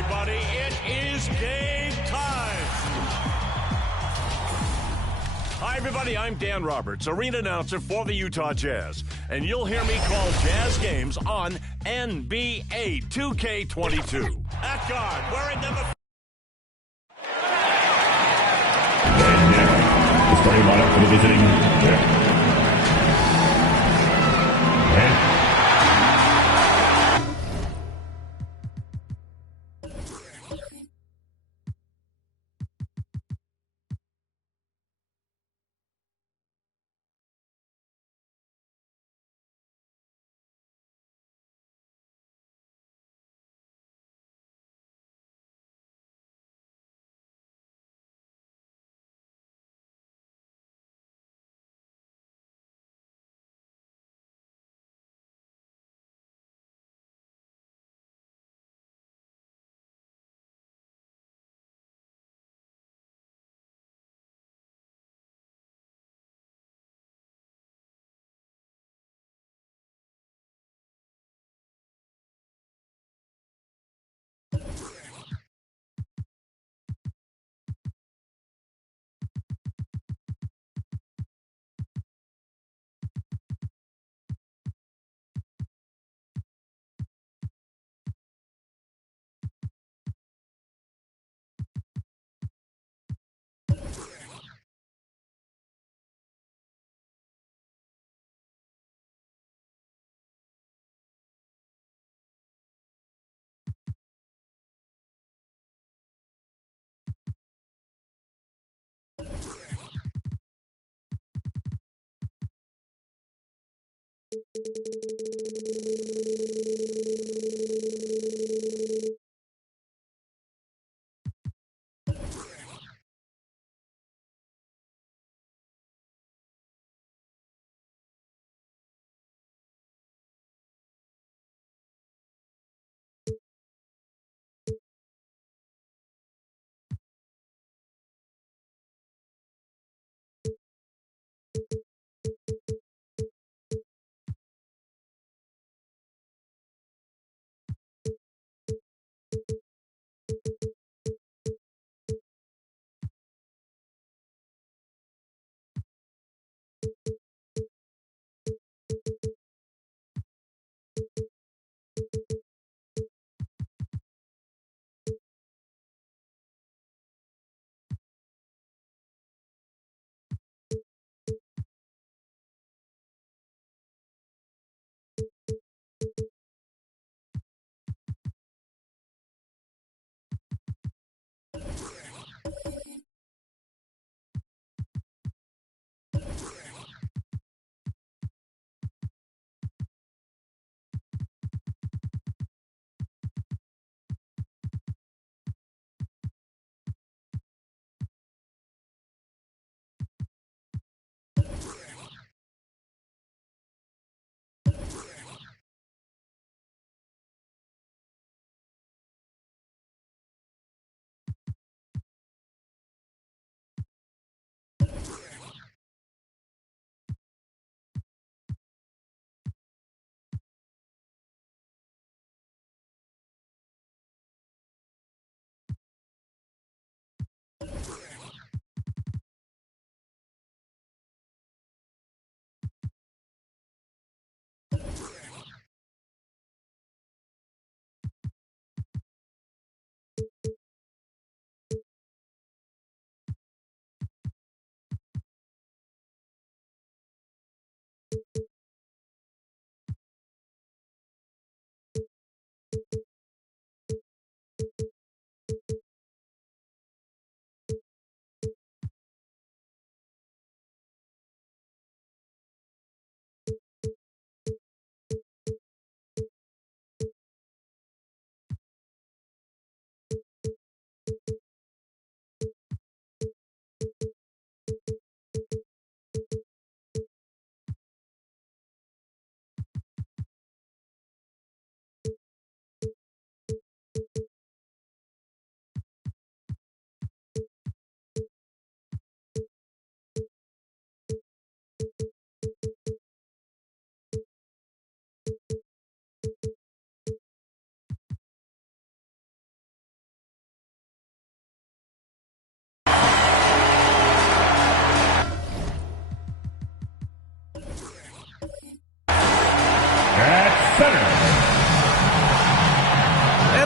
everybody. It is game time. Hi, everybody. I'm Dan Roberts, arena announcer for the Utah Jazz. And you'll hear me call Jazz games on NBA 2K22. At guard, wearing number... The starting lineup for the visiting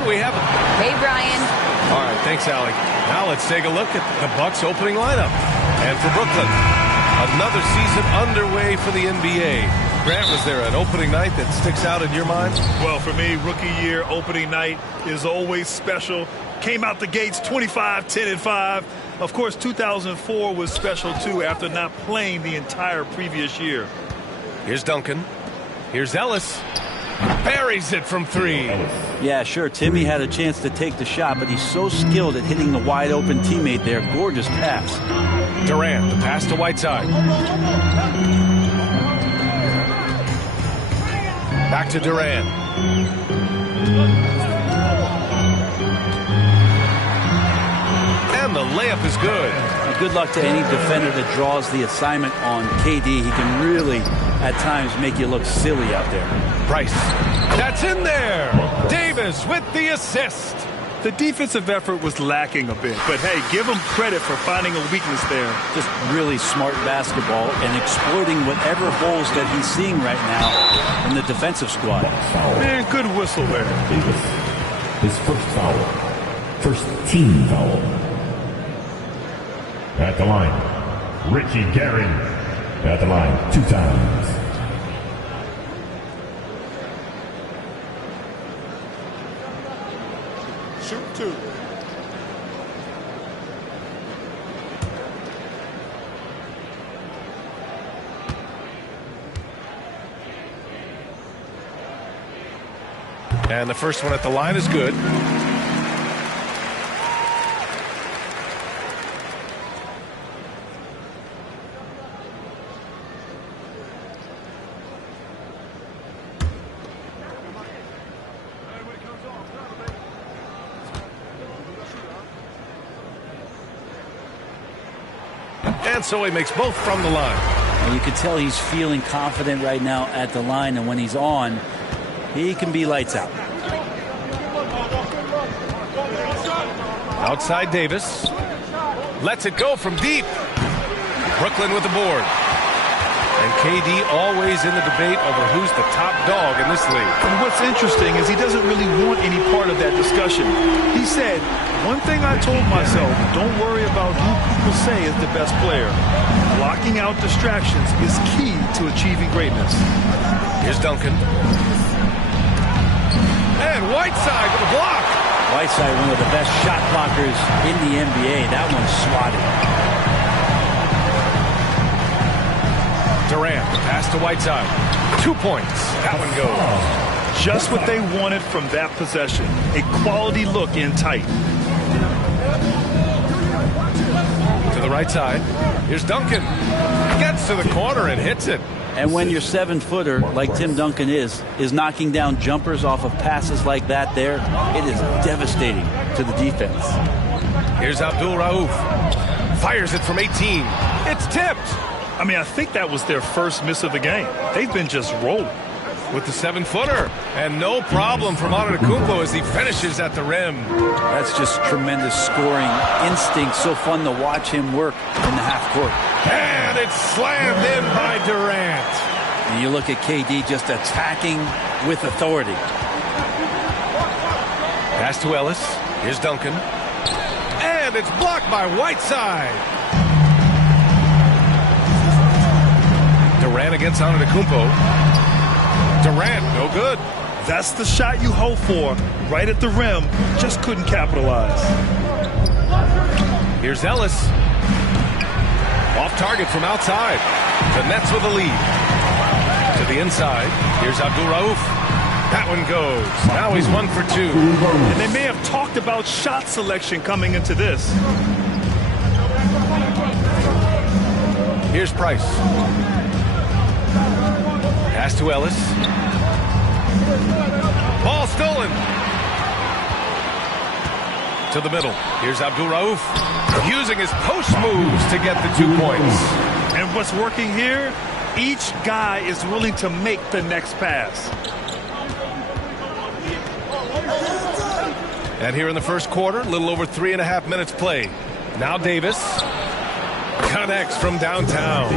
we have... Hey, Brian. All right, thanks, Allie. Now let's take a look at the Bucks opening lineup. And for Brooklyn, another season underway for the NBA. Grant, was there an opening night that sticks out in your mind? Well, for me, rookie year opening night is always special. Came out the gates 25, 10, and 5. Of course, 2004 was special, too, after not playing the entire previous year. Here's Duncan. Here's Ellis. Buries it from 3. Yeah, sure. Timmy had a chance to take the shot, but he's so skilled at hitting the wide-open teammate there. Gorgeous pass. Durant, the pass to Whiteside. Back to Durant. And the layup is good. Good luck to any defender that draws the assignment on KD. He can really, at times, make you look silly out there. Price. That's in there. Davis with the assist. The defensive effort was lacking a bit, but hey, give him credit for finding a weakness there. Just really smart basketball and exploiting whatever holes that he's seeing right now in the defensive squad. Man, good whistle there. Davis, his first foul. First team foul. At the line, Richie Gary. At the line, 2 times. Shoot 2. And the first one at the line is good. And so he makes both from the line. And you can tell he's feeling confident right now at the line, and when he's on, he can be lights out. Outside Davis. Lets it go from deep. Brooklyn with the board. And KD always in the debate over who's the top dog in this league. And what's interesting is he doesn't really want any part of that discussion. He said, one thing I told myself, don't worry about who people say is the best player. Blocking out distractions is key to achieving greatness. Here's Duncan. And Whiteside with a block. Whiteside, one of the best shot blockers in the NBA. That one's swatted. Durant, the pass to Whiteside. 2 points. That one goes. Just what they wanted from that possession. A quality look in tight. To the right side. Here's Duncan. Gets to the corner and hits it. And when your 7-footer, like Tim Duncan is knocking down jumpers off of passes like that there, it is devastating to the defense. Here's Abdul-Rauf. Fires it from 18. It's tipped. I mean, I think that was their first miss of the game. They've been just rolling. With the 7-footer. And no problem from Antetokounmpo as he finishes at the rim. That's just tremendous scoring instinct. So fun to watch him work in the half court. And it's slammed in by Durant. And you look at KD just attacking with authority. Pass to Ellis. Here's Duncan. And it's blocked by Whiteside. Durant against Antetokounmpo. Durant, no good. That's the shot you hope for. Right at the rim. Just couldn't capitalize. Here's Ellis. Off target from outside. The Nets with the lead. To the inside. Here's Abdul-Rauf. That one goes. Now he's 1 for 2. And they may have talked about shot selection coming into this. Here's Price. Pass to Ellis. Ball stolen. To the middle. Here's Abdul-Rauf. Using his post moves to get the 2 points. And what's working here? Each guy is willing to make the next pass. And here in the first quarter, a little over 3.5 minutes played. Now Davis connects from downtown.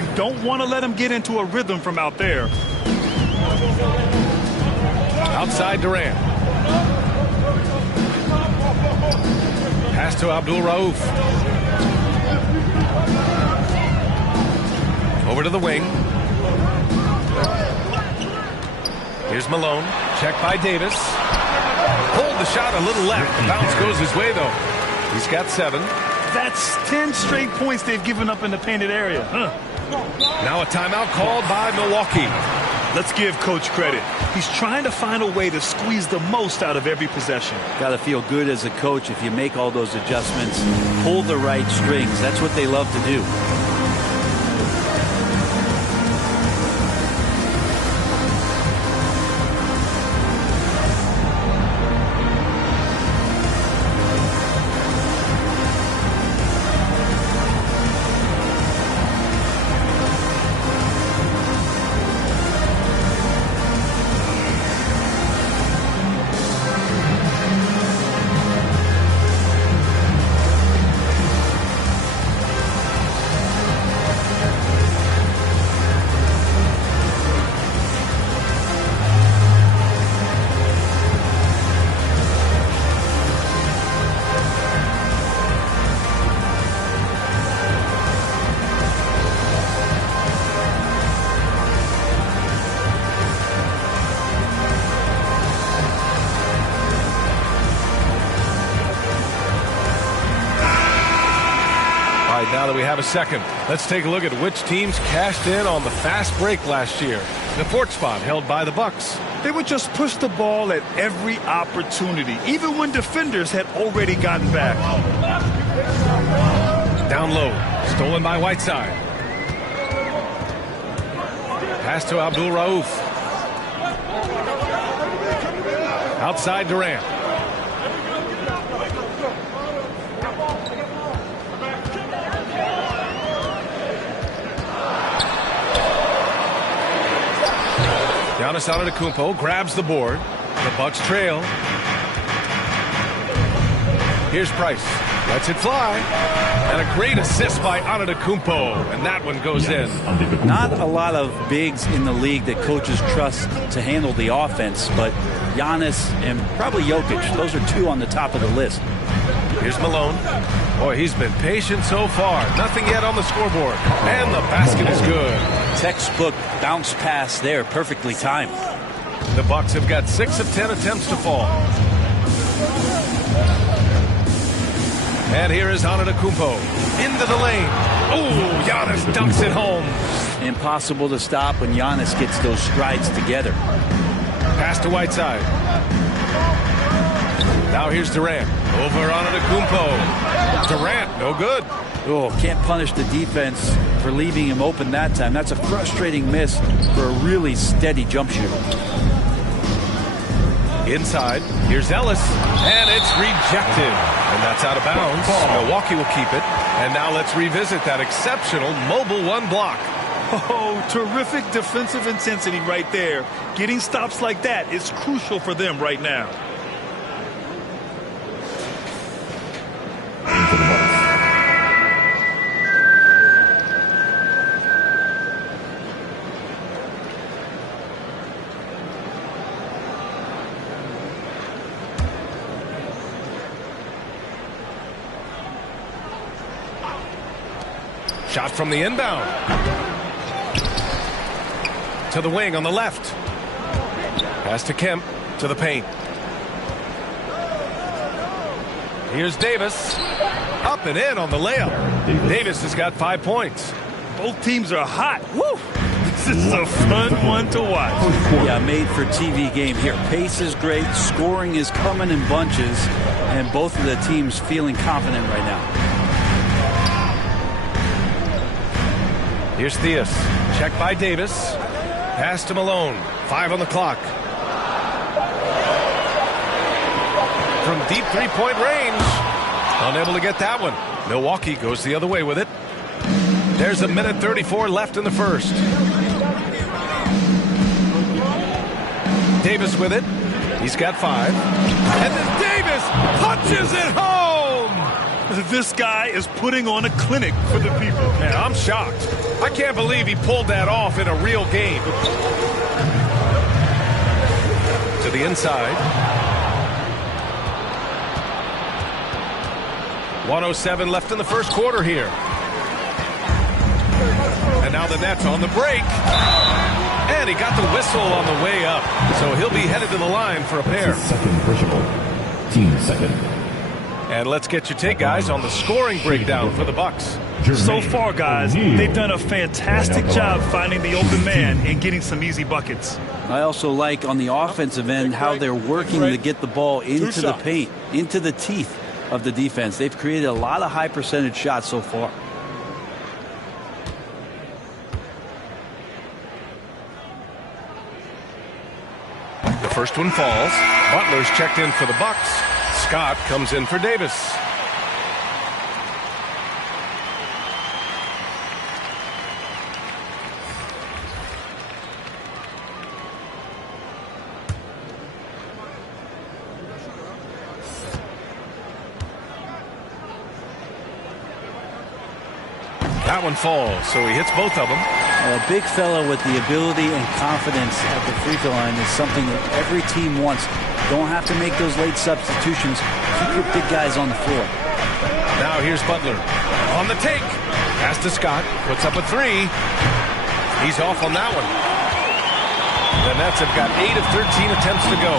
You don't want to let him get into a rhythm from out there. Outside Durant. Pass to Abdul-Rauf. Over to the wing. Here's Malone. Check by Davis. Hold the shot a little left. The bounce goes his way, though. He's got 7. That's 10 straight points they've given up in the painted area. Now a timeout called by Milwaukee. Let's give Coach credit. He's trying to find a way to squeeze the most out of every possession. Got to feel good as a coach if you make all those adjustments, pull the right strings. That's what they love to do. Now that we have a second, let's take a look at which teams cashed in on the fast break last year. The fourth spot held by the Bucks. They would just push the ball at every opportunity, even when defenders had already gotten back. Down low, stolen by Whiteside. Pass to Abdul-Rauf. Outside Durant. Giannis Antetokounmpo grabs the board. The Bucks trail. Here's Price. Lets it fly. And a great assist by Antetokounmpo. And that one goes in. Not a lot of bigs in the league that coaches trust to handle the offense, but Giannis and probably Jokic, those are 2 on the top of the list. Here's Malone. Boy, he's been patient so far. Nothing yet on the scoreboard. And the basket is good. Textbook bounce pass there, perfectly timed. The Bucks have got 6 of 10 attempts to fall. And here is Antetokounmpo. Into the lane. Oh, Giannis dunks it home. Impossible to stop when Giannis gets those strides together. Pass to Whiteside. Now here's Durant. Over Antetokounmpo. Durant, no good. Oh, can't punish the defense for leaving him open that time. That's a frustrating miss for a really steady jump shooter. Inside, here's Ellis, and it's rejected. And that's out of bounds. Milwaukee will keep it. And now let's revisit that exceptional mobile 1 block. Oh, terrific defensive intensity right there. Getting stops like that is crucial for them right now. Into the Bucks. Shot from the inbound. To the wing on the left. Pass to Kemp to the paint. Here's Davis. Up and in on the layup. Davis has got 5 points. Both teams are hot. Woo! This is a fun one to watch. Yeah, made for TV game here. Pace is great. Scoring is coming in bunches. And both of the teams feeling confident right now. Here's Theus. Check by Davis. Pass to Malone. 5 on the clock. From deep three-point range. Unable to get that one. Milwaukee goes the other way with it. There's a minute 34 left in the first. Davis with it. He's got 5. And then Davis punches it home. This guy is putting on a clinic for the people. Man, I'm shocked. I can't believe he pulled that off in a real game. To the inside. 1:07 left in the first quarter here. And now the Nets on the break. And he got the whistle on the way up. So he'll be headed to the line for a pair. Second personal. Team second. And let's get your take, guys, on the scoring breakdown for the Bucks. So far, guys, they've done a fantastic job finding the open man and getting some easy buckets. I also like on the offensive end how they're working to get the ball into the paint, into the teeth of the defense. They've created a lot of high percentage shots so far. The first one falls. Butler's checked in for the Bucks. Scott comes in for Davis. That one falls, so he hits both of them. A big fella with the ability and confidence at the free throw line is something that every team wants. Don't have to make those late substitutions. Keep your big guys on the floor. Now here's Butler. On the take. Pass to Scott. Puts up a three. He's off on that one. The Nets have got 8 of 13 attempts to go.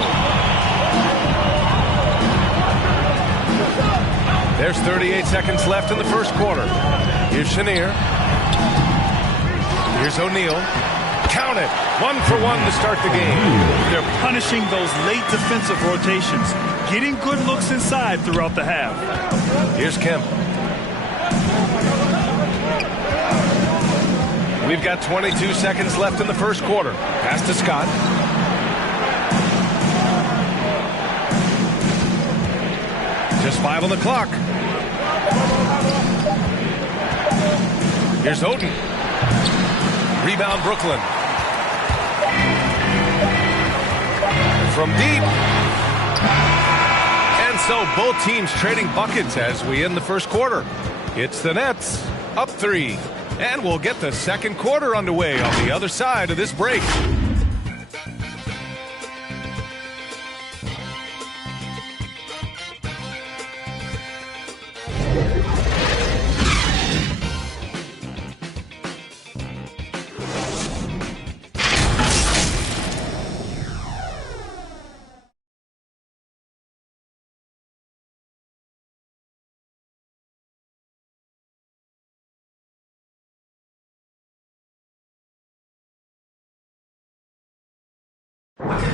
There's 38 seconds left in the first quarter. Here's Chenier. Here's O'Neal. Count it. 1 for 1 to start the game. They're punishing those late defensive rotations, getting good looks inside throughout the half. Here's Kemp. We've got 22 seconds left in the first quarter. Pass to Scott. Just 5 on the clock. Here's Oden. Rebound Brooklyn. From deep. And so both teams trading buckets as we end the first quarter. It's the Nets up 3. And we'll get the second quarter underway on the other side of this break.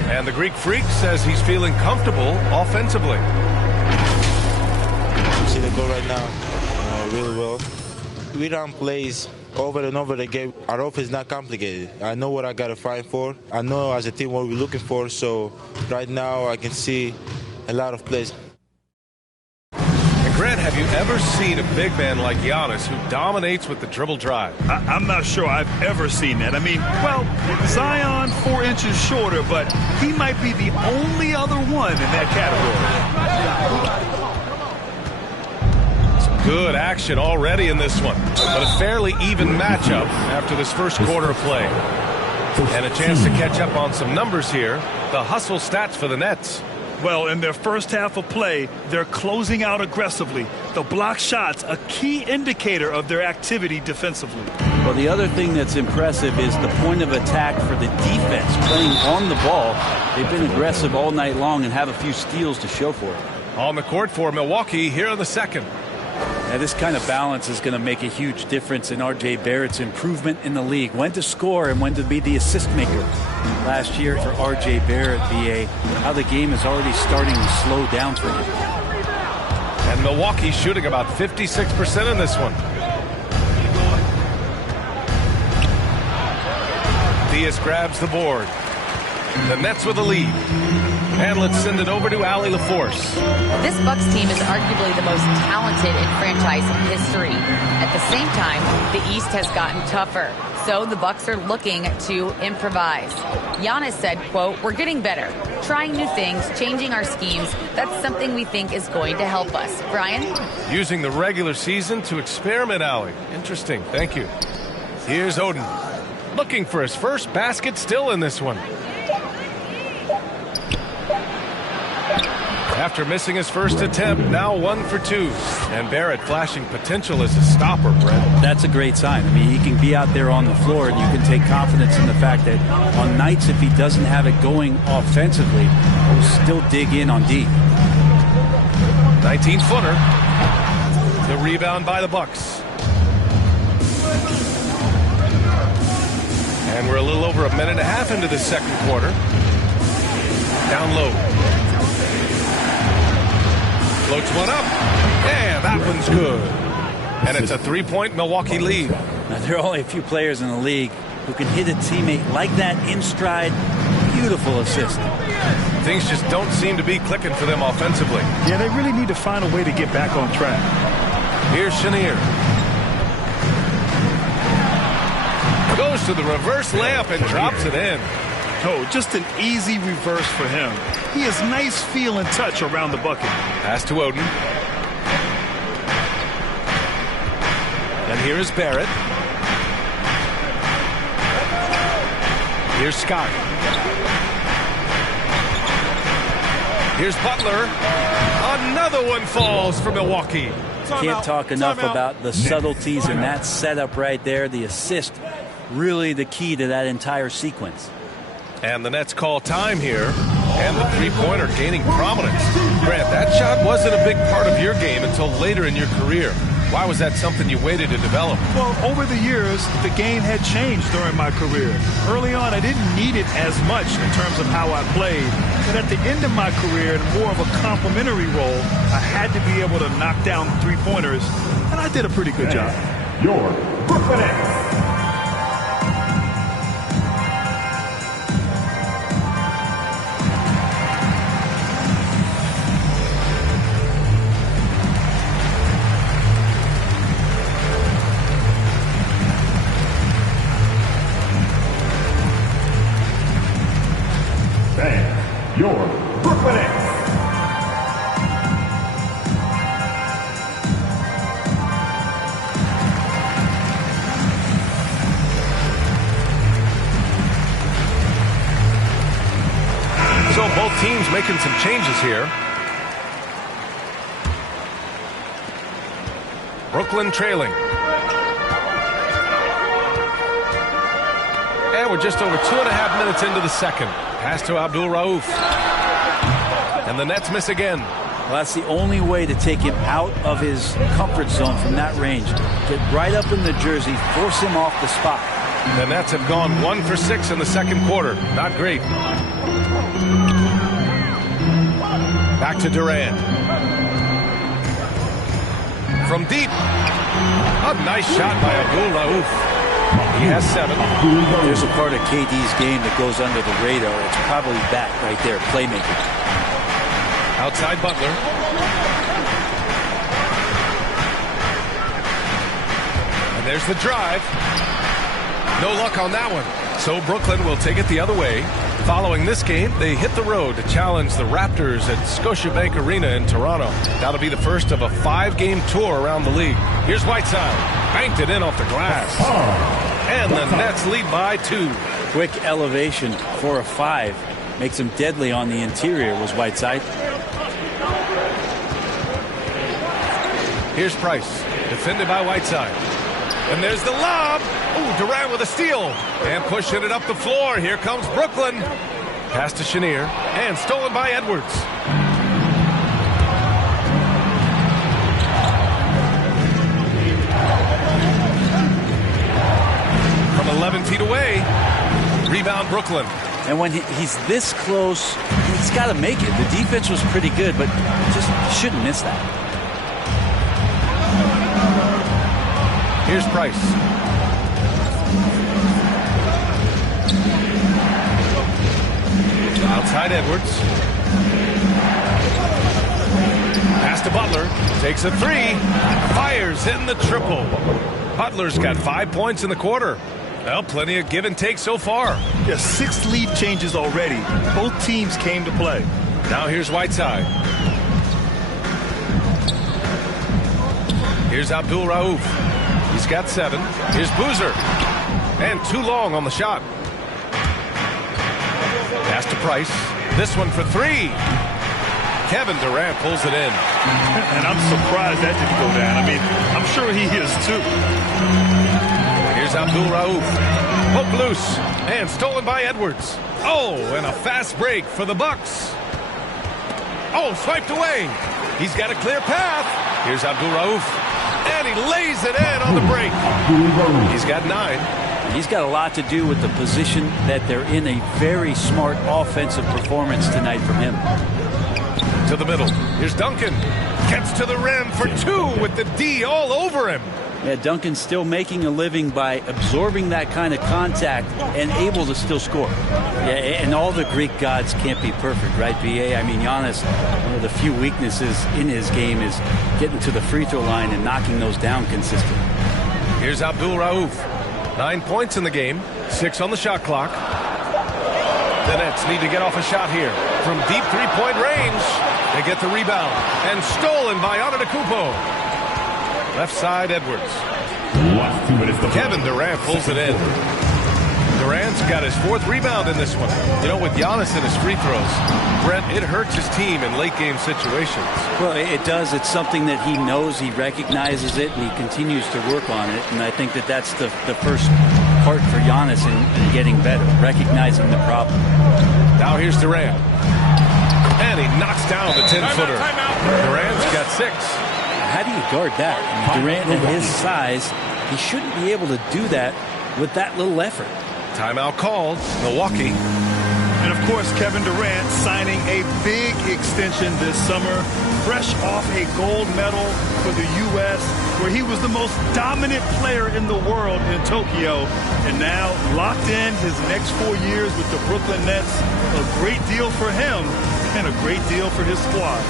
And the Greek Freak says he's feeling comfortable offensively. You see the goal right now, really well. We run plays over and over again. Our offense is not complicated. I know what I got to fight for. I know as a team what we're looking for. So right now I can see a lot of plays. Grant, have you ever seen a big man like Giannis who dominates with the dribble drive? I'm not sure I've ever seen that. I mean, well, Zion 4 inches shorter, but he might be the only other one in that category. Some good action already in this one, but a fairly even matchup after this first quarter of play. And a chance to catch up on some numbers here. The hustle stats for the Nets. Well, in their first half of play, they're closing out aggressively. The block shots, a key indicator of their activity defensively. Well, the other thing that's impressive is the point of attack for the defense playing on the ball. They've been aggressive all night long and have a few steals to show for it. On the court for Milwaukee here in the second. Now, this kind of balance is going to make a huge difference in R.J. Barrett's improvement in the league. When to score and when to be the assist maker. Last year for R.J. Barrett, BA, how the game is already starting to slow down for him. And Milwaukee shooting about 56% in this one. Diaz grabs the board. The Nets with the lead. And let's send it over to Allie LaForce. This Bucks team is arguably the most talented in franchise history. At the same time, the East has gotten tougher. So the Bucks are looking to improvise. Giannis said, quote, "We're getting better, trying new things, changing our schemes. That's something we think is going to help us." Brian? Using the regular season to experiment, Allie. Interesting. Thank you. Here's Oden. Looking for his first basket still in this one. After missing his first attempt, now 1 for 2. And Barrett flashing potential as a stopper, Brent. That's a great sign. I mean, he can be out there on the floor, and you can take confidence in the fact that on nights, if he doesn't have it going offensively, he'll still dig in on D. 19-footer. The rebound by the Bucks. And we're a little over a minute and a half into the second quarter. Down low. Floats one up. Yeah, that one's good. And it's a 3-point Milwaukee lead. Now, there are only a few players in the league who can hit a teammate like that in stride. Beautiful assist. Things just don't seem to be clicking for them offensively. Yeah, they really need to find a way to get back on track. Here's Chenier. Goes to the reverse layup and drops it in. Oh, just an easy reverse for him. He has nice feel and touch around the bucket. Pass to Oden. And here is Barrett. Here's Scott. Here's Butler. Another one falls for Milwaukee. Can't talk enough about the subtleties in that setup right there. The assist, really the key to that entire sequence. And the Nets call time here. And the three-pointer gaining prominence. Grant, that shot wasn't a big part of your game until later in your career. Why was that something you waited to develop? Well, over the years, the game had changed during my career. Early on, I didn't need it as much in terms of how I played. But at the end of my career, in more of a complementary role, I had to be able to knock down three-pointers, and I did a pretty good job. Your Brooklyn Nets. Your Brooklyn Nets. So both teams making some changes here. Brooklyn trailing. And we're just over 2.5 minutes into the second. Pass to Abdul-Rauf. And the Nets miss again. Well, that's the only way to take him out of his comfort zone from that range. Get right up in the jersey, force him off the spot. The Nets have gone 1 for 6 in the second quarter. Not great. Back to Durant. From deep. A nice shot by Abdul-Rauf. He has 7. There's a part of KD's game that goes under the radar. It's probably that right there, playmaking. Outside Butler. And there's the drive. No luck on that one. So Brooklyn will take it the other way. Following this game, they hit the road to challenge the Raptors at Scotiabank Arena in Toronto. That'll be the first of a 5-game tour around the league. Here's Whiteside. Banked it in off the glass. And the Nets lead by 2. Quick elevation for a 5. Makes him deadly on the interior was Whiteside. Here's Price. Defended by Whiteside. And there's the lob. Ooh, Durant with a steal. And pushing it up the floor. Here comes Brooklyn. Pass to Chenier. And stolen by Edwards. From 11 feet away. Rebound Brooklyn. And when he's this close, he's got to make it. The defense was pretty good, but just shouldn't miss that. Here's Price. Outside Edwards. Pass to Butler. Takes a 3. Fires in the triple. Butler's got 5 points in the quarter. Well, plenty of give and take so far. Yeah, 6 lead changes already. Both teams came to play. Now here's Whiteside. Here's Abdul-Rauf. He's got 7. Here's Boozer. And too long on the shot. Pass to Price. This one for 3. Kevin Durant pulls it in. And I'm surprised that didn't go down. I mean, I'm sure he is too. Here's Abdul-Rauf. Poked loose and stolen by Edwards. Oh, and a fast break for the Bucks. Oh, swiped away. He's got a clear path. Here's Abdul-Rauf. And he lays it in on the break. He's got 9. He's got a lot to do with the position that they're in. A very smart offensive performance tonight from him. To the middle. Here's Duncan. Gets to the rim for 2 with the D all over him. Yeah, Duncan's still making a living by absorbing that kind of contact and able to still score. Yeah, and all the Greek gods can't be perfect, right, B.A.? I mean, Giannis, one of the few weaknesses in his game is getting to the free throw line and knocking those down consistently. Here's Abdul-Rauf. 9 points in the game, 6 on the shot clock. The Nets need to get off a shot here. From deep three-point range, they get the rebound. And stolen by Antetokounmpo. Left side, Edwards. Last 2 minutes to play. Kevin Durant pulls it in. Durant's got his 4th rebound in this one. You know, with Giannis and his free throws, Brent, it hurts his team in late-game situations. Well, it does. It's something that he knows, he recognizes it, and he continues to work on it. And I think that that's the first part for Giannis in getting better, recognizing the problem. Now here's Durant. And he knocks down the 10-footer. Durant's got 6. How do you guard that? I mean, Durant at his size, he shouldn't be able to do that with that little effort. Timeout called. Milwaukee. And, of course, Kevin Durant signing a big extension this summer, fresh off a gold medal for the U.S., where he was the most dominant player in the world in Tokyo. And now locked in his next 4 years with the Brooklyn Nets. A great deal for him and a great deal for his squad.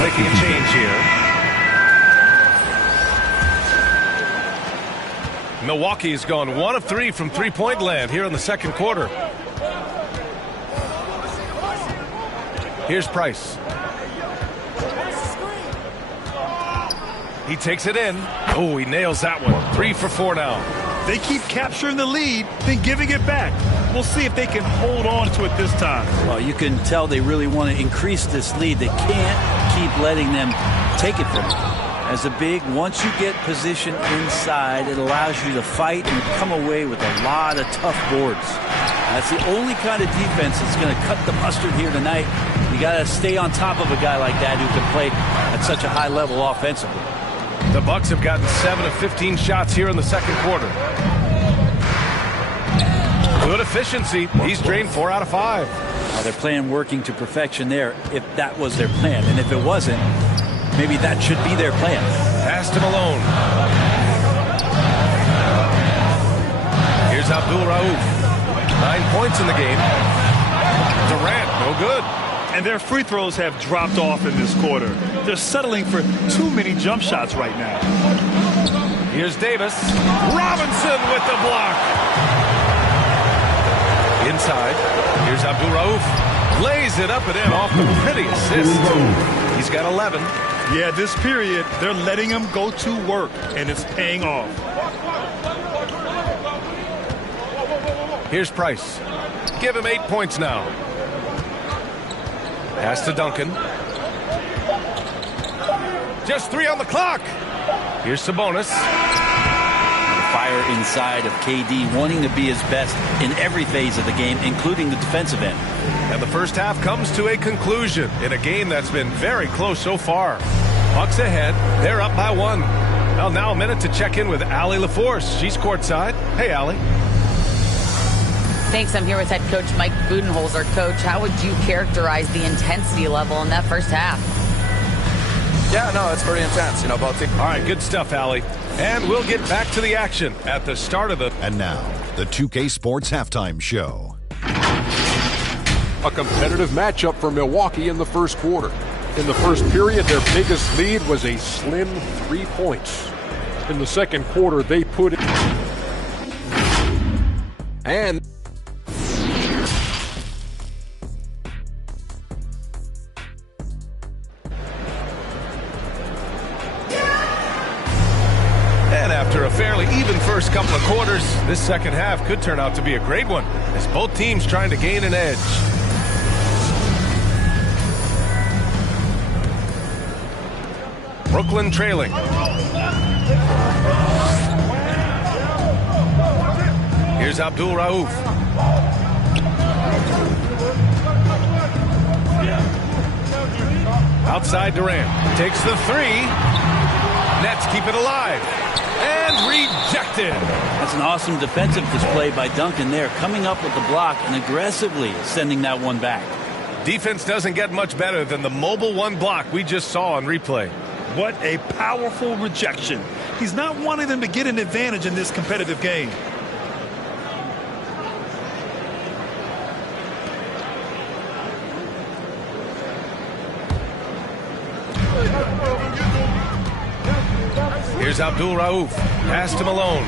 Making a change here. Milwaukee's gone 1 of 3 from three-point land here in the second quarter. Here's Price. He takes it in. Oh, he nails that one. 3 for 4 now. They keep capturing the lead, then giving it back. We'll see if they can hold on to it this time. Well, you can tell they really want to increase this lead. They can't keep letting them take it from them. As a big, once you get position inside, it allows you to fight and come away with a lot of tough boards. That's the only kind of defense that's going to cut the mustard here tonight. You got to stay on top of a guy like that who can play at such a high level offensively. The Bucks have gotten 7 of 15 shots here in the second quarter. Good efficiency. He's drained 4 out of 5. Well, they're playing working to perfection there if that was their plan. And if it wasn't, maybe that should be their plan. Pass to Malone. Here's Abdul-Rauf. 9 points in the game. Durant, no good. And their free throws have dropped off in this quarter. They're settling for too many jump shots right now. Here's Davis. Robinson with the block. Inside. Here's Abdul-Rauf. Lays it up and in off the pretty assist. He's got 11. Yeah, this period, they're letting him go to work, and it's paying off. Here's Price. Give him 8 points now. Pass to Duncan. Just 3 on the clock. Here's Sabonis. Fire inside of KD, wanting to be his best in every phase of the game, including the defensive end. And the first half comes to a conclusion in a game that's been very close so far. Bucks ahead. They're up by 1. Well, now a minute to check in with Allie LaForce. She's courtside. Hey, Allie. Thanks. I'm here with head coach Mike Budenholzer. Coach, how would you characterize the intensity level in that first half? Yeah, no, it's pretty intense. Both teams. All right, good stuff, Allie. And we'll get back to the action at the start of the... And now, the 2K Sports Halftime Show. A competitive matchup for Milwaukee in the first quarter. In the first period, their biggest lead was a slim 3 points. In the second quarter, they put it... And... And after a fairly even first couple of quarters, this second half could turn out to be a great one, as both teams trying to gain an edge. Brooklyn trailing. Here's Abdul-Rauf. Outside Durant. Takes the three. Nets keep it alive. And rejected. That's an awesome defensive display by Duncan there, coming up with the block and aggressively sending that one back. Defense doesn't get much better than the mobile one block we just saw on replay. What a powerful rejection. He's not wanting them to get an advantage in this competitive game. Here's Abdul-Rauf. Pass to Malone.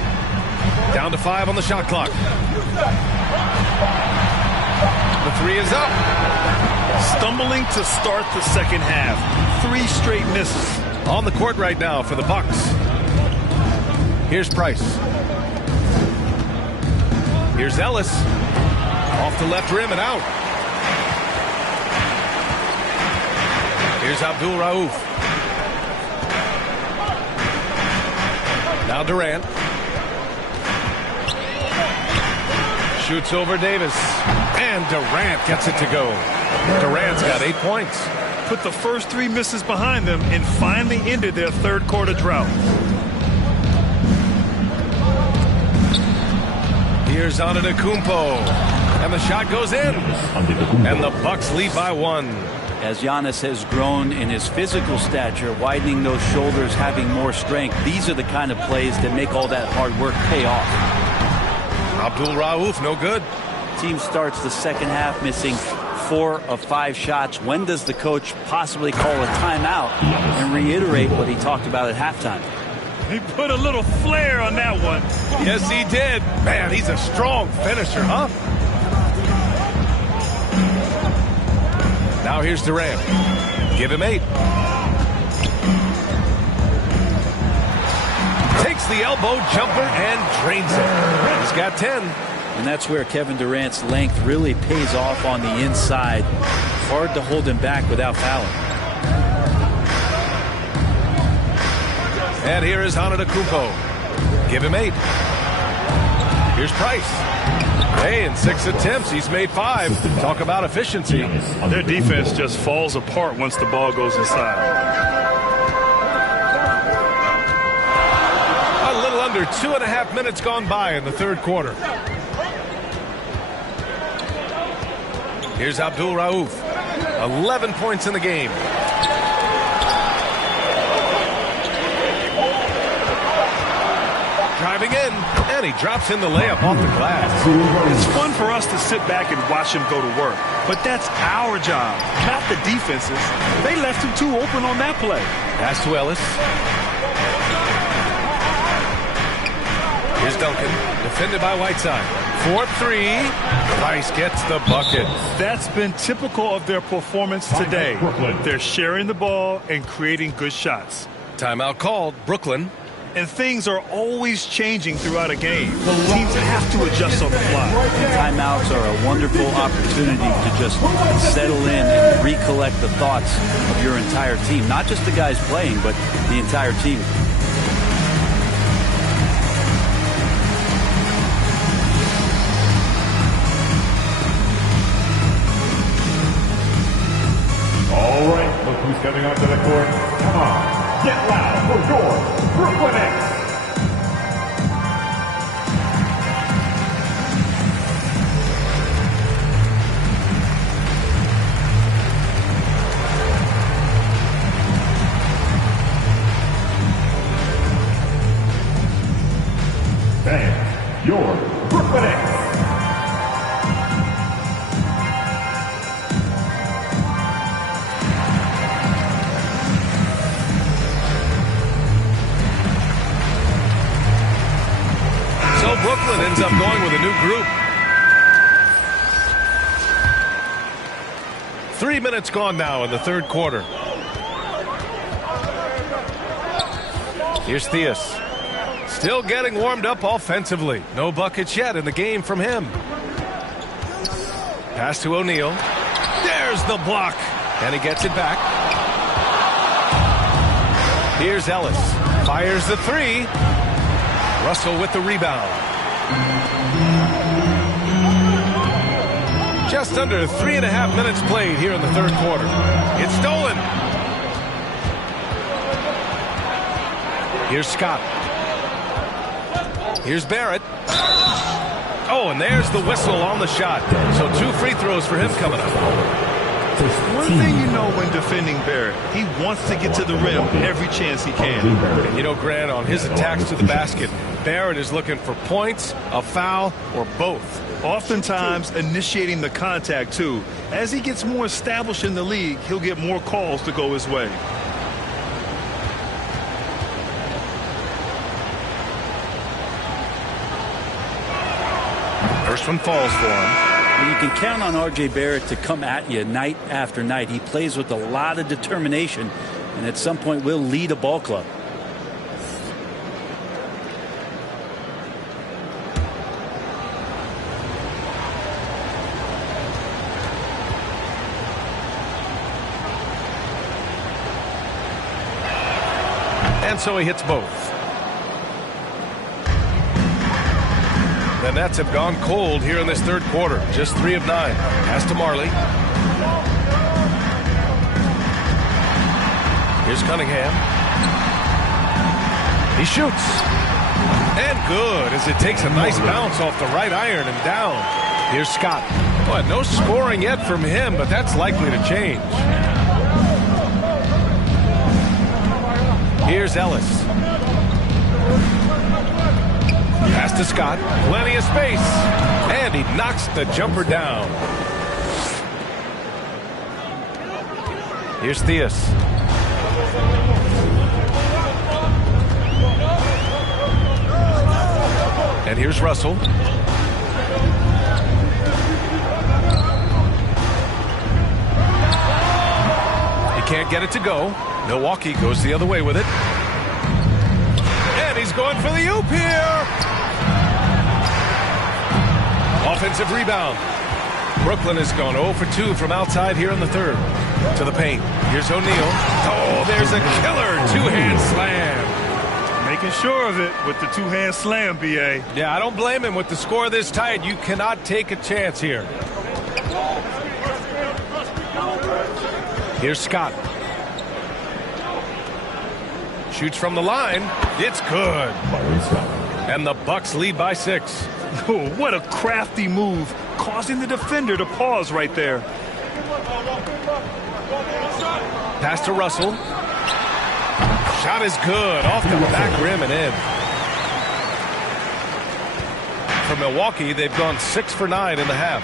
Down to 5 on the shot clock. The three is up. Stumbling to start the second half. 3 straight misses. On the court right now for the Bucks. Here's Price. Here's Ellis. Off the left rim and out. Here's Abdul-Rauf. Now Durant. Shoots over Davis. And Durant gets it to go. Durant's got 8 points. Put the first 3 misses behind them and finally ended their third quarter drought. Here's Antetokounmpo. And the shot goes in. And the Bucks lead by 1. As Giannis has grown in his physical stature, widening those shoulders, having more strength, these are the kind of plays that make all that hard work pay off. Abdul-Rauf, no good. Team starts the second half missing 4 of 5 shots. When does the coach possibly call a timeout and reiterate what he talked about at halftime? He put a little flair on that one. Yes, he did. Man, he's a strong finisher, huh? Now here's Durant. Give him 8. Takes the elbow jumper and drains it. He's got 10. And that's where Kevin Durant's length really pays off on the inside. Hard to hold him back without fouling. And here is Antetokounmpo. Give him 8. Here's Price. Hey, in 6 attempts, he's made 5. Talk about efficiency. Their defense just falls apart once the ball goes inside. A little under 2.5 minutes gone by in the third quarter. Here's Abdul-Rauf. 11 points in the game. Driving in, and he drops in the layup off the glass. It's fun for us to sit back and watch him go to work, but that's our job, not the defense's. They left him too open on that play. Pass to Ellis. Here's Duncan, defended by Whiteside. 4-3. Price gets the bucket. That's been typical of their performance today. They're sharing the ball and creating good shots. Timeout called, Brooklyn. And things are always changing throughout a game. Teams have to adjust on the fly. Timeouts are a wonderful opportunity to just settle in and recollect the thoughts of your entire team. Not just the guys playing, but the entire team. All right, look who's coming onto the court. Come on, get loud for your Brooklyn Nets. your Brooklyn Nets. So Brooklyn ends up going with a new group. 3 minutes gone now in the third quarter. Here's Theus. Still getting warmed up offensively. No buckets yet in the game from him. Pass to O'Neal. There's the block. And he gets it back. Here's Ellis. Fires the three. Russell with the rebound. Just under 3.5 minutes played here in the third quarter. It's stolen. Here's Scott. Here's Barrett. Oh, and there's the whistle on the shot. So 2 free throws for him coming up. One thing you know when defending Barrett, he wants to get to the rim every chance he can. And you know, Grant, on his attacks to the basket, Barrett is looking for points, a foul, or both. Oftentimes initiating the contact, too. As he gets more established in the league, he'll get more calls to go his way. First one falls for him. You can count on R.J. Barrett to come at you night after night. He plays with a lot of determination, and at some point will lead a ball club. And so he hits both. The Nets have gone cold here in this third quarter. Just 3 of 9. Pass to Marley. Here's Cunningham. He shoots. And good, as it takes a nice bounce off the right iron and down. Here's Scott. Boy, no scoring yet from him, but that's likely to change. Here's Ellis. Pass to Scott. Plenty of space. And he knocks the jumper down. Here's Theus. And here's Russell. He can't get it to go. Milwaukee goes the other way with it. And he's going for the oop here. Offensive rebound. Brooklyn has gone 0 for 2 from outside here in the third. To the paint. Here's O'Neal. Oh, there's a killer 2-hand slam. Making sure of it with the 2-hand slam, B.A. Yeah, I don't blame him. With the score this tight, you cannot take a chance here. Here's Scott. Shoots from the line. It's good. And the Bucks lead by 6. Oh, what a crafty move, causing the defender to pause right there. Pass to Russell. Shot is good. Off the back rim and in. For Milwaukee, they've gone 6 for 9 in the half.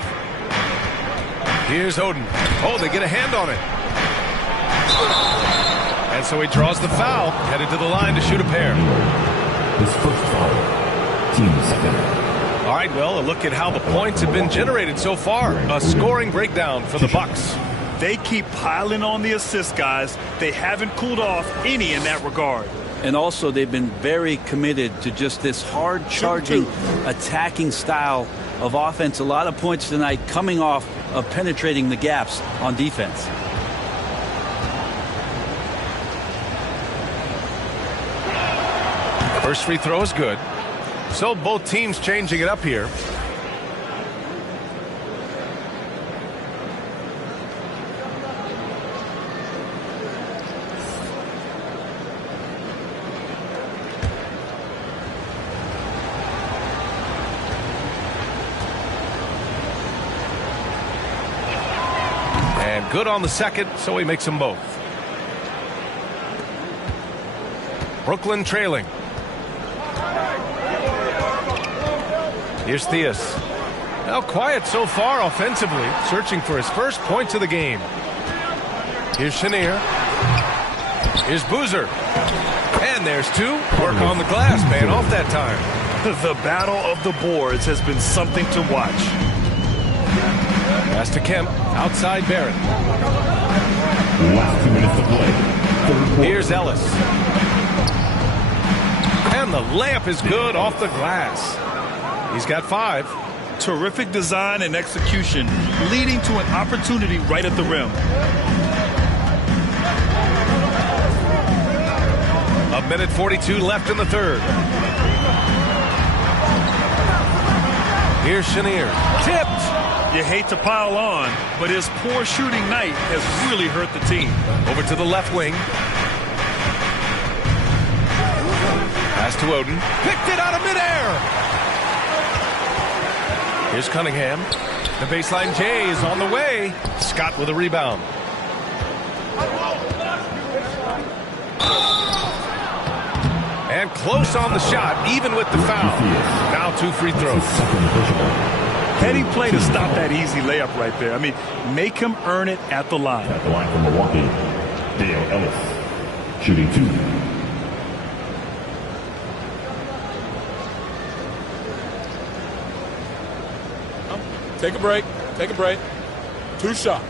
Here's Oden. Oh, they get a hand on it. And so he draws the foul, headed to the line to shoot a pair. His first foul. Team 7. All right, well, a look at how the points have been generated so far. A scoring breakdown for the Bucks. They keep piling on the assist, guys. They haven't cooled off any in that regard. And also, they've been very committed to just this hard-charging, attacking style of offense. A lot of points tonight coming off of penetrating the gaps on defense. First free throw is good. So both teams changing it up here. And good on the second, so he makes them both. Brooklyn trailing. Here's Theus. Now quiet so far offensively, searching for his first points of the game. Here's Chenier. Here's Boozer. And there's two. Work on the glass, man, off that time. The battle of the boards has been something to watch. Pass to Kemp. Outside Barrett. Last 2 minutes to play. Third quarter. Here's Ellis. And the layup is good off the glass. He's got 5. Terrific design and execution, leading to an opportunity right at the rim. A minute 42 left in the third. Here's Chenier. Tipped. You hate to pile on, but his poor shooting night has really hurt the team. Over to the left wing. Pass to Oden. Picked it out of midair. Here's Cunningham. The baseline J is on the way. Scott with a rebound. And close on the shot, even with the foul. Now 2 free throws. Heady play to stop that easy layup right there. I mean, make him earn it at the line. At the line from Milwaukee, Dale Ellis, shooting 2. Take a break. Take a break. 2 shots.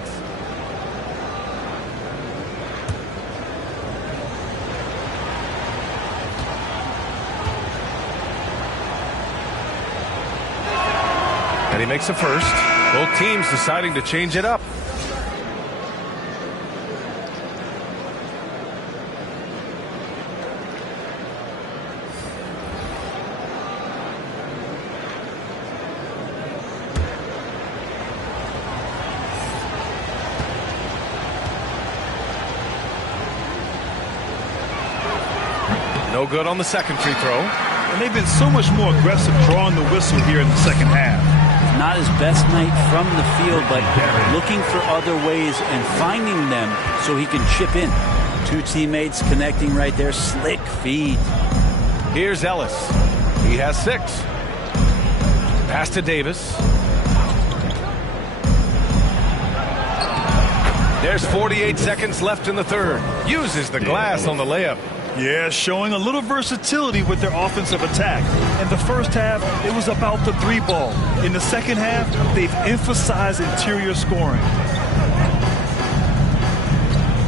And he makes a first. Both teams deciding to change it up. No good on the second free throw. And they've been so much more aggressive drawing the whistle here in the second half. Not his best night from the field, but looking for other ways and finding them so he can chip in. 2 teammates connecting right there. Slick feed. Here's Ellis. He has 6. Pass to Davis. There's 48 seconds left in the third. Uses the glass on the layup. Yeah, showing a little versatility with their offensive attack. In the first half, it was about the 3-ball. In the second half, they've emphasized interior scoring.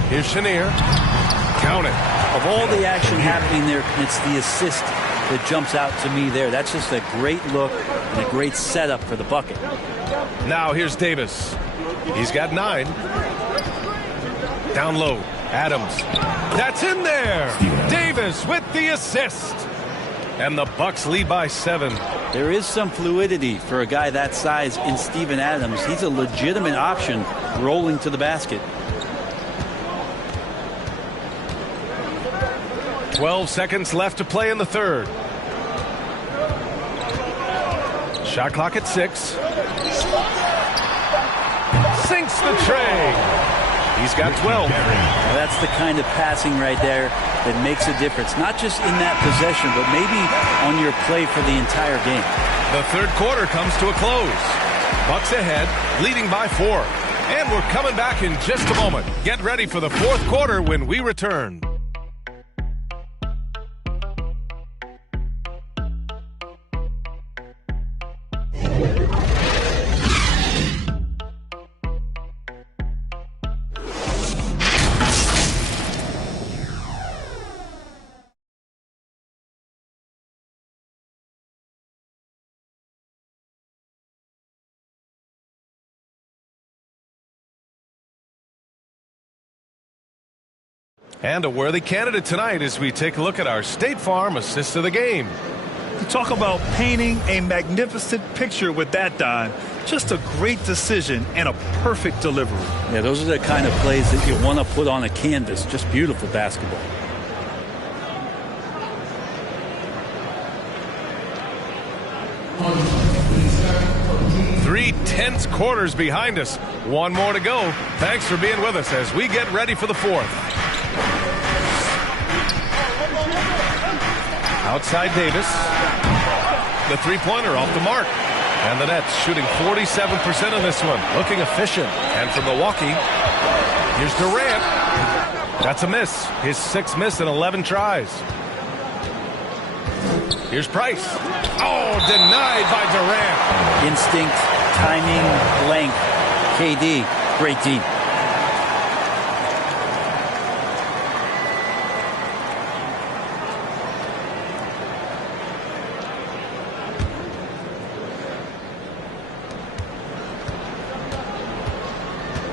Here's Chenier. Count it. Of all the action happening there, it's the assist that jumps out to me there. That's just a great look and a great setup for the bucket. Now here's Davis. He's got 9. Down low. Adams. That's in there. Davis with the assist. And the Bucks lead by 7. There is some fluidity for a guy that size in Steven Adams. He's a legitimate option rolling to the basket. 12 seconds left to play in the third. Shot clock at 6. Sinks the tray. He's got 12. Now that's the kind of passing right there that makes a difference. Not just in that possession, but maybe on your play for the entire game. The third quarter comes to a close. Bucks ahead, leading by 4. And we're coming back in just a moment. Get ready for the fourth quarter when we return. And a worthy candidate tonight as we take a look at our State Farm assist of the game. Talk about painting a magnificent picture with that dime. Just a great decision and a perfect delivery. Yeah, those are the kind of plays that you want to put on a canvas. Just beautiful basketball. Three tense quarters behind us. One more to go. Thanks for being with us as we get ready for the fourth. Outside Davis. The three-pointer off the mark. And the Nets shooting 47% on this one. Looking efficient. And from Milwaukee, here's Durant. That's a miss. His 6th miss in 11 tries. Here's Price. Oh, denied by Durant. Instinct, timing, length. KD, great D.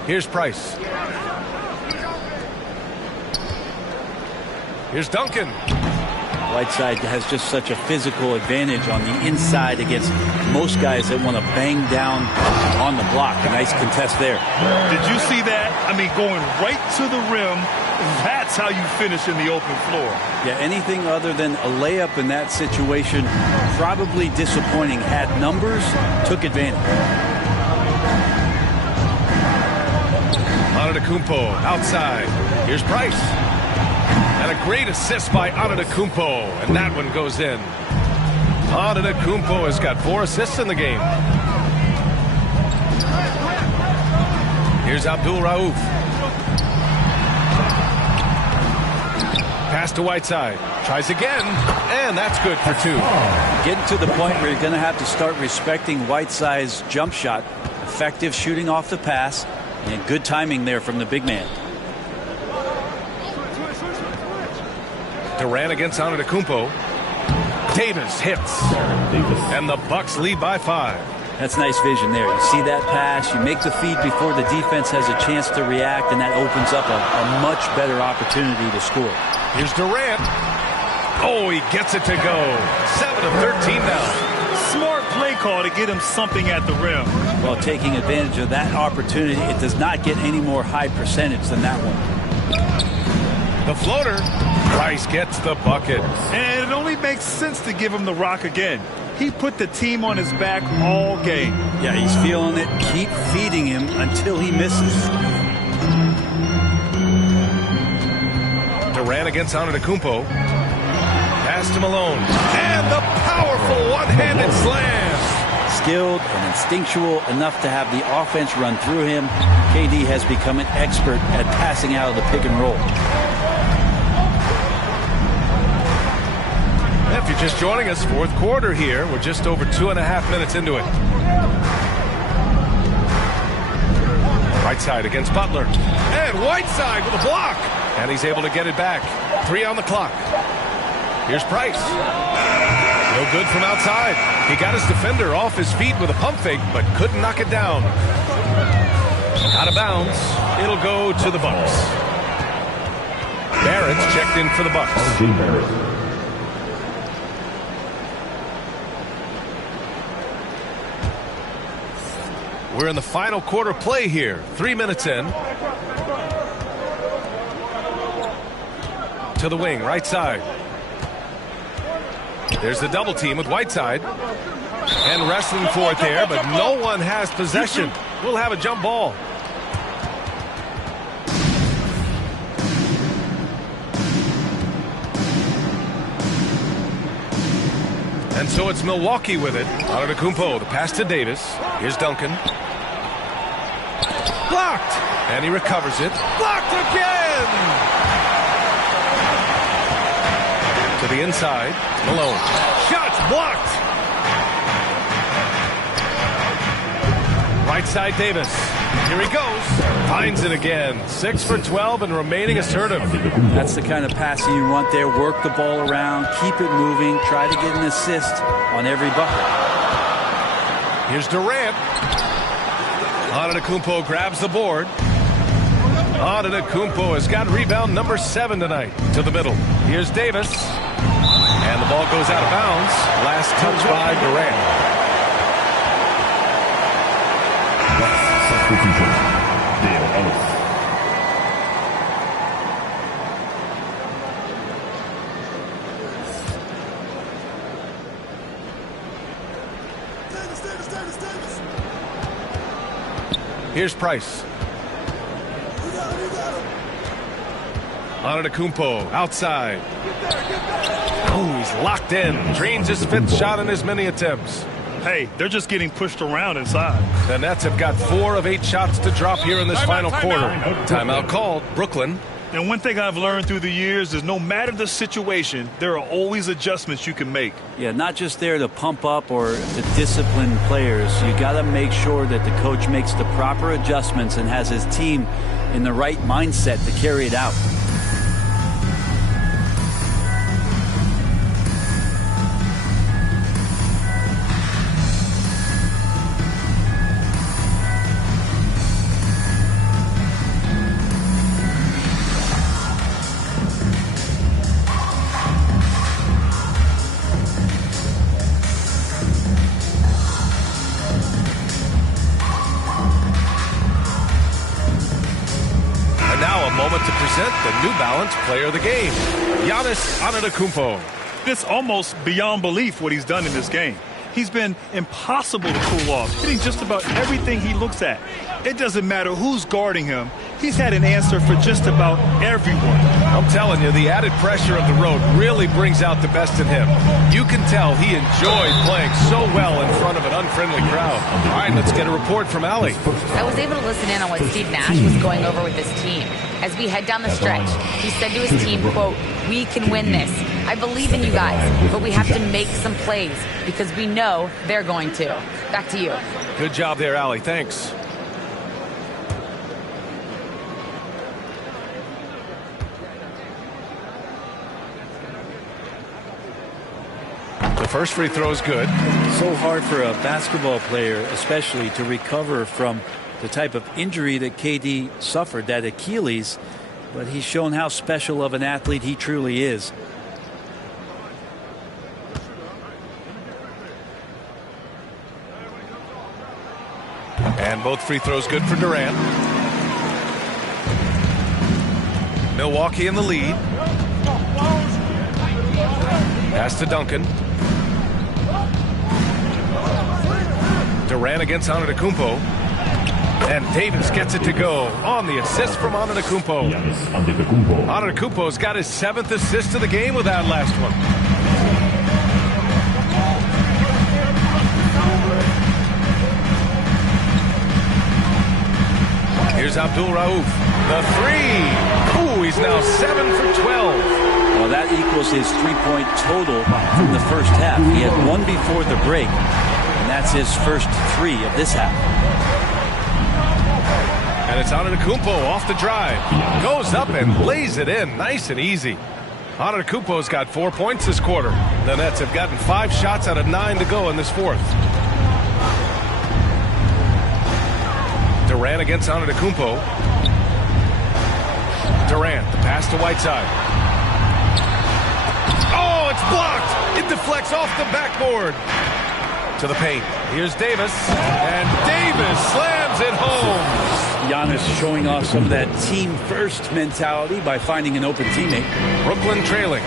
Here's Price. Here's Duncan. Whiteside has just such a physical advantage on the inside against most guys that want to bang down on the block. A nice contest there. Did you see that? I mean, going right to the rim. That's how you finish in the open floor. Yeah, anything other than a layup in that situation, probably disappointing. Had numbers, took advantage. Antetokounmpo outside. Here's Price. And a great assist by Antetokounmpo. And that one goes in. Antetokounmpo has got 4 assists in the game. Here's Abdul Rauf. Pass to Whiteside. Tries again. And that's good for 2. Getting to the point where you're going to have to start respecting Whiteside's jump shot. Effective shooting off the pass. And good timing there from the big man. Durant against Antetokounmpo. Davis hits. And the Bucks lead by 5. That's nice vision there. You see that pass, you make the feed before the defense has a chance to react, and that opens up a much better opportunity to score. Here's Durant. Oh, he gets it to go. 7 of 13 now. Smart play call to get him something at the rim. Well, taking advantage of that opportunity, it does not get any more high percentage than that one. The floater. Price gets the bucket. And it only makes sense to give him the rock again. He put the team on his back all game. Yeah, he's feeling it. Keep feeding him until he misses. Durant against Antetokounmpo. Pass to Malone. And the powerful one-handed slam. Skilled and instinctual enough to have the offense run through him. KD has become an expert at passing out of the pick and roll. If you're just joining us, 4th quarter here. We're just over 2.5 minutes into it. Whiteside against Butler. And Whiteside with a block. And he's able to get it back. 3 on the clock. Here's Price. No good from outside. He got his defender off his feet with a pump fake, but couldn't knock it down. Out of bounds. It'll go to the Bucks. Barrett's checked in for the Bucks. We're in the final quarter play here. 3 minutes in. To the wing, right side. There's the double team with Whiteside. And wrestling for it there, but no one has possession. We'll have a jump ball. And so it's Milwaukee with it. Antetokounmpo, the pass to Davis. Here's Duncan. Blocked! And he recovers it. Blocked again! To the inside. Malone. Shots blocked! Right side Davis. Here he goes. Finds it again. 6 for 12 and remaining assertive. That's the kind of passing you want there. Work the ball around. Keep it moving. Try to get an assist on every bucket. Here's Durant. Antetokounmpo grabs the board. Antetokounmpo has got rebound number 7 tonight. To the middle. Here's Davis. And the ball goes out of bounds. Last touch by Durant. Here's Price. Antetokounmpo outside. Oh, he's locked in. Drains his 5th shot in as many attempts. Hey, they're just getting pushed around inside. The Nets have got 4 of 8 shots to drop here in this final quarter. Timeout called. Brooklyn. And one thing I've learned through the years is no matter the situation, there are always adjustments you can make. Yeah, not just there to pump up or to discipline players. You got to make sure that the coach makes the proper adjustments and has his team in the right mindset to carry it out. The New Balance Player of the Game, Giannis Antetokounmpo. It's almost beyond belief what he's done in this game. He's been impossible to cool off, hitting just about everything he looks at. It doesn't matter who's guarding him. He's had an answer for just about everyone. I'm telling you, the added pressure of the road really brings out the best in him. You can tell he enjoyed playing so well in front of an unfriendly crowd. All right, let's get a report from Allie. I was able to listen in on what Steve Nash was going over with his team. As we head down the stretch, he said to his team, quote, "We can win this. I believe in you guys, but we have to make some plays because we know they're going to." Back to you. Good job there, Allie. Thanks. The first free throw is good. So hard for a basketball player, especially, to recover from the type of injury that KD suffered, that Achilles, but he's shown how special of an athlete he truly is. And both free throws good for Durant. Milwaukee in the lead. Pass to Duncan. Durant against Antetokounmpo. And Davis gets it to go on the assist from Antetokounmpo. Antetokounmpo's got his 7th assist of the game with that last one. Here's Abdul Rauf. The 3. Ooh, he's now 7 for 12. Well, that equals his 3-point total from the first half. He had 1 before the break, and that's his first 3 of this half. And it's Antetokounmpo off the drive. Goes up and lays it in. Nice and easy. Antetokounmpo's got 4 points this quarter. The Nets have gotten 5 shots out of 9 to go in this 4th. Durant against Antetokounmpo. Durant, the pass to Whiteside. Oh, it's blocked. It deflects off the backboard. To the paint. Here's Davis. And Davis slams it home. Giannis showing off some of that team-first mentality by finding an open teammate. Brooklyn trailing.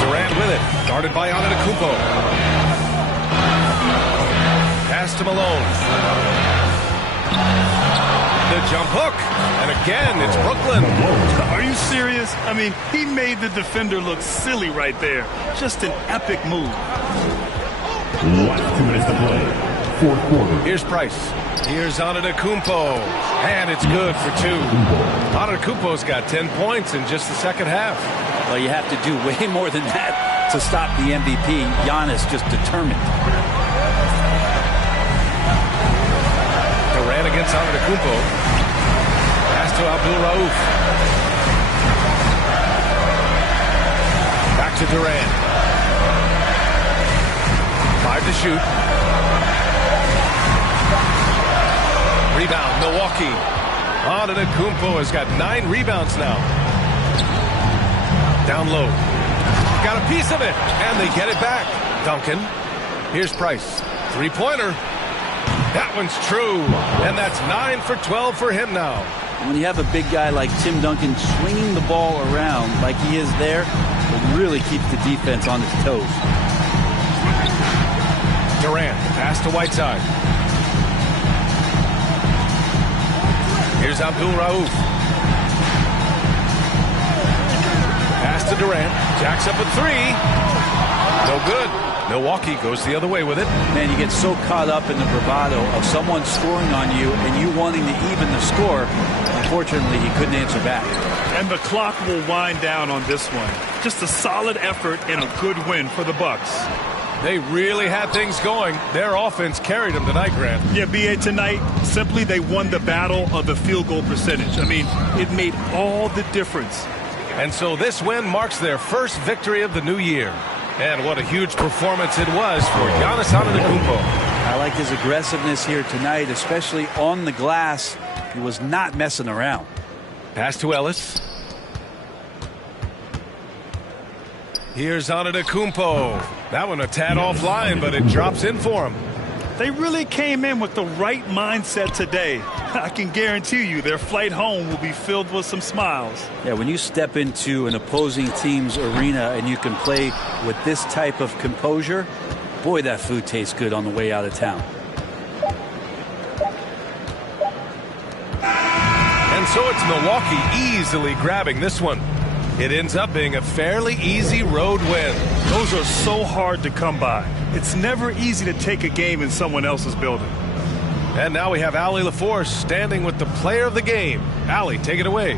Durant with it. Guarded by Antetokounmpo. Pass to Malone. The jump hook. And again, it's Brooklyn. Are you serious? I mean, he made the defender look silly right there. Just an epic move. 2 minutes to play. 4th quarter. Here's Price. Here's Antetokounmpo. And it's good for 2. Antetokounmpo's got 10 points in just the second half. Well, you have to do way more than that to stop the MVP. Giannis just determined. Durant against Antetokounmpo. Pass to Abdul Rauf. Back to Durant. 5 to shoot. Rebound, Milwaukee. Antetokounmpo has got 9 rebounds now. Down low. Got a piece of it, and they get it back. Duncan. Here's Price. 3-pointer. That one's true, and that's 9 for 12 for him now. When you have a big guy like Tim Duncan swinging the ball around like he is there, it really keeps the defense on its toes. Durant, pass to Whiteside. Here's Abdul Rauf. Pass to Durant. Jacks up a three. No good. Milwaukee goes the other way with it. Man, you get so caught up in the bravado of someone scoring on you and you wanting to even the score. Unfortunately, he couldn't answer back. And the clock will wind down on this one. Just a solid effort and a good win for the Bucks. They really had things going. Their offense carried them tonight, Grant. Yeah, B.A., tonight, simply they won the battle of the field goal percentage. I mean, it made all the difference. And so this win marks their first victory of the new year. And what a huge performance it was for Giannis Antetokounmpo. I like his aggressiveness here tonight, especially on the glass. He was not messing around. Pass to Ellis. Here's Antetokounmpo. That one a tad offline, but it drops in for him. They really came in with the right mindset today. I can guarantee you their flight home will be filled with some smiles. Yeah, when you step into an opposing team's arena and you can play with this type of composure, boy, that food tastes good on the way out of town. And so it's Milwaukee easily grabbing this one. It ends up being a fairly easy road win. Those are so hard to come by. It's never easy to take a game in someone else's building. And now we have Allie LaForce standing with the player of the game. Allie, take it away.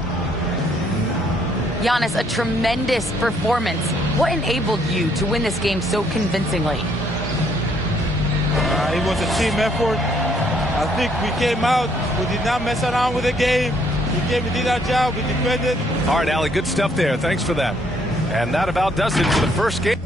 Giannis, a tremendous performance. What enabled you to win this game so convincingly? It was a team effort. I think we came out, we did not mess around with the game. We did our job, we defended. All right, Allie, good stuff there. Thanks for that. And that about does it for the first game.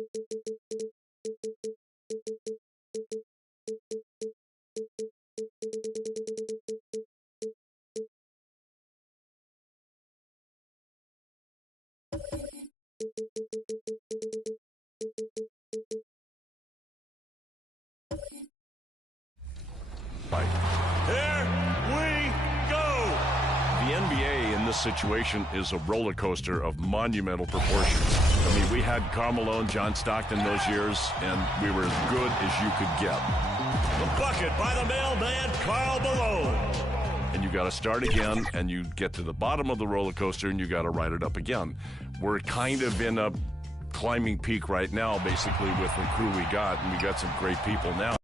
Here we go! The NBA in this situation is a roller coaster of monumental proportions. I mean, we had Karl Malone, John Stockton those years, and we were as good as you could get. The bucket by the mailman, Karl Malone. And you got to start again, and you get to the bottom of the roller coaster, and you got to ride it up again. We're kind of in a climbing peak right now, basically, with the crew we got, and we got some great people now.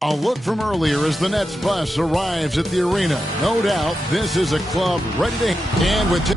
A look from earlier as the Nets bus arrives at the arena. No doubt this is a club ready to hand with...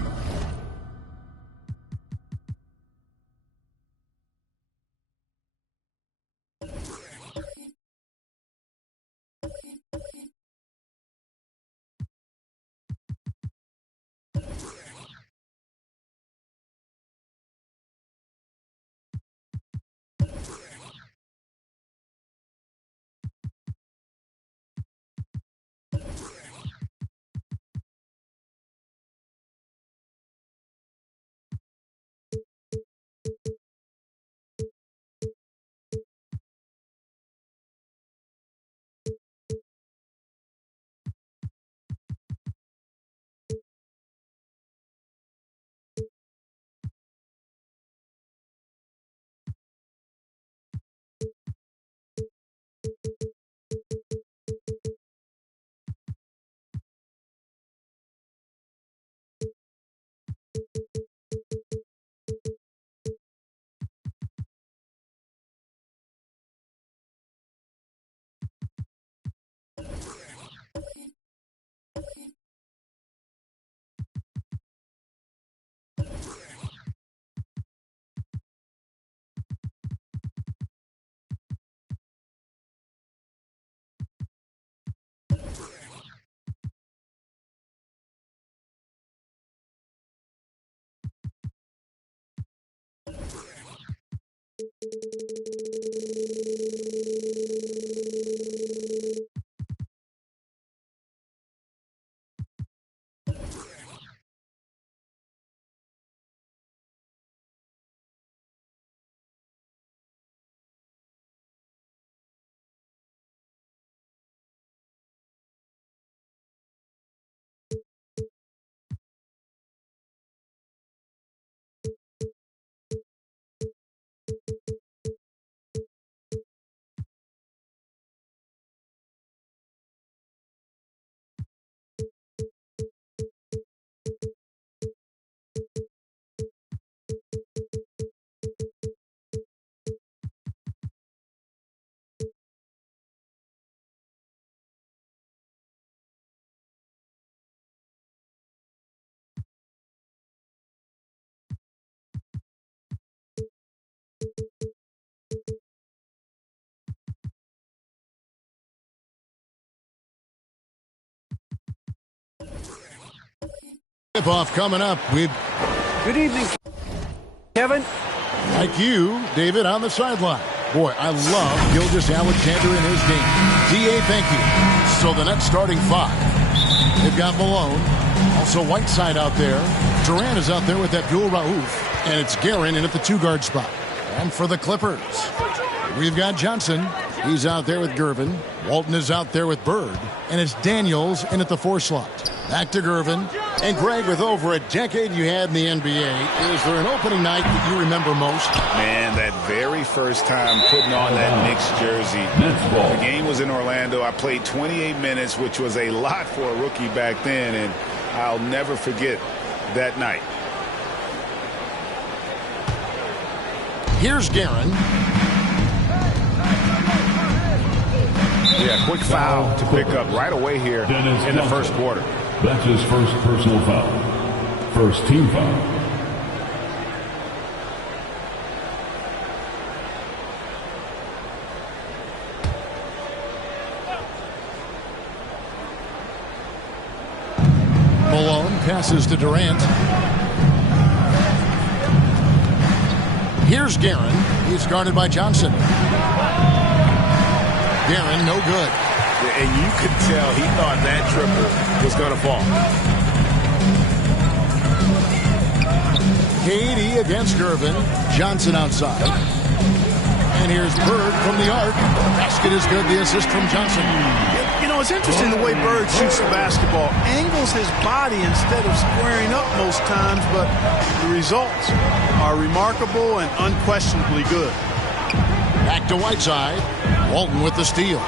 Tip-off coming up. Good evening, Kevin. Like you, David, on the sideline. Boy, I love Gilgeous-Alexander in his game. D.A., thank you. So the Nets starting five. They've got Malone. Also Whiteside out there. Durant is out there with that dual Raouf. And it's Guerin in at the two-guard spot. And for the Clippers, we've got Johnson. He's out there with Gervin. Walton is out there with Bird. And it's Daniels in at the four slot. Back to Gervin. And Greg, with over a decade you had in the NBA, is there an opening night that you remember most? Man, that very first time putting on that Knicks jersey. The game was in Orlando. I played 28 minutes, which was a lot for a rookie back then, and I'll never forget that night. Here's Guerin. Yeah, quick foul to pick up right away here in the first quarter. That's his first personal foul. First team foul. Malone passes to Durant. Here's Guerin. He's guarded by Johnson. Guerin, no good. And you could tell he thought that triple was going to fall. KD against Gervin. Johnson outside. And here's Bird from the arc. Basket is good. The assist from Johnson. You know, it's interesting the way Bird shoots the basketball. Angles his body instead of squaring up most times, but the results are remarkable and unquestionably good. Back to Whiteside. Walton with the steal.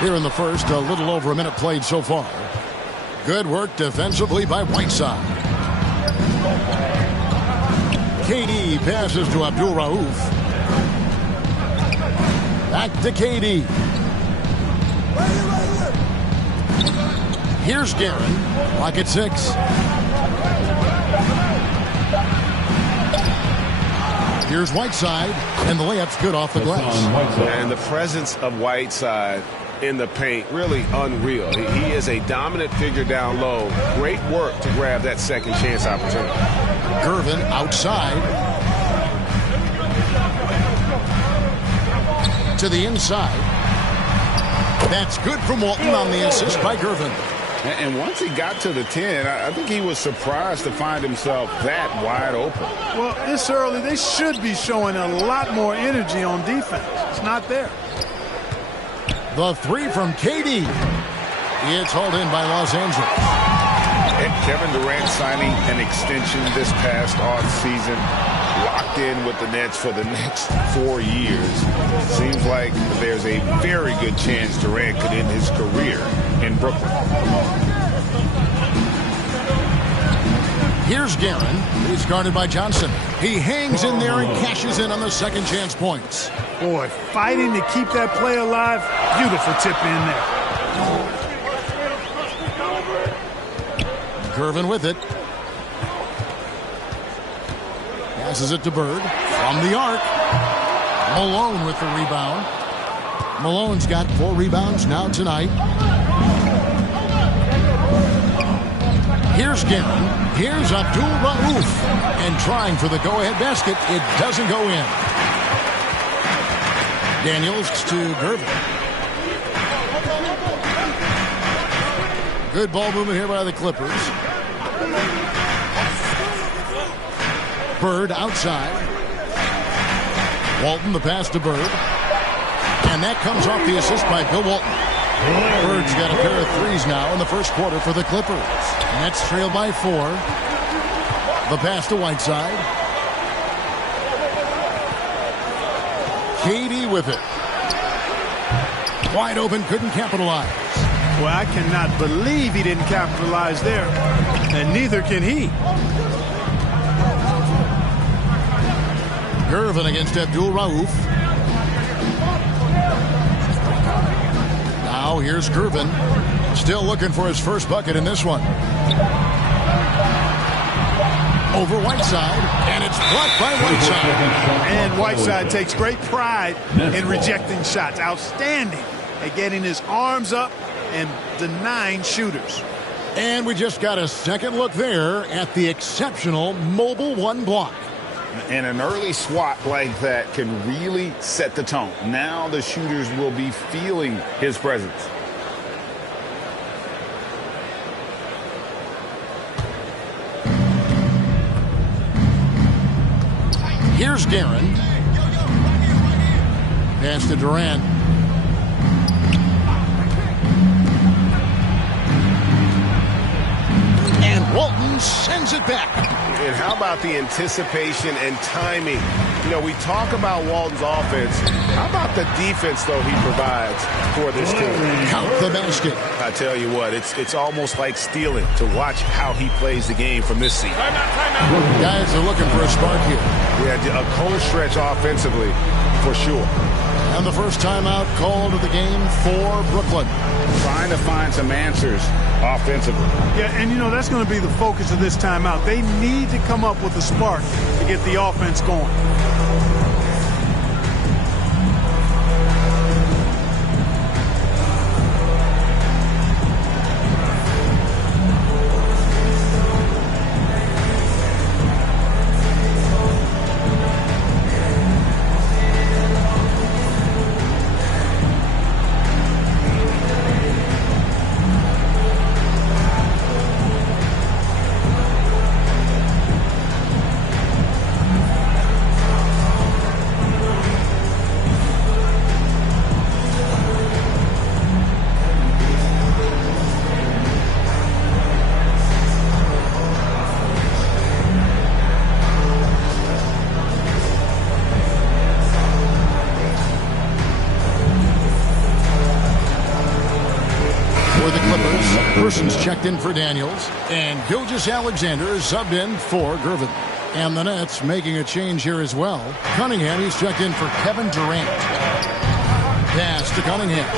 Here in the first, a little over a minute played so far. Good work defensively by Whiteside. KD passes to Abdul-Rauf. Back to KD. Here's Guerin. Clock at 6. Here's Whiteside, and the layup's good off the glass. And the presence of Whiteside in the paint, really unreal. He is a dominant figure down low. Great work to grab that second chance opportunity. Gervin outside. To the inside. That's good from Walton on the assist by Gervin. And once he got to the 10, I think he was surprised to find himself that wide open. Well, this early, they should be showing a lot more energy on defense. It's not there. The three from KD. It's hauled in by Los Angeles. And Kevin Durant signing an extension this past offseason, locked in with the Nets for the next 4 years. Seems like there's a very good chance Durant could end his career in Brooklyn. Here's Guerin. He's guarded by Johnson. He hangs in there and cashes in on the second chance points. Boy, fighting to keep that play alive. Beautiful tip in there. Gervin with it. Passes it to Bird. From the arc. Malone with the rebound. Malone's got 4 rebounds now tonight. Here's Guerin. Here's Abdul-Rauf. And trying for the go-ahead basket. It doesn't go in. Daniels to Gervin. Good ball movement here by the Clippers. Bird outside. Walton the pass to Bird. And that comes off the assist by Bill Walton. Bird's got a pair of threes now in the first quarter for the Clippers. Nets trail by 4. The pass to Whiteside. KD with it. Wide open, couldn't capitalize. Well, I cannot believe he didn't capitalize there. And neither can he. Gervin against Abdul-Rauf. Now here's Gervin. Still looking for his first bucket in this one. Over Whiteside, and it's blocked by Whiteside. And Whiteside takes great pride in rejecting shots. Outstanding at getting his arms up and denying shooters. And we just got a second look there at the exceptional mobile 1 block. And an early swat like that can really set the tone. Now the shooters will be feeling his presence. Here's Guerin. Pass to Durant. And Walton sends it back. And how about the anticipation and timing? You know, we talk about Walton's offense. How about the defense, though, he provides for this team? Count the basket. I tell you what, it's almost like stealing to watch how he plays the game from this seat. Guys are looking for a spark here. Yeah, a cold stretch offensively, for sure. And the first timeout called of the game for Brooklyn. Trying to find some answers offensively. Yeah, and you know, that's going to be the focus of this timeout. They need to come up with a spark to get the offense going. Parsons checked in for Daniels. And Gilgeous-Alexander is subbed in for Gervin. And the Nets making a change here as well. Cunningham, he's checked in for Kevin Durant. Pass to Cunningham.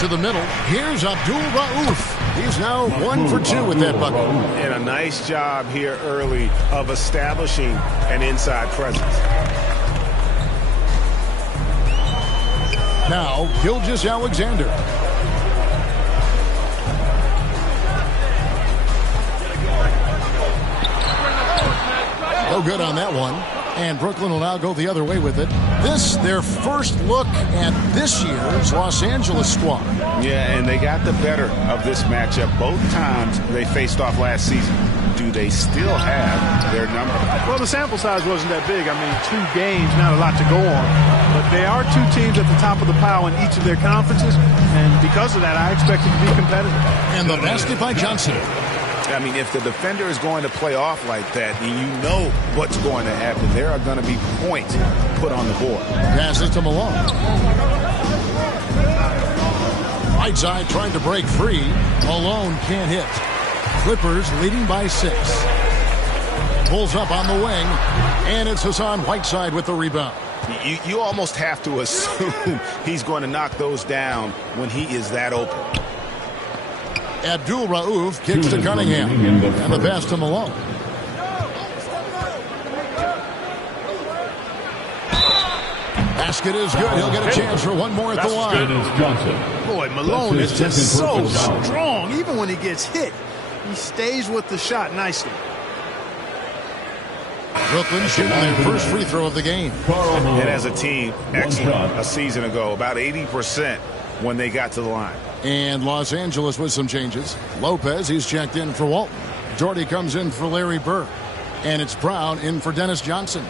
To the middle. Here's Abdul-Rauf. He's now 1 for 2 with that bucket. And a nice job here early of establishing an inside presence. Now, Gilgeous-Alexander. No good on that one. And Brooklyn will now go the other way with it. This, their first look at this year's Los Angeles squad. Yeah, and they got the better of this matchup both times they faced off last season. Do they still have their number? Well, the sample size wasn't that big. I mean, 2 games, not a lot to go on. But they are 2 teams at the top of the pile in each of their conferences. And because of that, I expect it to be competitive. And the basket by Johnson. I mean, if the defender is going to play off like that, and you know what's going to happen, there are going to be points put on the board. Passes to Malone. Right side trying to break free. Malone can't hit. Clippers leading by 6. Pulls up on the wing, and it's Hassan Whiteside with the rebound. You almost have to assume he's going to knock those down when he is that open. Abdul-Rauf kicks to Cunningham, and the pass to Malone. Basket is good. He'll get a chance for one more at the line. Boy, Malone is just so strong. Even when he gets hit, he stays with the shot nicely. Brooklyn shooting their first free throw of the game. And as a team, excellent a season ago, about 80% when they got to the line. And Los Angeles with some changes. Lopez, he's checked in for Walton. Jordy comes in for Larry Bird. And it's Brown in for Dennis Johnson.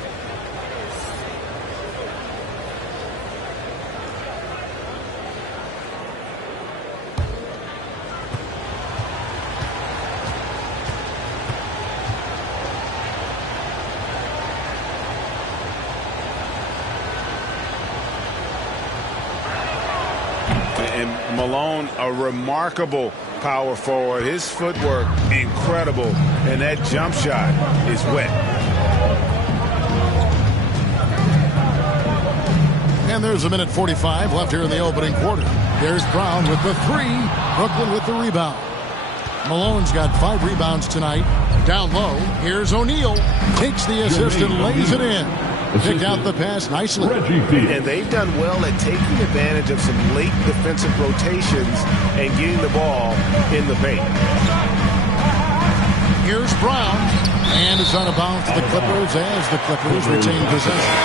Malone, a remarkable power forward. His footwork, incredible. And that jump shot is wet. And there's a minute 45 left here in the opening quarter. There's Brown with the 3. Brooklyn with the rebound. Malone's got 5 rebounds tonight. Down low, here's O'Neal. Takes the assist and lays it in. Picked out the pass nicely. And they've done well at taking advantage of some late defensive rotations and getting the ball in the paint. Here's Brown. And it's out of bounds to the Clippers as the Clippers retain possession.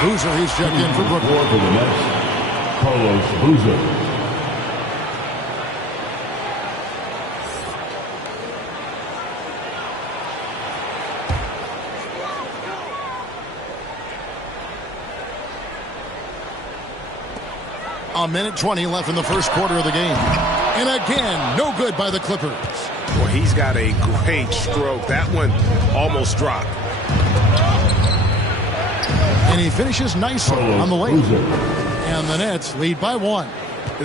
Boozer, he's checked in for Brooklyn. For the Nets, Carlos Boozer. A minute 20 left in the first quarter of the game. And again, no good by the Clippers. Well, he's got a great stroke. That one almost dropped. And he finishes nicely on the lane. And the Nets lead by 1.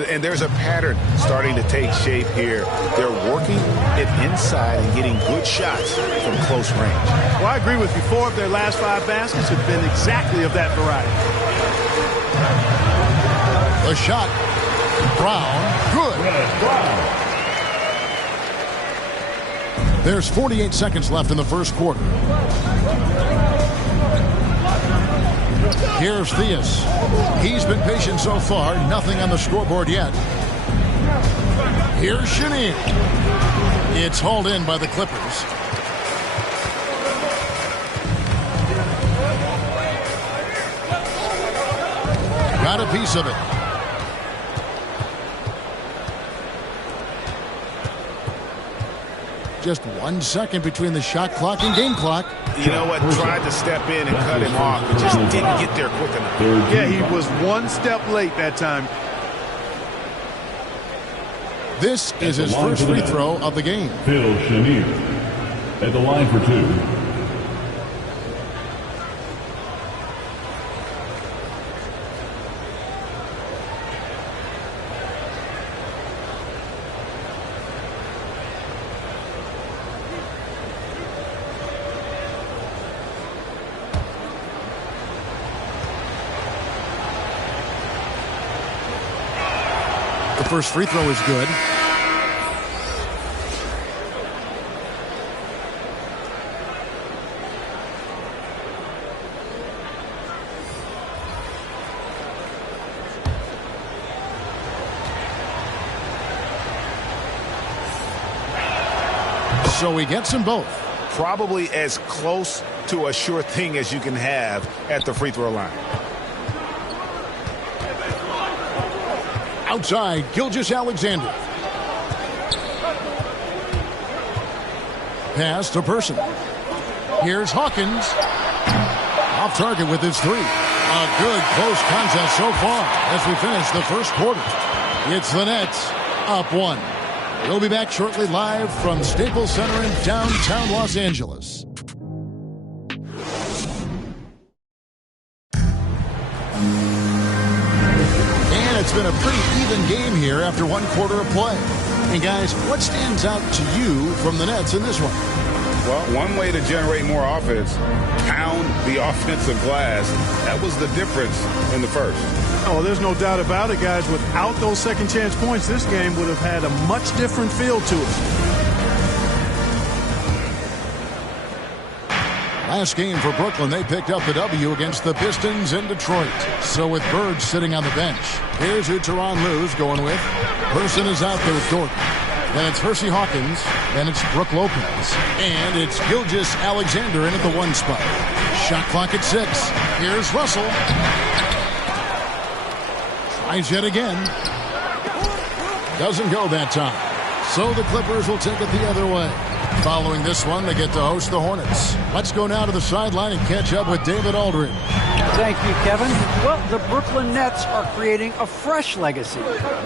And there's a pattern starting to take shape here. They're working it inside and getting good shots from close range. Well, I agree with you. 4 of their last 5 baskets have been exactly of that variety. The shot. Brown. Good. There's 48 seconds left in the first quarter. Here's Theus. He's been patient so far. Nothing on the scoreboard yet. Here's Chenier. It's hauled in by the Clippers. Got a piece of it. Just 1 second between the shot clock and game clock. You know what? Tried to step in and cut him off, but just didn't get there quick enough. Yeah, he was 1 step late that time. This is his first free throw of the game. Phil Chenier at the line for 2. First free throw is good. So he gets them both. Probably as close to a sure thing as you can have at the free throw line. Outside, Gilgeous-Alexander. Pass to Person. Here's Hawkins. Off target with his three. A good close contest so far as we finish the first quarter. It's the Nets up 1. We'll be back shortly live from Staples Center in downtown Los Angeles. And it's been a pretty even game here after one quarter of play. And guys, what stands out to you from the Nets in this one? Well, one way to generate more offense, pound the offensive glass. That was the difference in the first. Oh, there's no doubt about it, guys. Without those second chance points, this game would have had a much different feel to it. Last game for Brooklyn, they picked up the W against the Pistons in Detroit. So with Bird sitting on the bench, here's who Tyronn Lue's going with. Person is out there with Dort. Then it's Hersey Hawkins. Then it's Brook Lopez. And it's Gilgeous-Alexander in at the 1 spot. Shot clock at 6. Here's Russell. Tries yet again. Doesn't go that time. So the Clippers will take it the other way. Following this one, they get to host the Hornets. Let's go now to the sideline and catch up with David Aldridge. Thank you, Kevin. Well, the Brooklyn Nets are creating a fresh legacy.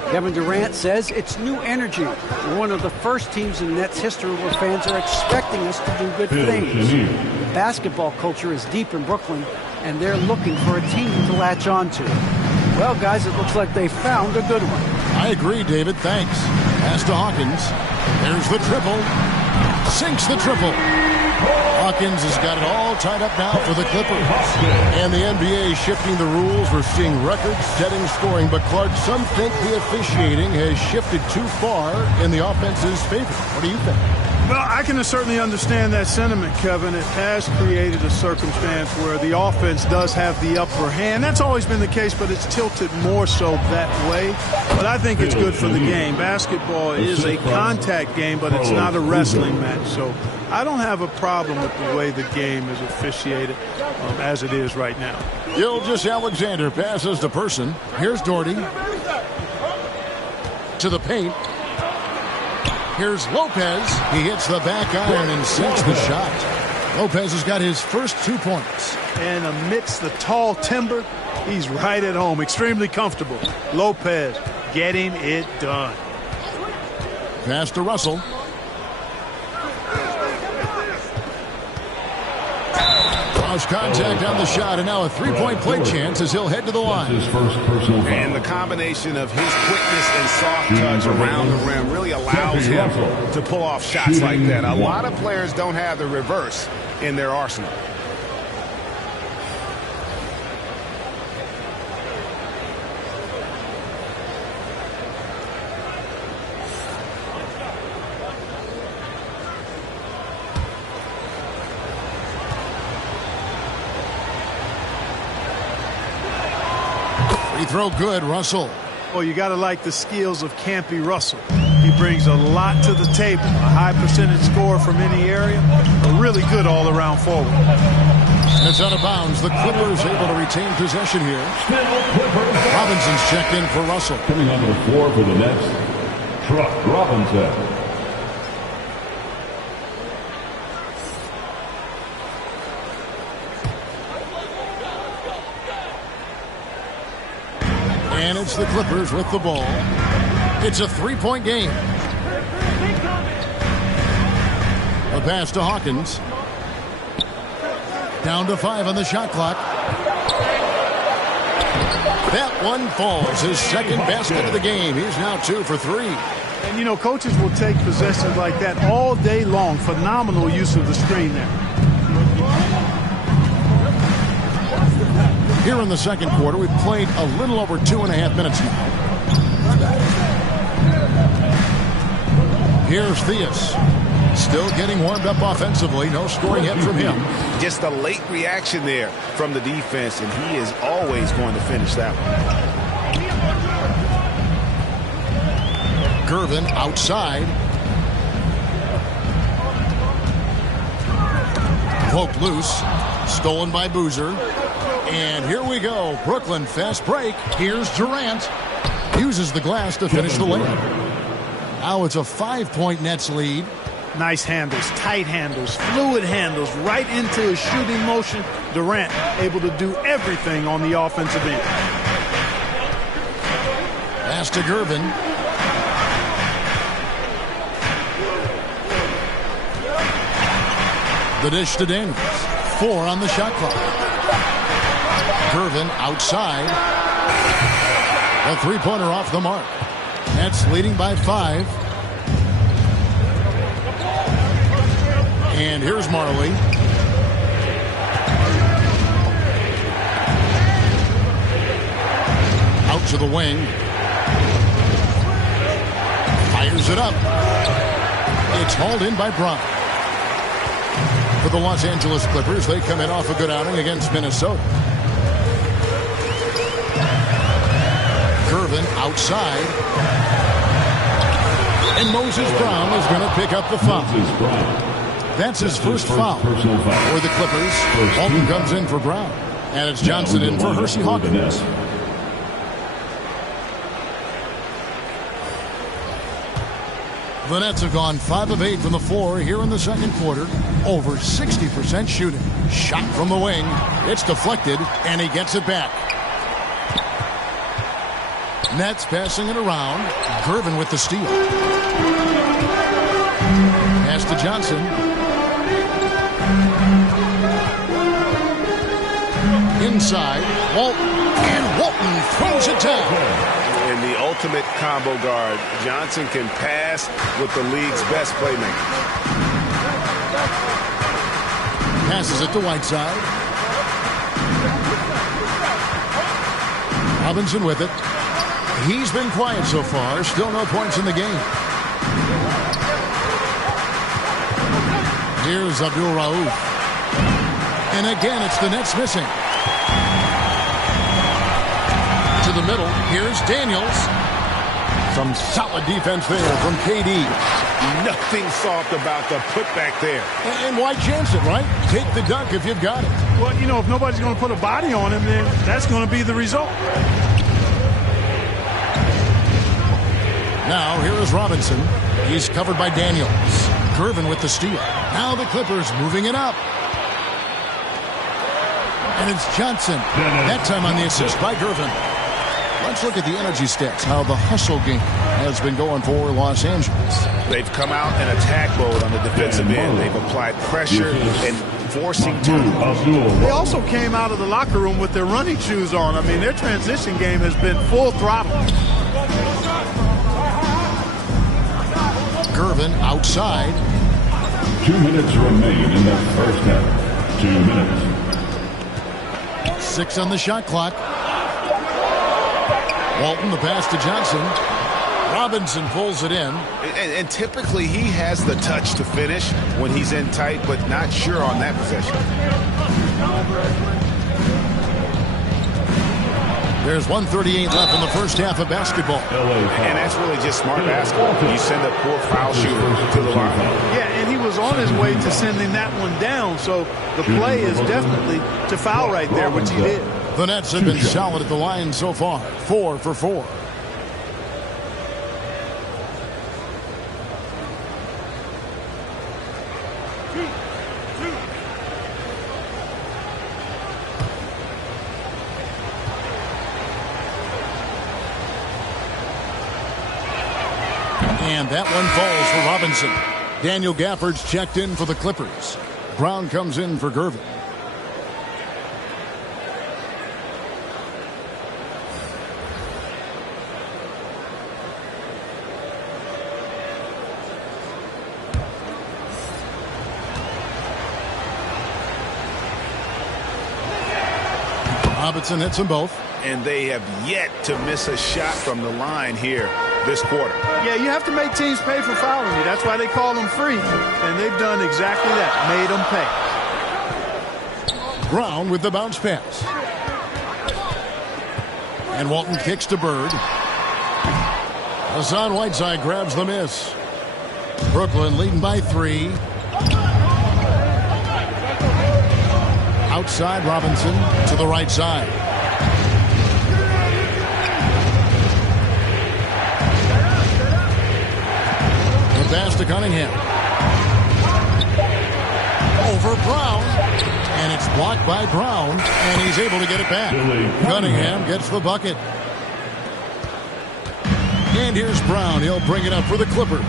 Kevin Durant says it's new energy. We're one of the first teams in Nets history where fans are expecting us to do good things. The basketball culture is deep in Brooklyn, and they're looking for a team to latch on to. Well, guys, it looks like they found a good one. I agree, David. Thanks. Pass to Hawkins. There's the triple. Sinks the triple. Hawkins has got it all tied up now for the Clippers. And the NBA shifting the rules. We're seeing record-setting scoring. But, Clark, some think the officiating has shifted too far in the offense's favor. What do you think? Well, I can certainly understand that sentiment, Kevin. It has created a circumstance where the offense does have the upper hand. That's always been the case, but it's tilted more so that way. But I think it's good for the game. Basketball is a contact game, but it's not a wrestling match. So I don't have a problem with the way the game is officiated as it is right now. Gilgeous-Alexander passes to Person. Here's Doherty. To the paint. Here's Lopez. He hits the back iron and sinks the shot. Lopez has got his first 2 points. And amidst the tall timber, he's right at home. Extremely comfortable. Lopez getting it done. Pass to Russell. Cross contact on the shot, and now a three-point play chance as he'll head to the line. And the combination of his quickness and soft touch around the rim really allows him to pull off shots like that. A lot of players don't have the reverse in their arsenal. Throw good, Russell. Well, you got to like the skills of Campy Russell. He brings a lot to the table. A high percentage score from any area. A really good all-around forward. It's out of bounds. The Clippers able to retain possession here. Robinson's checked in for Russell. Coming onto the floor for the Nets, Truck Robinson. And it's the Clippers with the ball. It's a three-point game. A pass to Hawkins. Down to 5 on the shot clock. That one falls. His second basket of the game. He's now 2 for 3. And, you know, coaches will take possessions like that all day long. Phenomenal use of the screen there. Here in the second quarter, we've played a little over 2.5 minutes now. Here's Theus. Still getting warmed up offensively. No scoring yet from him. Just a late reaction there from the defense, and he is always going to finish that one. Gervin outside. Poke loose. Stolen by Boozer. And here we go. Brooklyn fast break. Here's Durant. Uses the glass to finish the layup. Now it's a 5-point Nets lead. Nice handles, tight handles, fluid handles, right into his shooting motion. Durant able to do everything on the offensive end. Pass to Gervin. The dish to Daniels. 4 on the shot clock. Gervin outside. A three-pointer off the mark. Nets leading by 5. And here's Marley. Out to the wing. Fires it up. It's hauled in by Brown. For the Los Angeles Clippers, they come in off a good outing against Minnesota. Gervin outside. And Moses Brown is going to pick up the foul. That's his first foul for the Clippers. Walton comes in for Brown. And it's Johnson in for Hersey Hawkins. The Nets have gone 5 of 8 from the floor here in the second quarter. Over 60% shooting. Shot from the wing. It's deflected, and he gets it back. Nets passing it around. Gervin with the steal. Pass to Johnson. Inside, Walton, and Walton throws it down. In the ultimate combo guard, Johnson can pass with the league's best playmaker. Passes it to Whiteside. Robinson with it. He's been quiet so far. Still no points in the game. Here's Abdul-Rauf. And again, it's the Nets missing. To the middle. Here's Daniels. Some solid defense there from KD. Nothing soft about the putback there. And why chance it, right? Take the dunk if you've got it. Well, you know, if nobody's going to put a body on him, then that's going to be the result. Now, here is Robinson. He's covered by Daniels. Gervin with the steal. Now the Clippers moving it up. And it's Johnson. That time on the assist by Gervin. Let's look at the energy stats, how the hustle game has been going for Los Angeles. They've come out in attack mode on the defensive end. They've applied pressure and forcing turnovers. They also came out of the locker room with their running shoes on. I mean, their transition game has been full throttle. Gervin outside. 2 minutes remain in the first half. 2 minutes. 6 on the shot clock. Walton, the pass to Johnson. Robinson pulls it in. And typically he has the touch to finish when he's in tight, but not sure on that possession. There's 1:38 left in the first half of basketball. And that's really just smart basketball. You send a poor foul shooter to the line. Yeah, and he was on his way to sending that one down, so the play is definitely to foul right there, which he did. The Nets have been solid at the line so far. 4 for 4. And that one falls for Robinson. Daniel Gafford's checked in for the Clippers. Brown comes in for Gervin. Robinson hits them both. And they have yet to miss a shot from the line here this quarter. Yeah, you have to make teams pay for fouling you. That's why they call them free. And they've done exactly that, made them pay. Brown with the bounce pass. And Walton kicks to Bird. Hassan Whiteside grabs the miss. Brooklyn leading by 3. Outside Robinson to the right side. The pass to Cunningham. Over Brown. And it's blocked by Brown. And he's able to get it back. Cunningham gets the bucket. And here's Brown. He'll bring it up for the Clippers.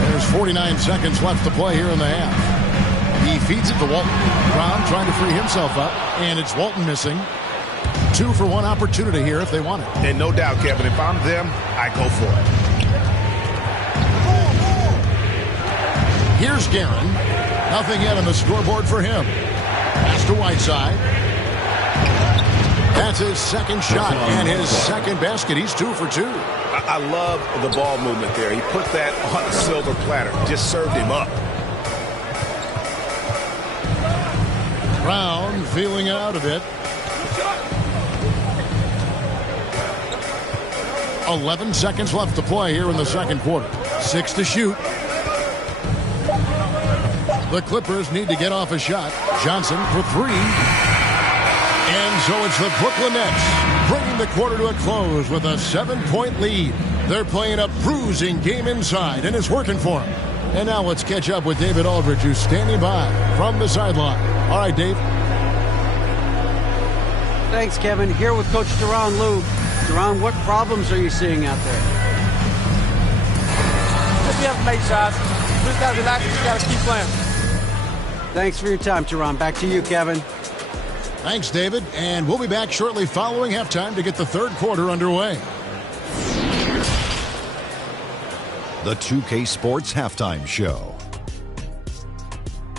There's 49 seconds left to play here in the half. He feeds it to Walton. Brown trying to free himself up. And it's Walton missing. 2 for 1 opportunity here if they want it. And no doubt, Kevin, if I'm them, I go for it. Here's Guerin. Nothing yet on the scoreboard for him. Pass to Whiteside. That's his second shot and his second basket. He's 2 for 2. I love the ball movement there. He put that on a silver platter. Just served him up. Brown feeling it out a bit. 11 seconds left to play here in the second quarter. 6 to shoot. The Clippers need to get off a shot. Johnson for 3. And so it's the Brooklyn Nets bringing the quarter to a close with a 7-point lead. They're playing a bruising game inside, and it's working for them. And now let's catch up with David Aldridge, who's standing by from the sideline. All right, Dave. Thanks, Kevin. Here with Coach Duran Lou. Duran, what problems are you seeing out there? Just we have to make shots. We just got to relax and just got to keep playing. Thanks for your time, Duran. Back to you, Kevin. Thanks, David. And we'll be back shortly following halftime to get the third quarter underway. The 2K Sports Halftime Show.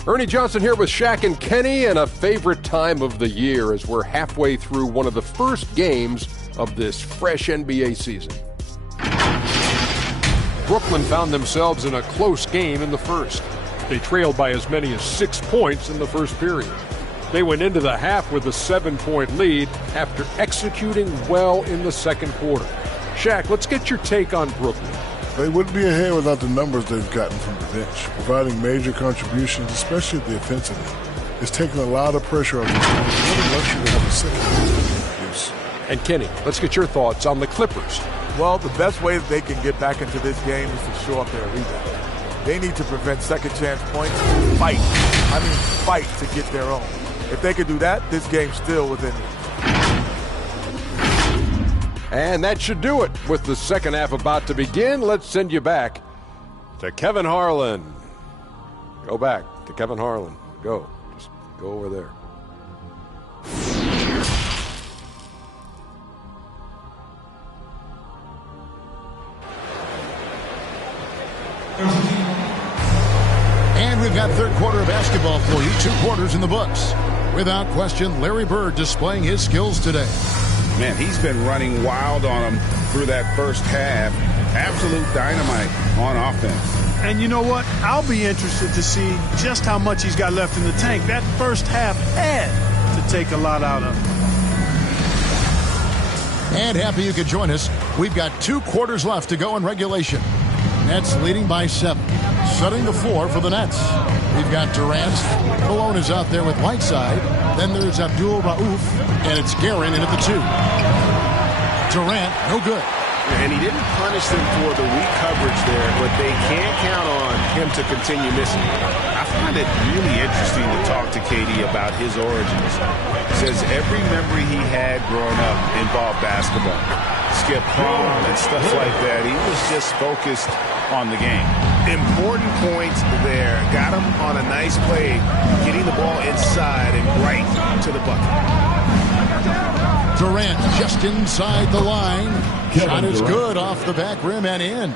Ernie Johnson here with Shaq and Kenny, and a favorite time of the year as we're halfway through one of the first games of this fresh NBA season. Brooklyn found themselves in a close game in the first. They trailed by as many as 6 points in the first period. They went into the half with a 7-point lead after executing well in the second quarter. Shaq, let's get your take on Brooklyn. They wouldn't be ahead without the numbers they've gotten from the bench, providing major contributions, especially at the offensive end. It's taken a lot of pressure off the team. What a luxury to have a second use. And Kenny, let's get your thoughts on the Clippers. Well, the best way that they can get back into this game is to show up their rebound. They need to prevent second chance points. Fight to get their own. If they could do that, this game's still within reach. And that should do it. With the second half about to begin, let's send you back to Kevin Harlan. Go back to Kevin Harlan. Go. Just go over there. And we've got third quarter of basketball for you. 2 quarters in the books. Without question, Larry Bird displaying his skills today. Man, he's been running wild on them through that first half. Absolute dynamite on offense. And you know what? I'll be interested to see just how much he's got left in the tank. That first half had to take a lot out of him. And happy you could join us. We've got 2 quarters left to go in regulation. Nets leading by 7. Setting the floor for the Nets. We've got Durant. Malone is out there with Whiteside. Then there's Abdul-Rauf. And it's Guerin in at the 2. Durant, no good. And he didn't punish them for the weak coverage there, but they can't count on him to continue missing. I find it really interesting to talk to KD about his origins. He says every memory he had growing up involved basketball. Skip prom and stuff like that. He was just focused on the game. Important points there. Got him on a nice play, getting the ball inside and right to the bucket. Durant just inside the line. Shot is good off the back rim and in.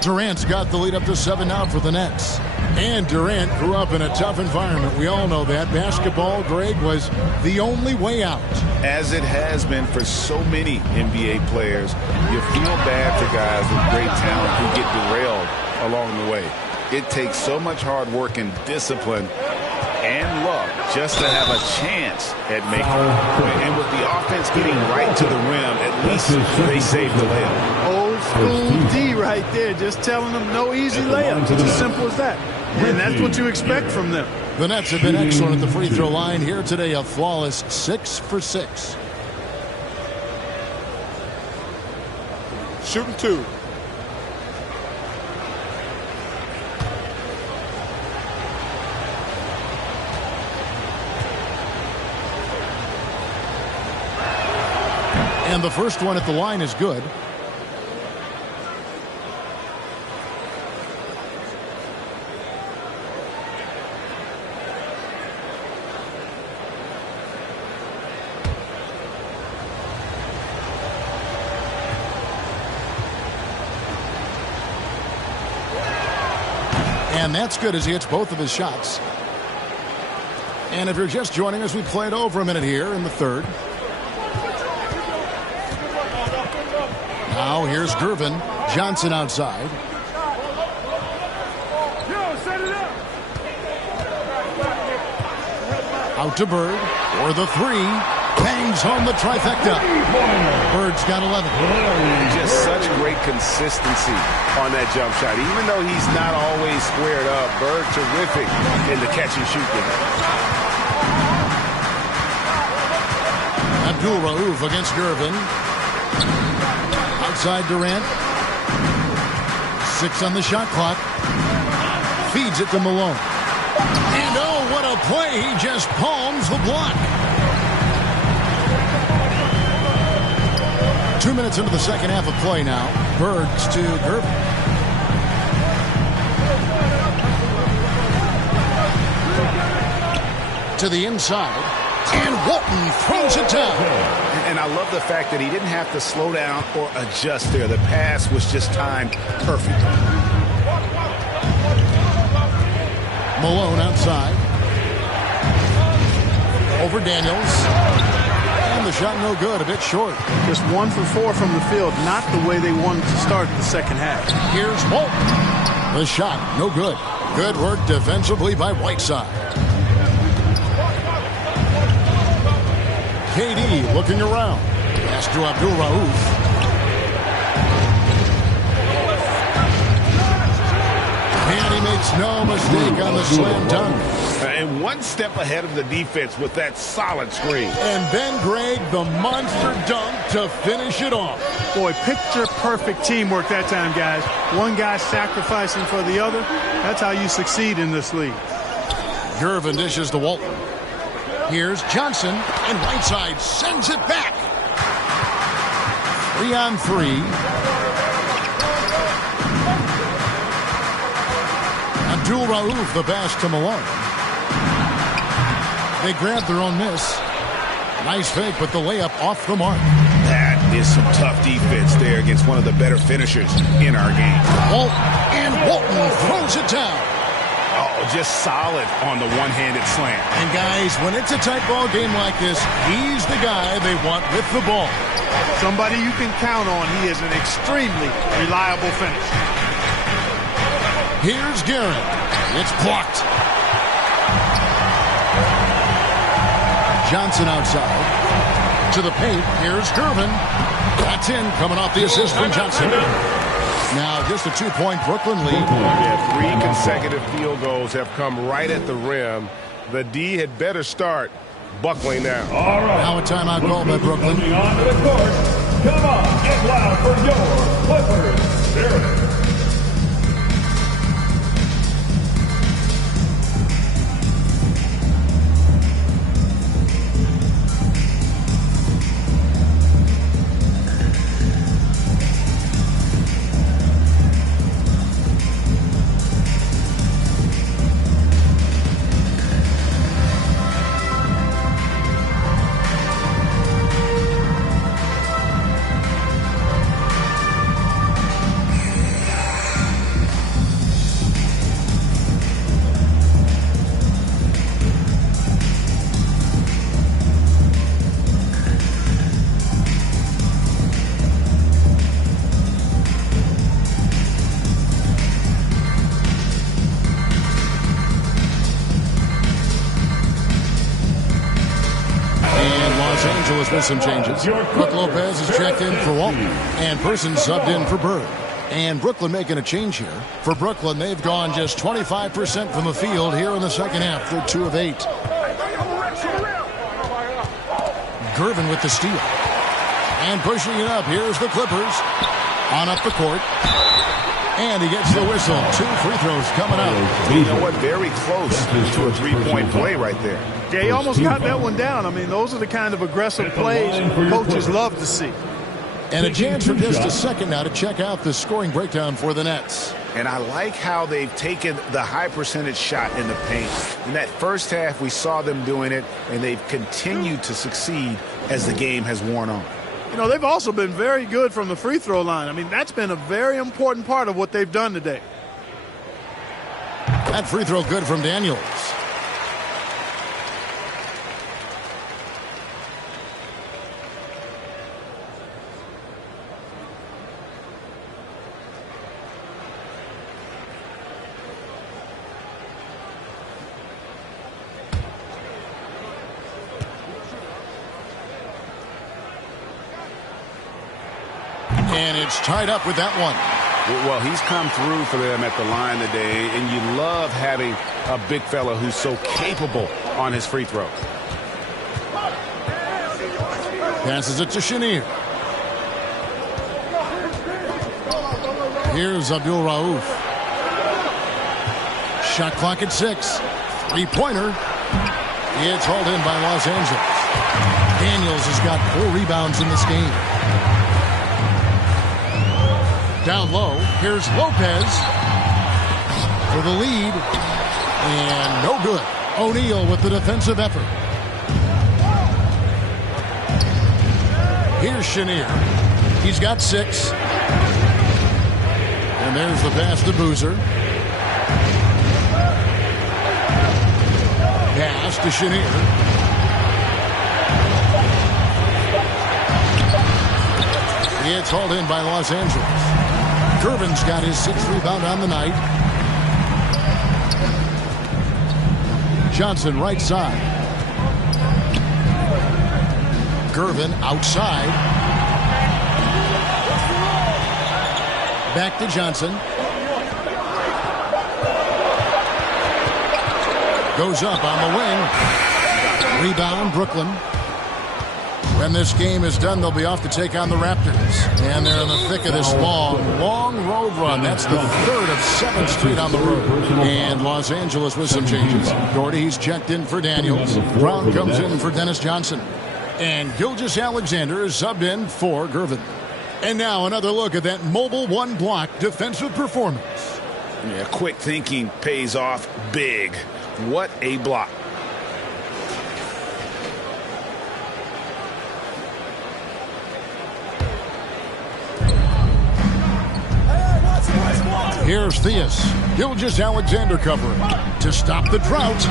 Durant's got the lead up to 7 now for the Nets. And Durant grew up in a tough environment. We all know that. Basketball, Greg, was the only way out. As it has been for so many NBA players, you feel bad for guys with great talent who get derailed along the way. It takes so much hard work and discipline and luck just to have a chance at making it. And with the offense getting right to the rim, at least they saved the layup. Old school D right there, just telling them no easy layups. It's as simple as that. And that's what you expect from them. The Nets have been excellent at the free throw line here today, a flawless 6 for 6. Shooting 2. And the first one at the line is good. And that's good as he hits both of his shots. And if you're just joining us, we played over a minute here in the third. Now here's Gervin. Johnson outside. Out to Bird for the three. Bangs home the trifecta. Bird's got 11. Just such great consistency on that jump shot. Even though he's not always squared up, Bird terrific in the catch and shoot game. Abdul-Rauf against Gervin. Outside Durant. 6 on the shot clock. Feeds it to Malone. And oh, what a play. He just palms the block. 2 minutes into the second half of play now. Birds to Gervin. To the inside. And Walton throws it down. And I love the fact that he didn't have to slow down or adjust there. The pass was just timed perfectly. Malone outside. Over Daniels. And the shot no good, a bit short. Just 1 for 4 from the field, not the way they wanted to start the second half. Here's Walton. The shot no good. Good work defensively by Whiteside. KD looking around. Pass to Abdul-Rauf. And he makes no mistake on the slam dunk. And one step ahead of the defense with that solid screen. And then, Greg, the monster dunk to finish it off. Boy, picture perfect teamwork that time, guys. One guy sacrificing for the other. That's how you succeed in this league. Gervin dishes to Walton. Here's Johnson, and Whiteside sends it back. 3 on 3. Abdul-Rauf the pass to Malone. They grab their own miss. Nice fake, but the layup off the mark. That is some tough defense there against one of the better finishers in our game. Walton throws it down. Oh, just solid on the one-handed slam. And guys, when it's a tight ball game like this, he's the guy they want with the ball. Somebody you can count on. He is an extremely reliable finisher. Here's Garrett. It's blocked. Johnson outside. To the paint. Here's Gervin. That's in, coming off the assist from Johnson. Now just a 2-point Brooklyn lead. Yeah, 3 consecutive field goals have come right at the rim. The D had better start buckling now. All right. Now a timeout call by Brooklyn. Moving on to the court. Come on, get loud for your Clippers. Angeles with some changes. Brook Lopez is checked in for Walton, and Person subbed in for Bird. And Brooklyn making a change here. For Brooklyn, they've gone just 25% from the field here in the second half. They're 2 of 8. Gervin with the steal. And pushing it up. Here's the Clippers. On up the court. And he gets the whistle. 2 free throws coming up. You know what? Very close to a three-point play right there. Yeah, he almost got that one down. I mean, those are the kind of aggressive plays coaches love to see. And a chance for just a second now to check out the scoring breakdown for the Nets. And I like how they've taken the high percentage shot in the paint. In that first half, we saw them doing it, and they've continued to succeed as the game has worn on. You know, they've also been very good from the free throw line. I mean, that's been a very important part of what they've done today. That free throw good from Daniels. And it's tied up with that one. Well, he's come through for them at the line today, and you love having a big fella who's so capable on his free throws. Passes it to Chenier. Here's Abdul-Rauf. Shot clock at 6. Three-pointer. It's hauled in by Los Angeles. Daniels has got 4 rebounds in this game. Down low, here's Lopez for the lead, and no good. O'Neal with the defensive effort. Here's Chenier. He's got 6. And there's the pass to Boozer. Pass to Chenier. It's hauled in by Los Angeles. Gervin's got his 6th rebound on the night. Johnson right side. Gervin outside. Back to Johnson. Goes up on the wing. Rebound, Brooklyn. When this game is done, they'll be off to take on the Raptors. And they're in the thick of this long road run. That's the 3rd of 7 straight on the road. And Los Angeles with some changes. Doherty's checked in for Daniels. Brown comes in for Dennis Johnson. And Gilgeous-Alexander is subbed in for Gervin. And now another look at that mobile one-block defensive performance. Yeah, quick thinking pays off big. What a block. Here's Theus. Gilgeous-Alexander covering to stop the drought.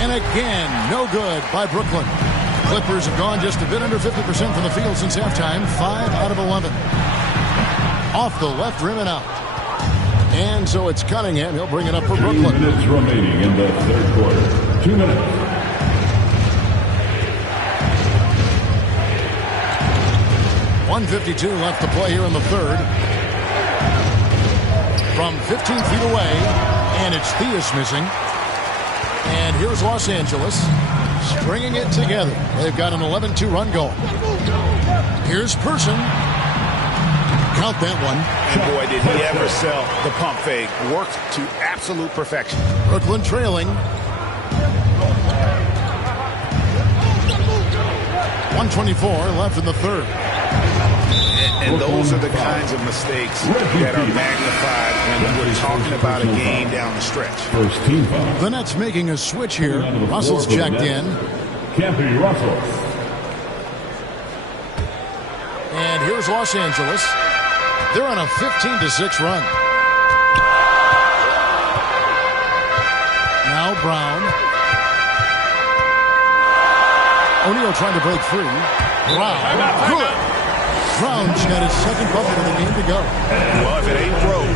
And again, no good by Brooklyn. Clippers have gone just a bit under 50% from the field since halftime. 5 out of 11. Off the left rim and out. And so it's Cunningham. He'll bring it up for Brooklyn. 2 minutes remaining in the 3rd quarter. 2 minutes. .152 left to play here in the 3rd. From 15 feet away, and it's Theus missing. And here's Los Angeles stringing it together. They've got an 11-2 run going. Here's Person. Count that one. And boy, did he ever sell the pump fake. Worked to absolute perfection. Brooklyn trailing. 124 left in the 3rd. And those are the kinds of mistakes that are magnified when we're talking about a game down the stretch. First team foul. The Nets making a switch here. Russell's checked in. Campy Russell. And here's Los Angeles. They're on a 15-6 run. Now Brown. O'Neal trying to break free. Brown. Good. Brown's got his 2nd bucket of the game to go. Well, if it ain't broke,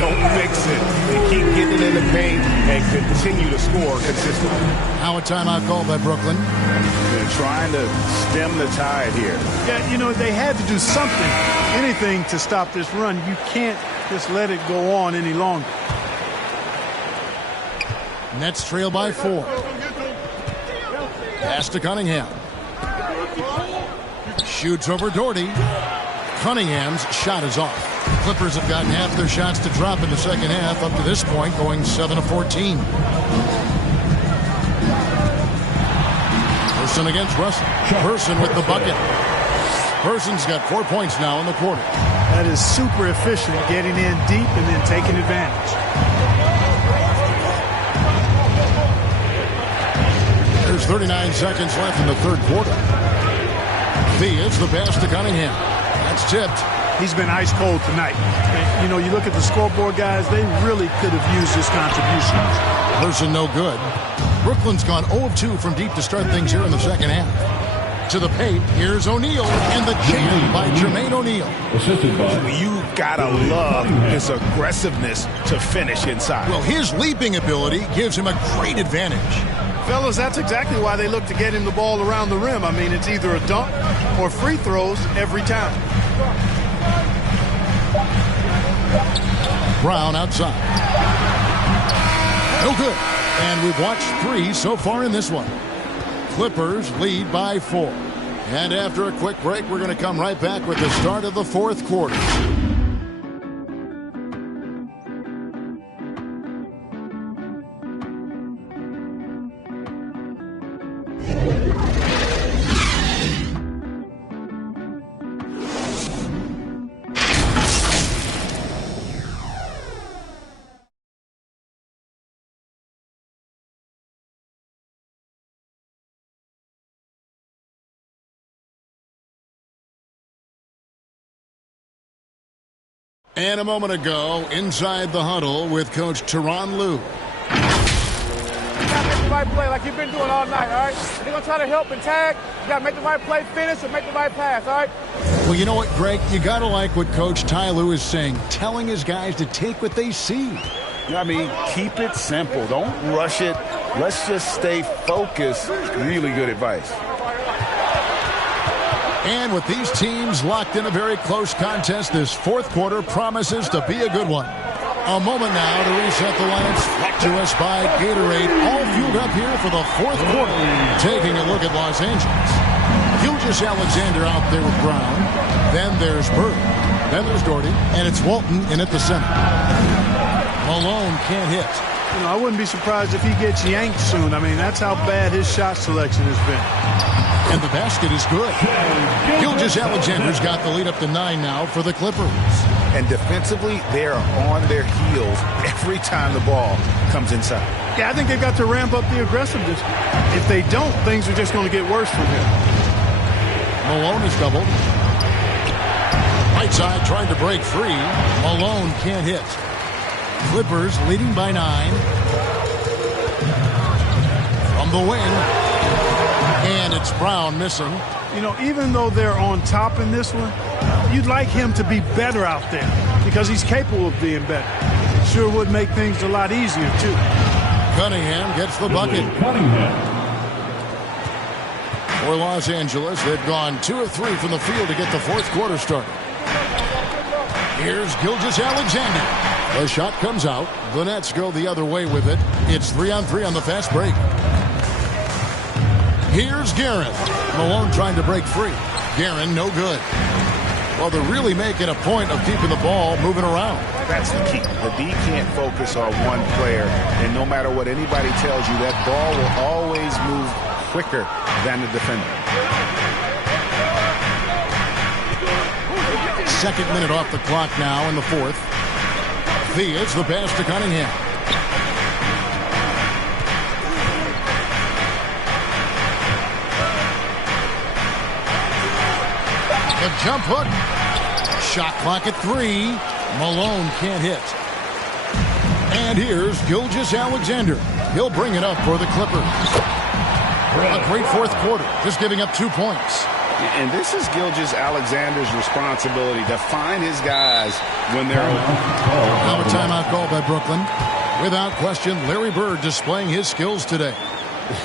don't fix it. They keep getting it in the paint and continue to score consistently. Now a timeout called by Brooklyn. They're trying to stem the tide here. Yeah, you know, they had to do something, anything to stop this run. You can't just let it go on any longer. Nets trail by 4. Pass to Cunningham. Shoots over Doherty. Cunningham's shot is off. Clippers have gotten half their shots to drop in the second half up to this point, going 7 of 14. Person against Russell. Person with the bucket. Person's got 4 points now in the quarter. That is super efficient, getting in deep and then taking advantage. There's 39 seconds left in the third quarter. Thea's the pass to Cunningham. That's tipped. He's been ice cold tonight. And, you know, you look at the scoreboard, guys, they really could have used his contributions. Person no good. Brooklyn's gone 0 of 2 from deep to start things here in the second half. To the paint, here's O'Neal, and the jam by Jermaine O'Neal. You gotta love his aggressiveness to finish inside. Well, his leaping ability gives him a great advantage. Fellas, that's exactly why they look to get him the ball around the rim. I mean, it's either a dunk or free throws every time. Brown outside. No good. And we've watched 3 so far in this one. Clippers lead by 4. And after a quick break, we're going to come right back with the start of the fourth quarter. And a moment ago, inside the huddle with Coach Tyronn Lue. You gotta make the right play like you've been doing all night, all right? If you're gonna try to help and tag, you gotta make the right play, finish, or make the right pass, all right? Well, you know what, Greg? You gotta like what Coach Ty Lue is saying, telling his guys to take what they see. I mean, keep it simple. Don't rush it. Let's just stay focused. Really good advice. And with these teams locked in a very close contest, this fourth quarter promises to be a good one. A moment now to reset the lineups. Brought to us by Gatorade. All fueled up here for the fourth quarter. Taking a look at Los Angeles. Gilgeous-Alexander out there with Brown. Then there's Bird. Then there's Doherty. And it's Walton in at the center. Malone can't hit. You know, I wouldn't be surprised if he gets yanked soon. I mean, that's how bad his shot selection has been. And the basket is good. Gilgeous-Alexander's got the lead up to 9 now for the Clippers. And defensively, they are on their heels every time the ball comes inside. Yeah, I think they've got to ramp up the aggressiveness. If they don't, things are just going to get worse from him. Malone is doubled. Right side trying to break free. Malone can't hit. Clippers leading by 9. From the wing. And it's Brown missing. You know, even though they're on top in this one, you'd like him to be better out there because he's capable of being better. Sure would make things a lot easier, too. Cunningham gets the bucket. For Los Angeles, they've gone 2 of 3 from the field to get the fourth quarter started. Here's Gilgeous-Alexander. The shot comes out. The Nets go the other way with it. It's 3-on-3 on the fast break. Here's Guerin. Malone trying to break free. Guerin, no good. Well, they're really making a point of keeping the ball moving around. That's the key. The D can't focus on one player, and no matter what anybody tells you, that ball will always move quicker than the defender. Second minute off the clock now in the fourth. Thea's the pass to Cunningham. The jump hook. Shot clock at 3. Malone can't hit. And here's Gilgeous-Alexander. He'll bring it up for the Clippers. A great fourth quarter, just giving up 2 points. And this is Gilgeous-Alexander's responsibility to find his guys when they're open. Now a timeout call by Brooklyn. Without question, Larry Bird displaying his skills today.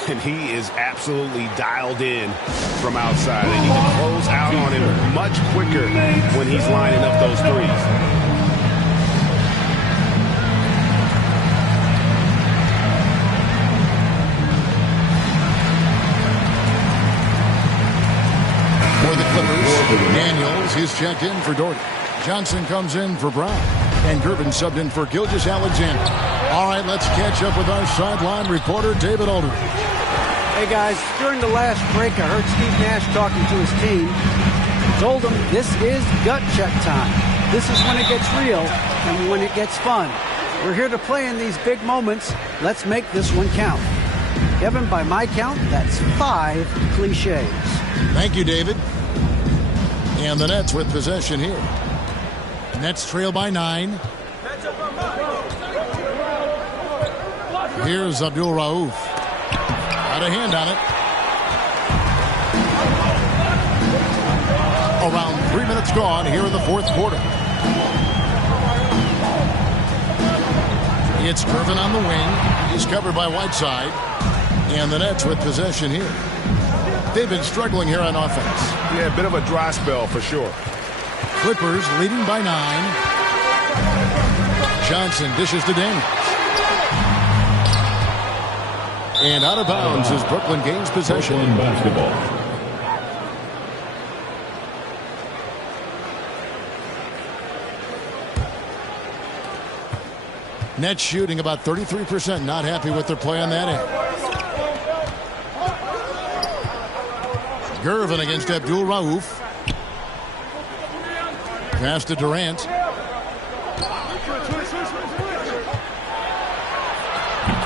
And he is absolutely dialed in from outside. And he can close out on him much quicker when he's lining up those threes. For the Clippers, Daniels is checked in for Doherty. Johnson comes in for Brown. And Gervin subbed in for Gilgeous-Alexander. All right, let's catch up with our sideline reporter, David Aldridge. Hey, guys, during the last break, I heard Steve Nash talking to his team. Told them this is gut check time. This is when it gets real and when it gets fun. We're here to play in these big moments. Let's make this one count. Kevin, by my count, that's 5 cliches. Thank you, David. And the Nets with possession here. Nets trail by 9. Here's Abdul-Rauf. Got a hand on it. Around 3 minutes gone here in the fourth quarter. It's Gervin on the wing. He's covered by Whiteside. And the Nets with possession here. They've been struggling here on offense. Yeah, a bit of a dry spell for sure. Clippers leading by 9. Johnson dishes to Daniels. And out of bounds as Brooklyn gains possession. Brooklyn basketball. Nets shooting about 33%. Not happy with their play on that end. Gervin against Abdul-Rauf. Pass to Durant.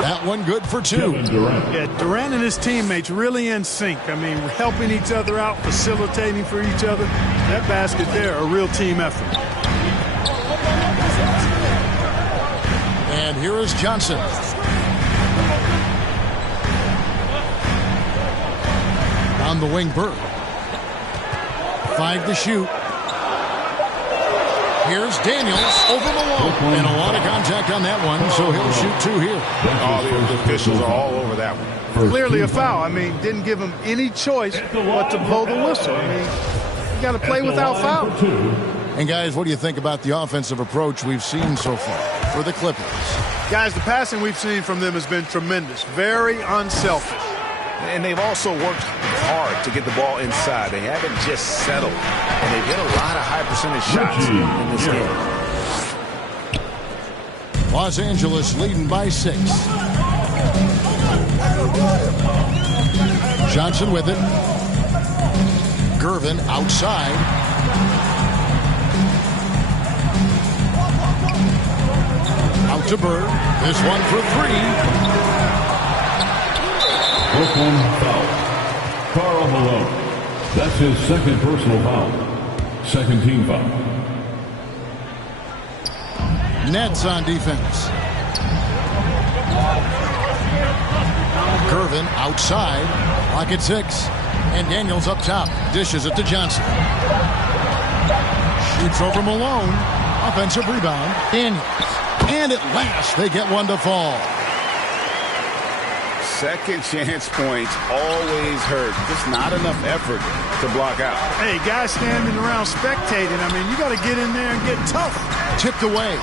That one good for 2. Yeah, Durant and his teammates really in sync. I mean, helping each other out, facilitating for each other. That basket there, a real team effort. And here is Johnson. On the wing, Bird. 5 to shoot. Here's Daniels over Malone. And a lot of contact on that one, so he'll shoot 2 here. All the officials are all over that one. Clearly a foul. I mean, didn't give him any choice but to blow the whistle. I mean, you got to play without foul. And, guys, what do you think about the offensive approach we've seen so far for the Clippers? Guys, the passing we've seen from them has been tremendous. Very unselfish. And they've also worked hard to get the ball inside. They haven't just settled. And they've hit a lot of high percentage shots in this game. Los Angeles leading by 6. Johnson with it. Gervin outside. Out to Bird. This one for 3. Brooklyn foul. Karl Malone. That's his second personal foul. Second team foul. Nets on defense. Gervin outside. Lock at 6. And Daniels up top. Dishes it to Johnson. Shoots over Malone. Offensive rebound. Daniels. And at last they get one to fall. Second chance points always hurt. Just not enough effort to block out. Hey, guys standing around spectating. I mean, you got to get in there and get tough. Tipped away.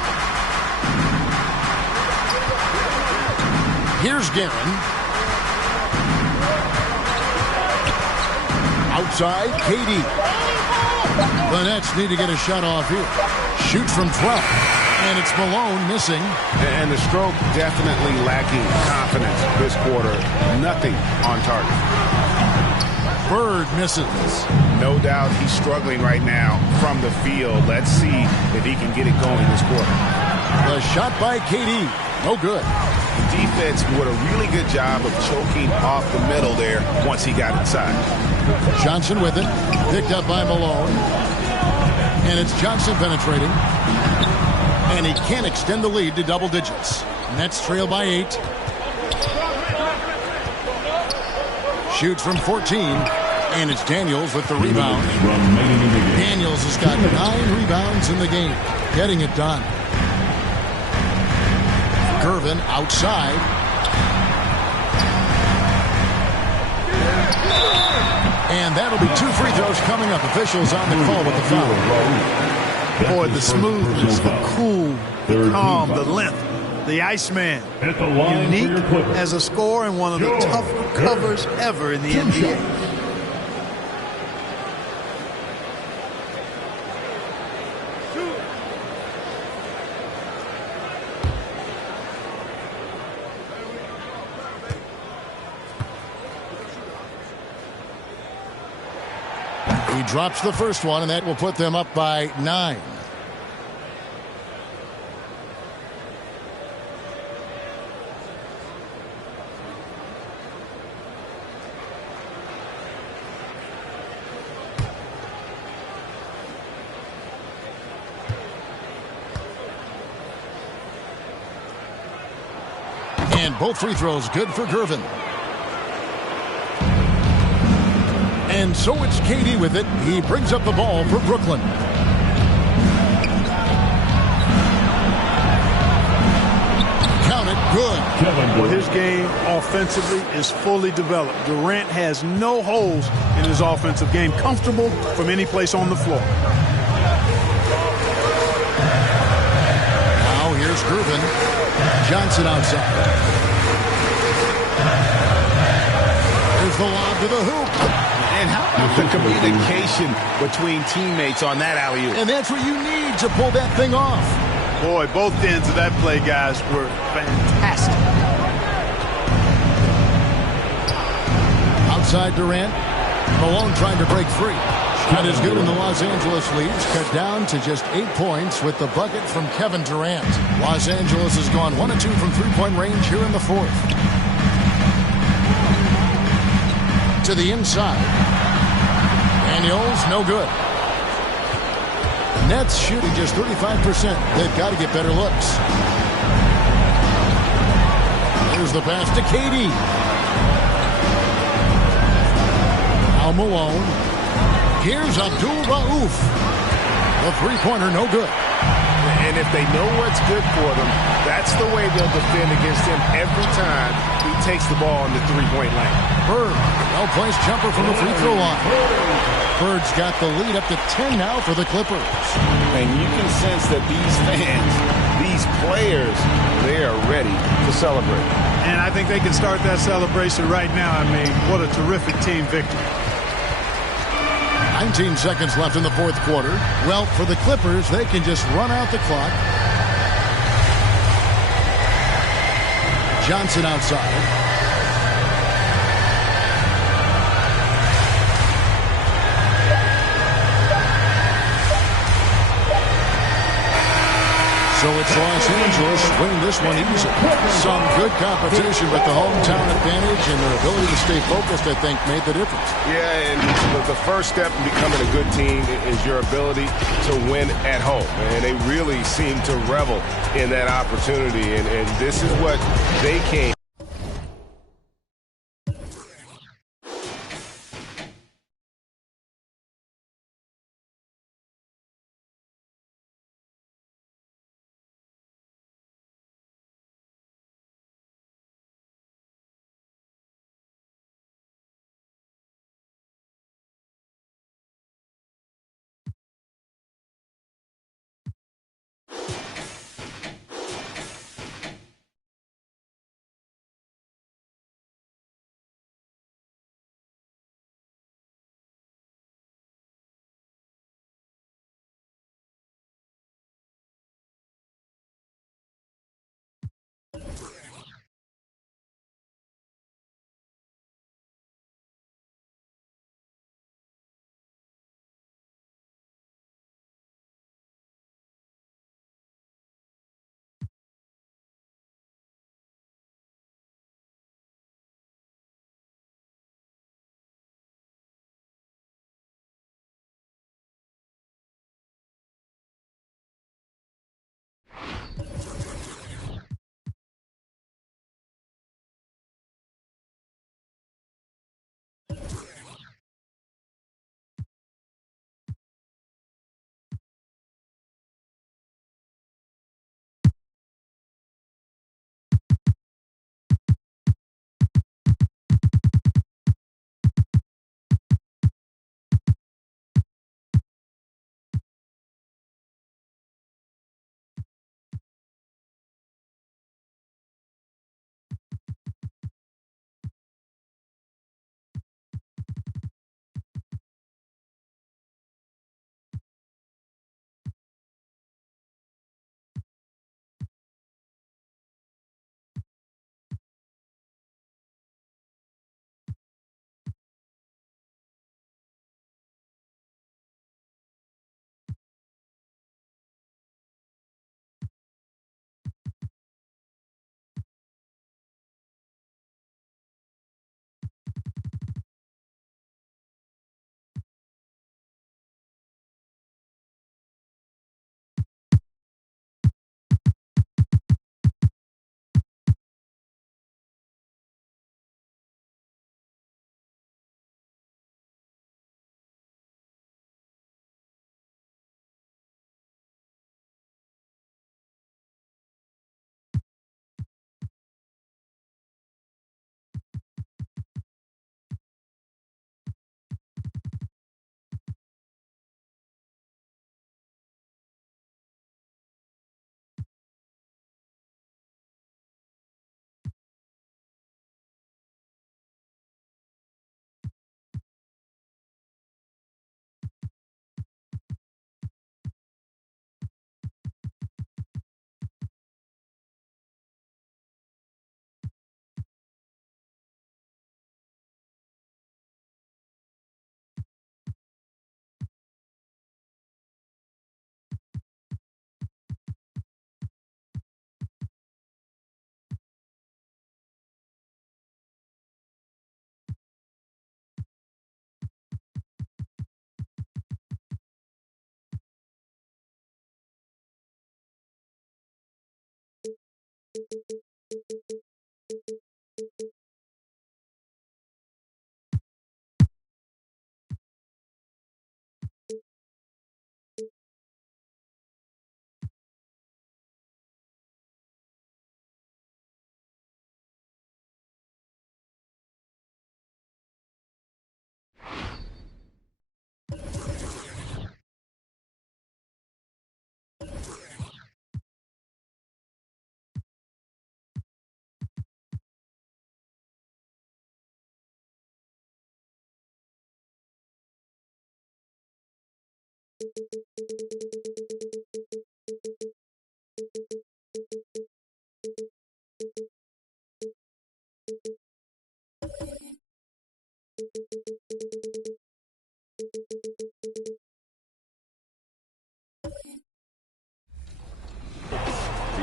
Here's Guerin. Outside, KD. The Nets need to get a shot off here. Shoots from 12. And it's Malone missing. And the stroke definitely lacking confidence this quarter. Nothing on target. Bird misses. No doubt he's struggling right now from the field. Let's see if he can get it going this quarter. The shot by KD. No good. Defense did a really good job of choking off the middle there once he got inside. Johnson with it. Picked up by Malone. And it's Johnson penetrating. And he can't extend the lead to double digits. Nets trail by 8. Shoots from 14. And it's Daniels with the rebound. Daniels has got 9 rebounds in the game. Getting it done. Gervin outside. And that'll be 2 free throws coming up. Officials on the call with the foul. Boy, the smoothness, the cool, the calm, the length, the Iceman. Unique as a scorer and one of the tougher covers ever in the NBA. He drops the first one, and that will put them up by 9. And both free throws good for Gervin. And so it's KD with it. He brings up the ball for Brooklyn. Count it, good. Well, his game offensively is fully developed. Durant has no holes in his offensive game. Comfortable from any place on the floor. Now here's Gervin. Johnson outside. There's the lob to the hoop. And how about the communication between teammates on that alley-oop? And that's what you need to pull that thing off. Boy, both ends of that play, guys, were fantastic. Outside Durant. Malone trying to break free. Shot is good, and the Los Angeles leads cut down to just 8 points with the bucket from Kevin Durant. Los Angeles has gone 1 of 2 from three-point range here in the fourth. To the inside. Daniels, no good. Nets shooting just 35%. They've got to get better looks. Here's the pass to KD. Now Malone. Here's Abdul-Rauf. The three-pointer, no good. And if they know what's good for them, that's the way they'll defend against him every time he takes the ball in the three-point line. Bird, well-placed jumper from the free throw line. Bird's got the lead up to 10 now for the Clippers. And you can sense that these fans, these players, they are ready to celebrate. And I think they can start that celebration right now. I mean, what a terrific team victory. 19 seconds left in the fourth quarter. Well, for the Clippers, they can just run out the clock. Johnson outside. So it's Los Angeles winning this one easy. Some good competition, but the hometown advantage and their ability to stay focused, I think, made the difference. Yeah, and the first step in becoming a good team is your ability to win at home. And they really seem to revel in that opportunity. And this is what they came.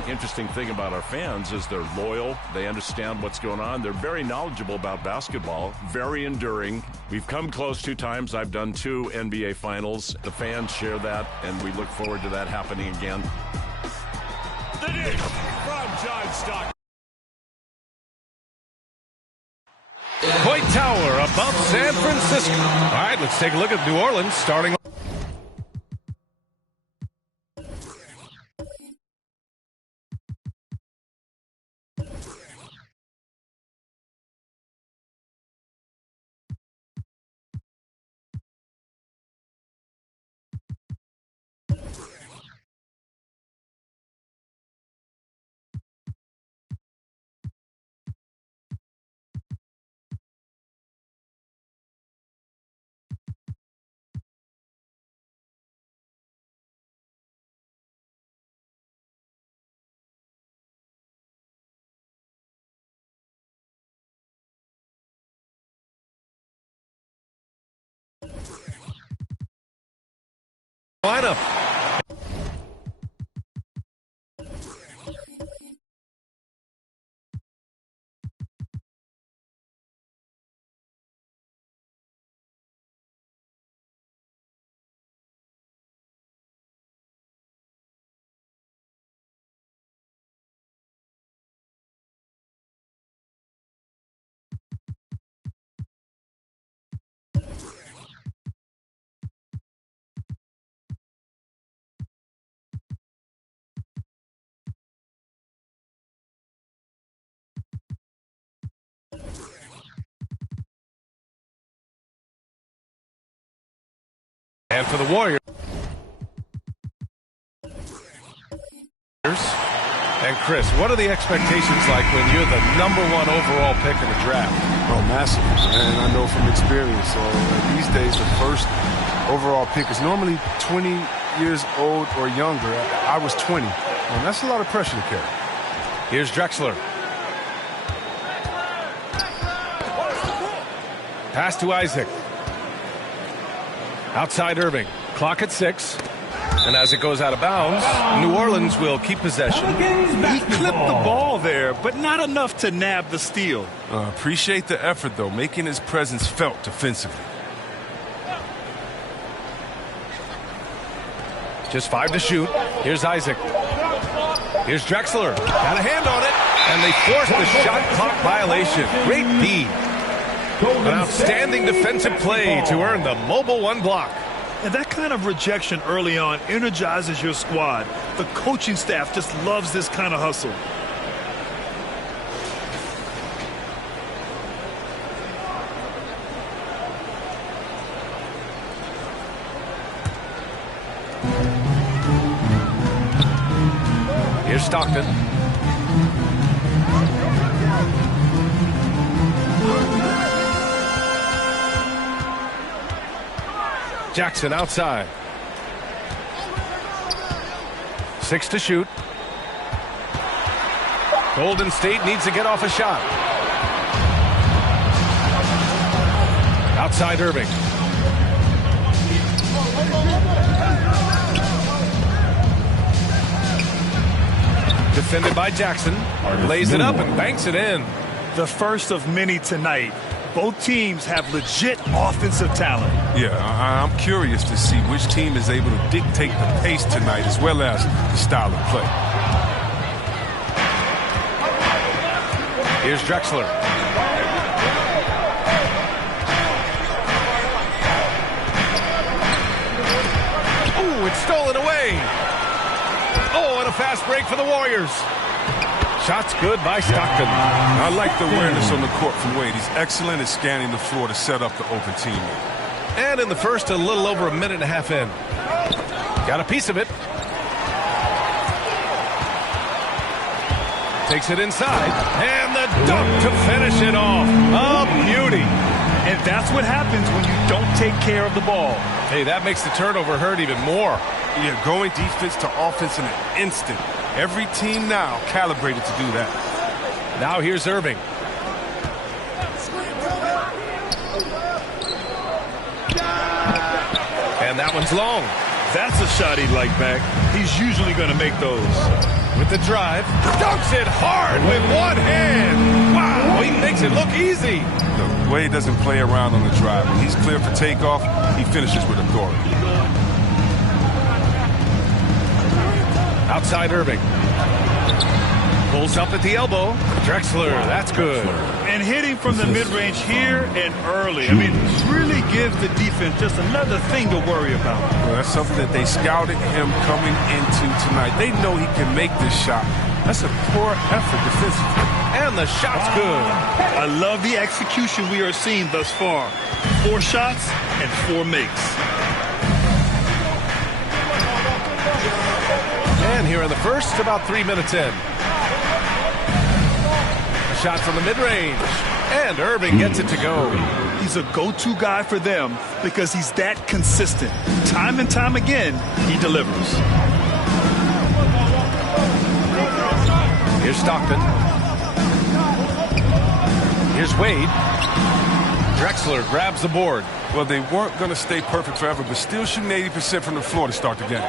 The interesting thing about our fans is they're loyal. They understand what's going on. They're very knowledgeable about basketball, very enduring. We've come close 2 times. I've done 2 NBA finals. The fans share that, and we look forward to that happening again. The dish from John Stock. Point Tower above San Francisco. All right, let's take a look at New Orleans starting. Lineup. And for the Warriors. And Chris, what are the expectations like when you're the #1 overall pick in the draft? Oh, massive. And I know from experience. So these days, the first overall pick is normally 20 years old or younger. I was 20. And that's a lot of pressure to carry. Here's Drexler. Pass to Isaac. Outside Irving. Clock at 6. And as it goes out of bounds, New Orleans will keep possession. He clipped the ball there, but not enough to nab the steal. Appreciate the effort, though, making his presence felt defensively. Just 5 to shoot. Here's Isaac. Here's Drexler. Got a hand on it. And they forced the shot clock violation. Great D. An outstanding defensive play to earn the mobile 1 block. And that kind of rejection early on energizes your squad. The coaching staff just loves this kind of hustle. Here's Stockton. Jackson outside. 6 to shoot. Golden State needs to get off a shot. Outside Irving. Defended by Jackson. Lays it up and banks it in. The first of many tonight. Both teams have legit offensive talent. Yeah, I'm curious to see which team is able to dictate the pace tonight as well as the style of play. Here's Drexler. Ooh, it's stolen away. Oh, and a fast break for the Warriors. Shot's good by Stockton. I like the awareness on the court from Wade. He's excellent at scanning the floor to set up the open teammate. And in the first, a little over a minute and a half in. Got a piece of it. Takes it inside. And the dunk to finish it off. A beauty. And that's what happens when you don't take care of the ball. Hey, that makes the turnover hurt even more. Yeah, going defense to offense in an instant. Every team now calibrated to do that. Now here's Irving. And that one's long. That's a shot he'd like back. He's usually going to make those. With the drive, dunks it hard with one hand. Wow, he makes it look easy. The Wade doesn't play around on the drive. When he's clear for takeoff, he finishes with authority. Outside Irving. Pulls up at the elbow. Drexler, that's good. And hitting from the mid-range here and early. I mean, really gives the defense just another thing to worry about. Well, that's something that they scouted him coming into tonight. They know he can make this shot. That's a poor effort defensively. And the shot's good. I love the execution we are seeing thus far. 4 shots and 4 makes. And here in the first, about 3 minutes in. A shot from the mid-range. And Irving gets it to go. He's a go-to guy for them because he's that consistent. Time and time again, he delivers. Here's Stockton. Here's Wade. Drexler grabs the board. Well, they weren't going to stay perfect forever, but still shooting 80% from the floor to start the game.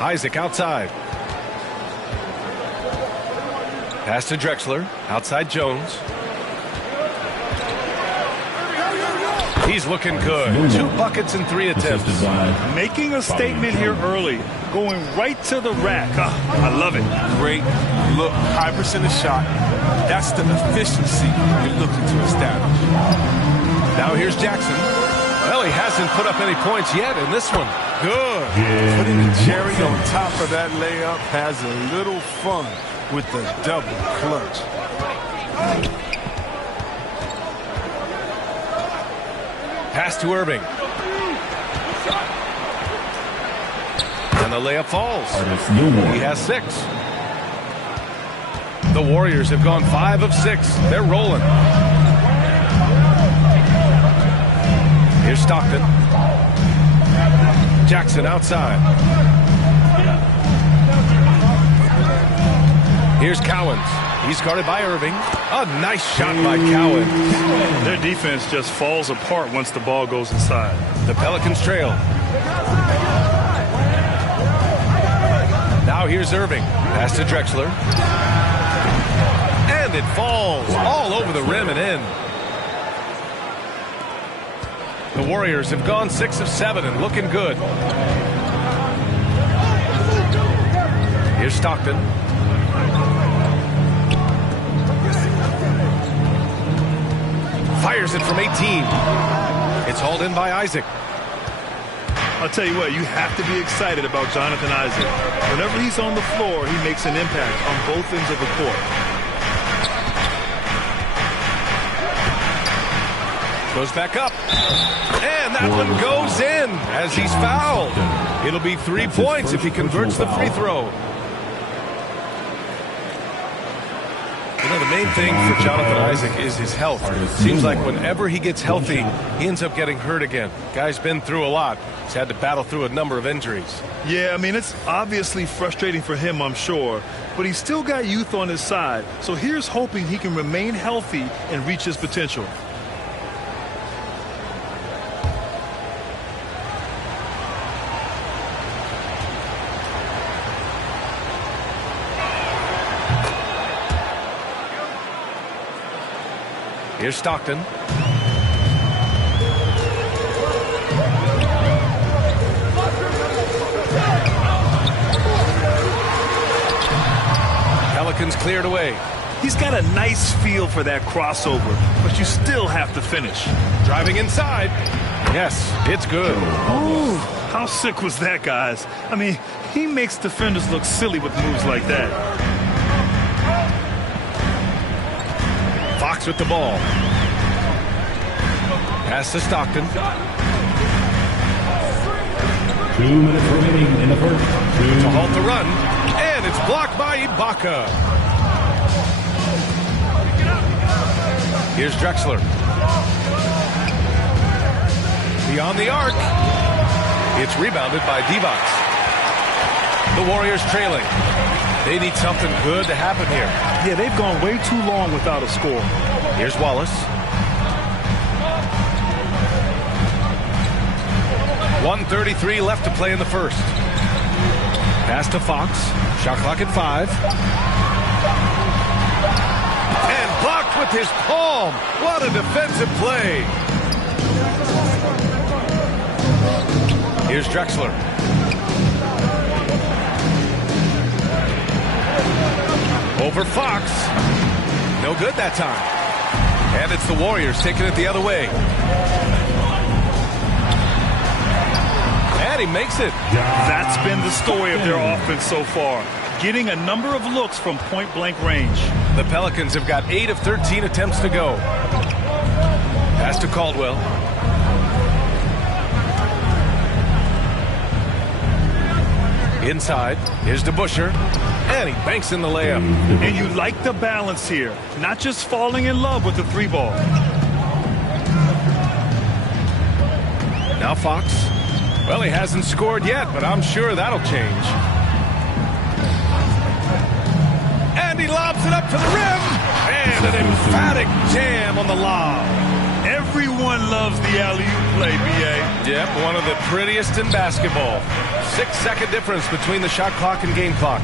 Isaac outside. Pass to Drexler. Outside Jones. He's looking good. 2 buckets and 3 attempts. Making a statement here early. Going right to the rack. I love it. Great look. High percentage shot. That's the efficiency you're looking to establish. Now here's Jackson. Well, he hasn't put up any points yet in this one. Good. Putting the cherry on top of that layup has a little fun with the double clutch. Pass to Irving. And the layup falls. He has 6. The Warriors have gone 5 of 6. They're rolling. Here's Stockton. Jackson outside. Here's Cowens. He's guarded by Irving. A nice shot by Cowens. Their defense just falls apart once the ball goes inside. The Pelicans trail. Now here's Irving. Pass to Drexler. And it falls all over the rim and in. The Warriors have gone 6 of 7 and looking good. Here's Stockton. Fires it from 18. It's hauled in by Isaac. I'll tell you what, you have to be excited about Jonathan Isaac. Whenever he's on the floor, he makes an impact on both ends of the court. Goes back up. And that one goes in as he's fouled. It'll be 3 points if he converts the free throw. You know, the main thing for Jonathan Isaac is his health. Seems like whenever he gets healthy, he ends up getting hurt again. Guy's been through a lot. He's had to battle through a number of injuries. Yeah, I mean, it's obviously frustrating for him, I'm sure. But he's still got youth on his side. So here's hoping he can remain healthy and reach his potential. Here's Stockton. Pelicans cleared away. He's got a nice feel for that crossover, but you still have to finish. Driving inside. Yes, it's good. Ooh, how sick was that, guys? I mean, he makes defenders look silly with moves like that. Fox with the ball. Pass to Stockton. 2 minutes remaining in the first. To halt the run. And it's blocked by Ibaka. Here's Drexler. Beyond the arc. It's rebounded by Divac. The Warriors trailing. They need something good to happen here. Yeah, they've gone way too long without a score. Here's Wallace. 1:33 left to play in the first. Pass to Fox. Shot clock at 5. And blocked with his palm. What a defensive play. Here's Drexler. Over Fox. No good that time. And it's the Warriors taking it the other way. And he makes it. That's been the story of their offense so far. Getting a number of looks from point-blank range. The Pelicans have got 8 of 13 attempts to go. Pass to Caldwell. Inside. Here's DeBusschere. And he banks in the layup. And you like the balance here. Not just falling in love with the 3-ball. Now Fox. Well, he hasn't scored yet, but I'm sure that'll change. And he lobs it up to the rim. And an emphatic jam on the lob. Everyone loves the alley-oop play, B.A. Yep, one of the prettiest in basketball. 6-second difference between the shot clock and game clock.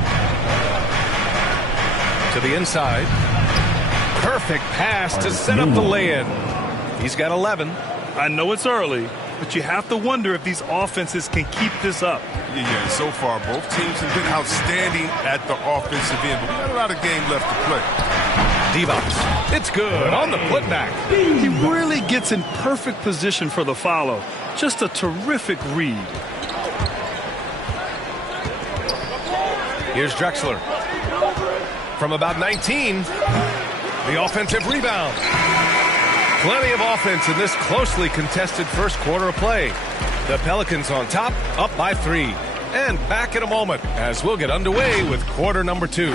To the inside. Perfect pass to set up the lay-in. He's got 11. I know it's early, but you have to wonder if these offenses can keep this up. Yeah, so far both teams have been outstanding at the offensive end, but we got a lot of game left to play. Divac. It's good on the putback. He really gets in perfect position for the follow. Just a terrific read. Here's Drexler. From about 19, the offensive rebound. Plenty of offense in this closely contested first quarter of play. The Pelicans on top, up by 3. And back in a moment as we'll get underway with quarter number 2.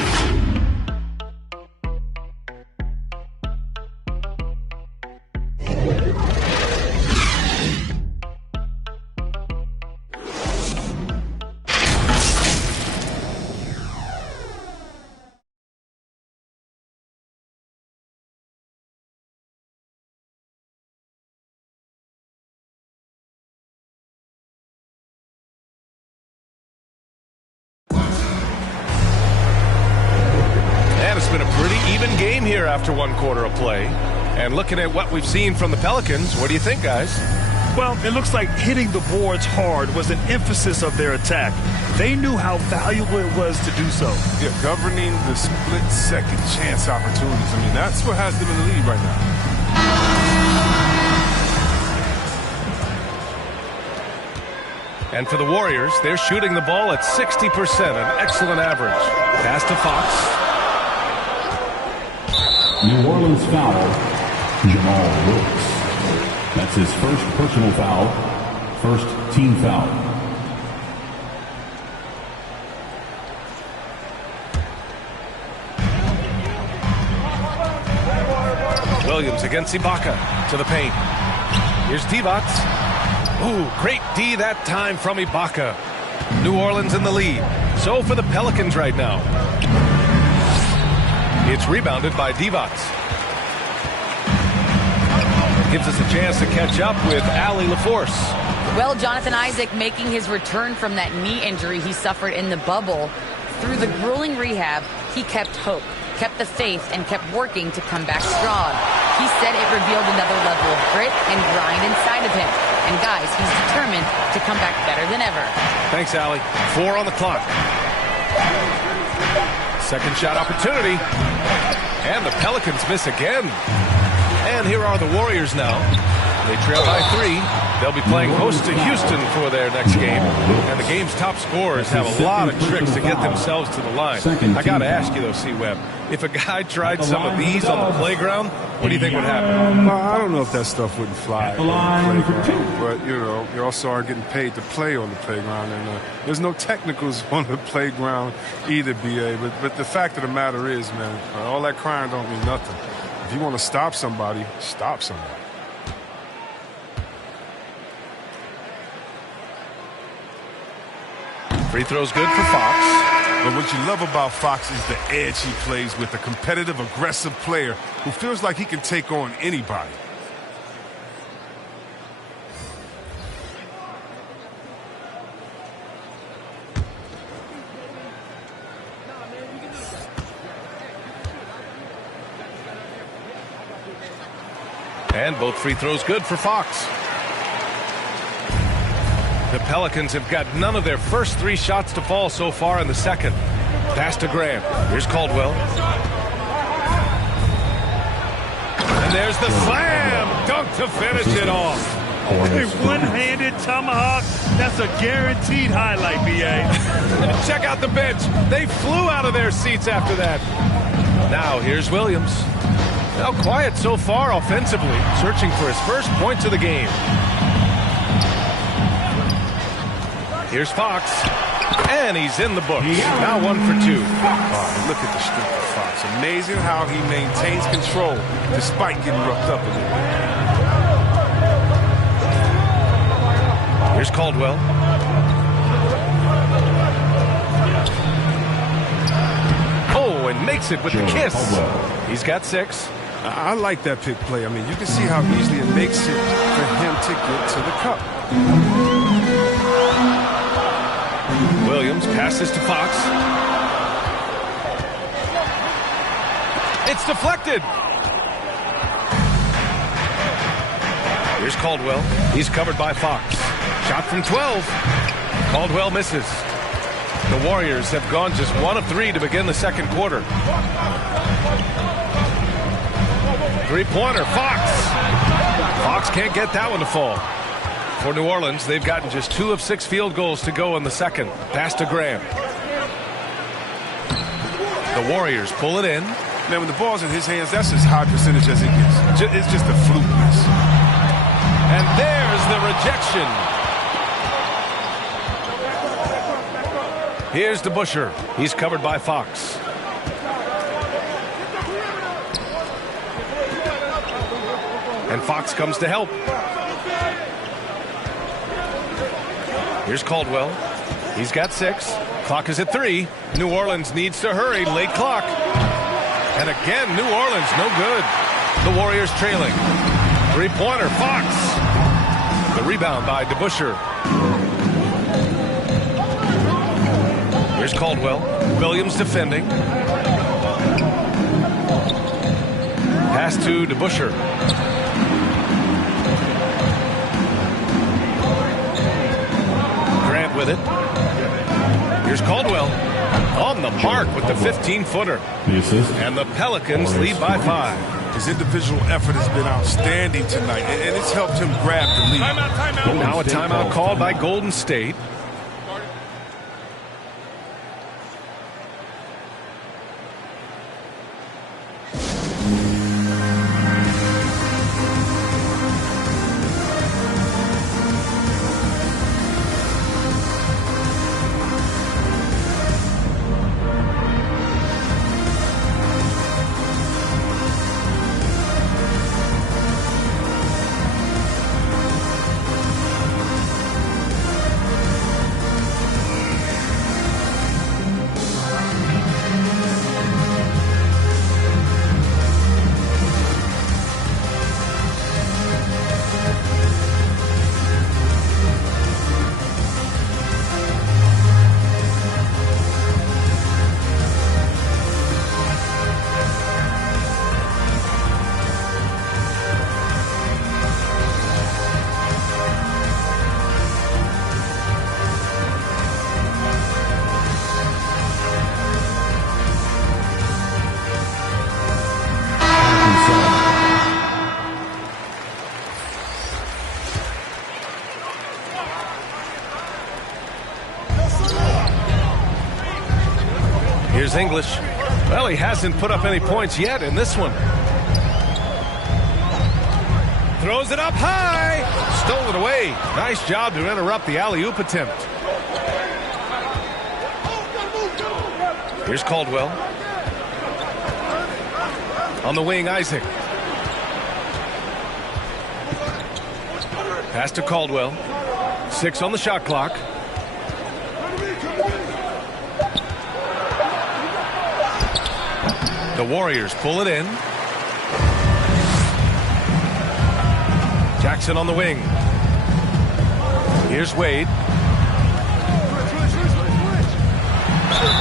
It's been a pretty even game here after 1 quarter of play. And looking at what we've seen from the Pelicans, what do you think, guys? Well, it looks like hitting the boards hard was an emphasis of their attack. They knew how valuable it was to do so. Yeah, governing the split-second chance opportunities. I mean, that's what has them in the lead right now. And for the Warriors, they're shooting the ball at 60%, an excellent average. Pass to Fox. New Orleans foul, Jamal Brooks. That's his first personal foul, first team foul. Williams against Ibaka to the paint. Here's Divac. Ooh, great D that time from Ibaka. New Orleans in the lead. So for the Pelicans right now. It's rebounded by Divac. Gives us a chance to catch up with Allie LaForce. Well, Jonathan Isaac making his return from that knee injury he suffered in the bubble. Through the grueling rehab, he kept hope, kept the faith, and kept working to come back strong. He said it revealed another level of grit and grind inside of him. And guys, he's determined to come back better than ever. Thanks, Allie. 4 on the clock. Second shot opportunity. And the Pelicans miss again. And here are the Warriors now. They trail by 3. They'll be playing host to Houston for their next game. And the game's top scorers have a lot of tricks to get themselves to the line. I got to ask you, though, C-Webb, if a guy tried some of these on the playground, what do you think would happen? Well, I don't know if that stuff wouldn't fly on the playground, but, you know, you also are getting paid to play on the playground, and there's no technicals on the playground either, B.A., but the fact of the matter is, man, all that crying don't mean nothing. If you want to stop somebody, stop somebody. Free throw's good for Fox. But what you love about Fox is the edge he plays with, a competitive, aggressive player who feels like he can take on anybody. And both free throws good for Fox. The Pelicans have got none of their first 3 shots to fall so far in the second. Pass to Graham. Here's Caldwell. And there's the slam dunk to finish it off. A one-handed tomahawk. That's a guaranteed highlight, B.A. Check out the bench. They flew out of their seats after that. Now here's Williams. Now quiet so far offensively, searching for his first points of the game. Here's Fox, and he's in the books. Now 1 for 2. Oh, look at the strength of Fox. Amazing how he maintains control despite getting roughed up a little bit. Here's Caldwell. Oh, and makes it with the kiss. He's got 6. I like that pick play. I mean, you can see how easily it makes it for him to get to the cup. Williams passes to Fox. It's deflected. Here's Caldwell. He's covered by Fox. Shot from 12. Caldwell misses. The Warriors have gone just 1 of 3 to begin the second quarter. Three-pointer, Fox. Fox can't get that one to fall. For New Orleans, they've gotten just 2 of 6 field goals to go in the second. Pass to Graham. The Warriors pull it in. Man, when the ball's in his hands, that's as high percentage as it gets. It's just a fluke miss. And there's the rejection. Here's DeBusschere. He's covered by Fox. And Fox comes to help. Here's Caldwell. He's got 6. Clock is at 3. New Orleans needs to hurry. Late clock. And again, New Orleans no good. The Warriors trailing. Three-pointer, Fox. The rebound by DeBusschere. Here's Caldwell. Williams defending. Pass to DeBusschere. With it. Here's Caldwell on the mark with the 15-footer. And the Pelicans lead by 5. His individual effort has been outstanding tonight, and it's helped him grab the lead. Timeout. Now a timeout called by Golden State. Here's English. Well, he hasn't put up any points yet in this one. Throws it up high. Stole it away. Nice job to interrupt the alley-oop attempt. Here's Caldwell. On the wing, Isaac. Pass to Caldwell. 6 on the shot clock. The Warriors pull it in. Jackson on the wing. Here's Wade.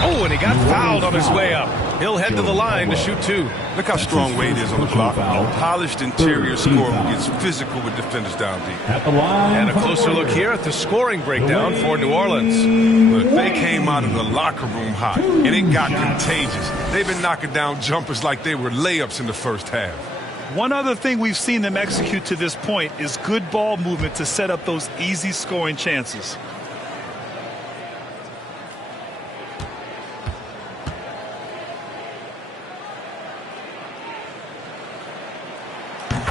Oh, and he got fouled on his way up. He'll head to the line to shoot 2. Look how strong Wade is on the block. A polished interior scorer who gets physical with defenders down deep. And a closer look here at the scoring breakdown for New Orleans. Look, they came out of the locker room hot, and it got contagious. They've been knocking down jumpers like they were layups in the first half. One other thing we've seen them execute to this point is good ball movement to set up those easy scoring chances.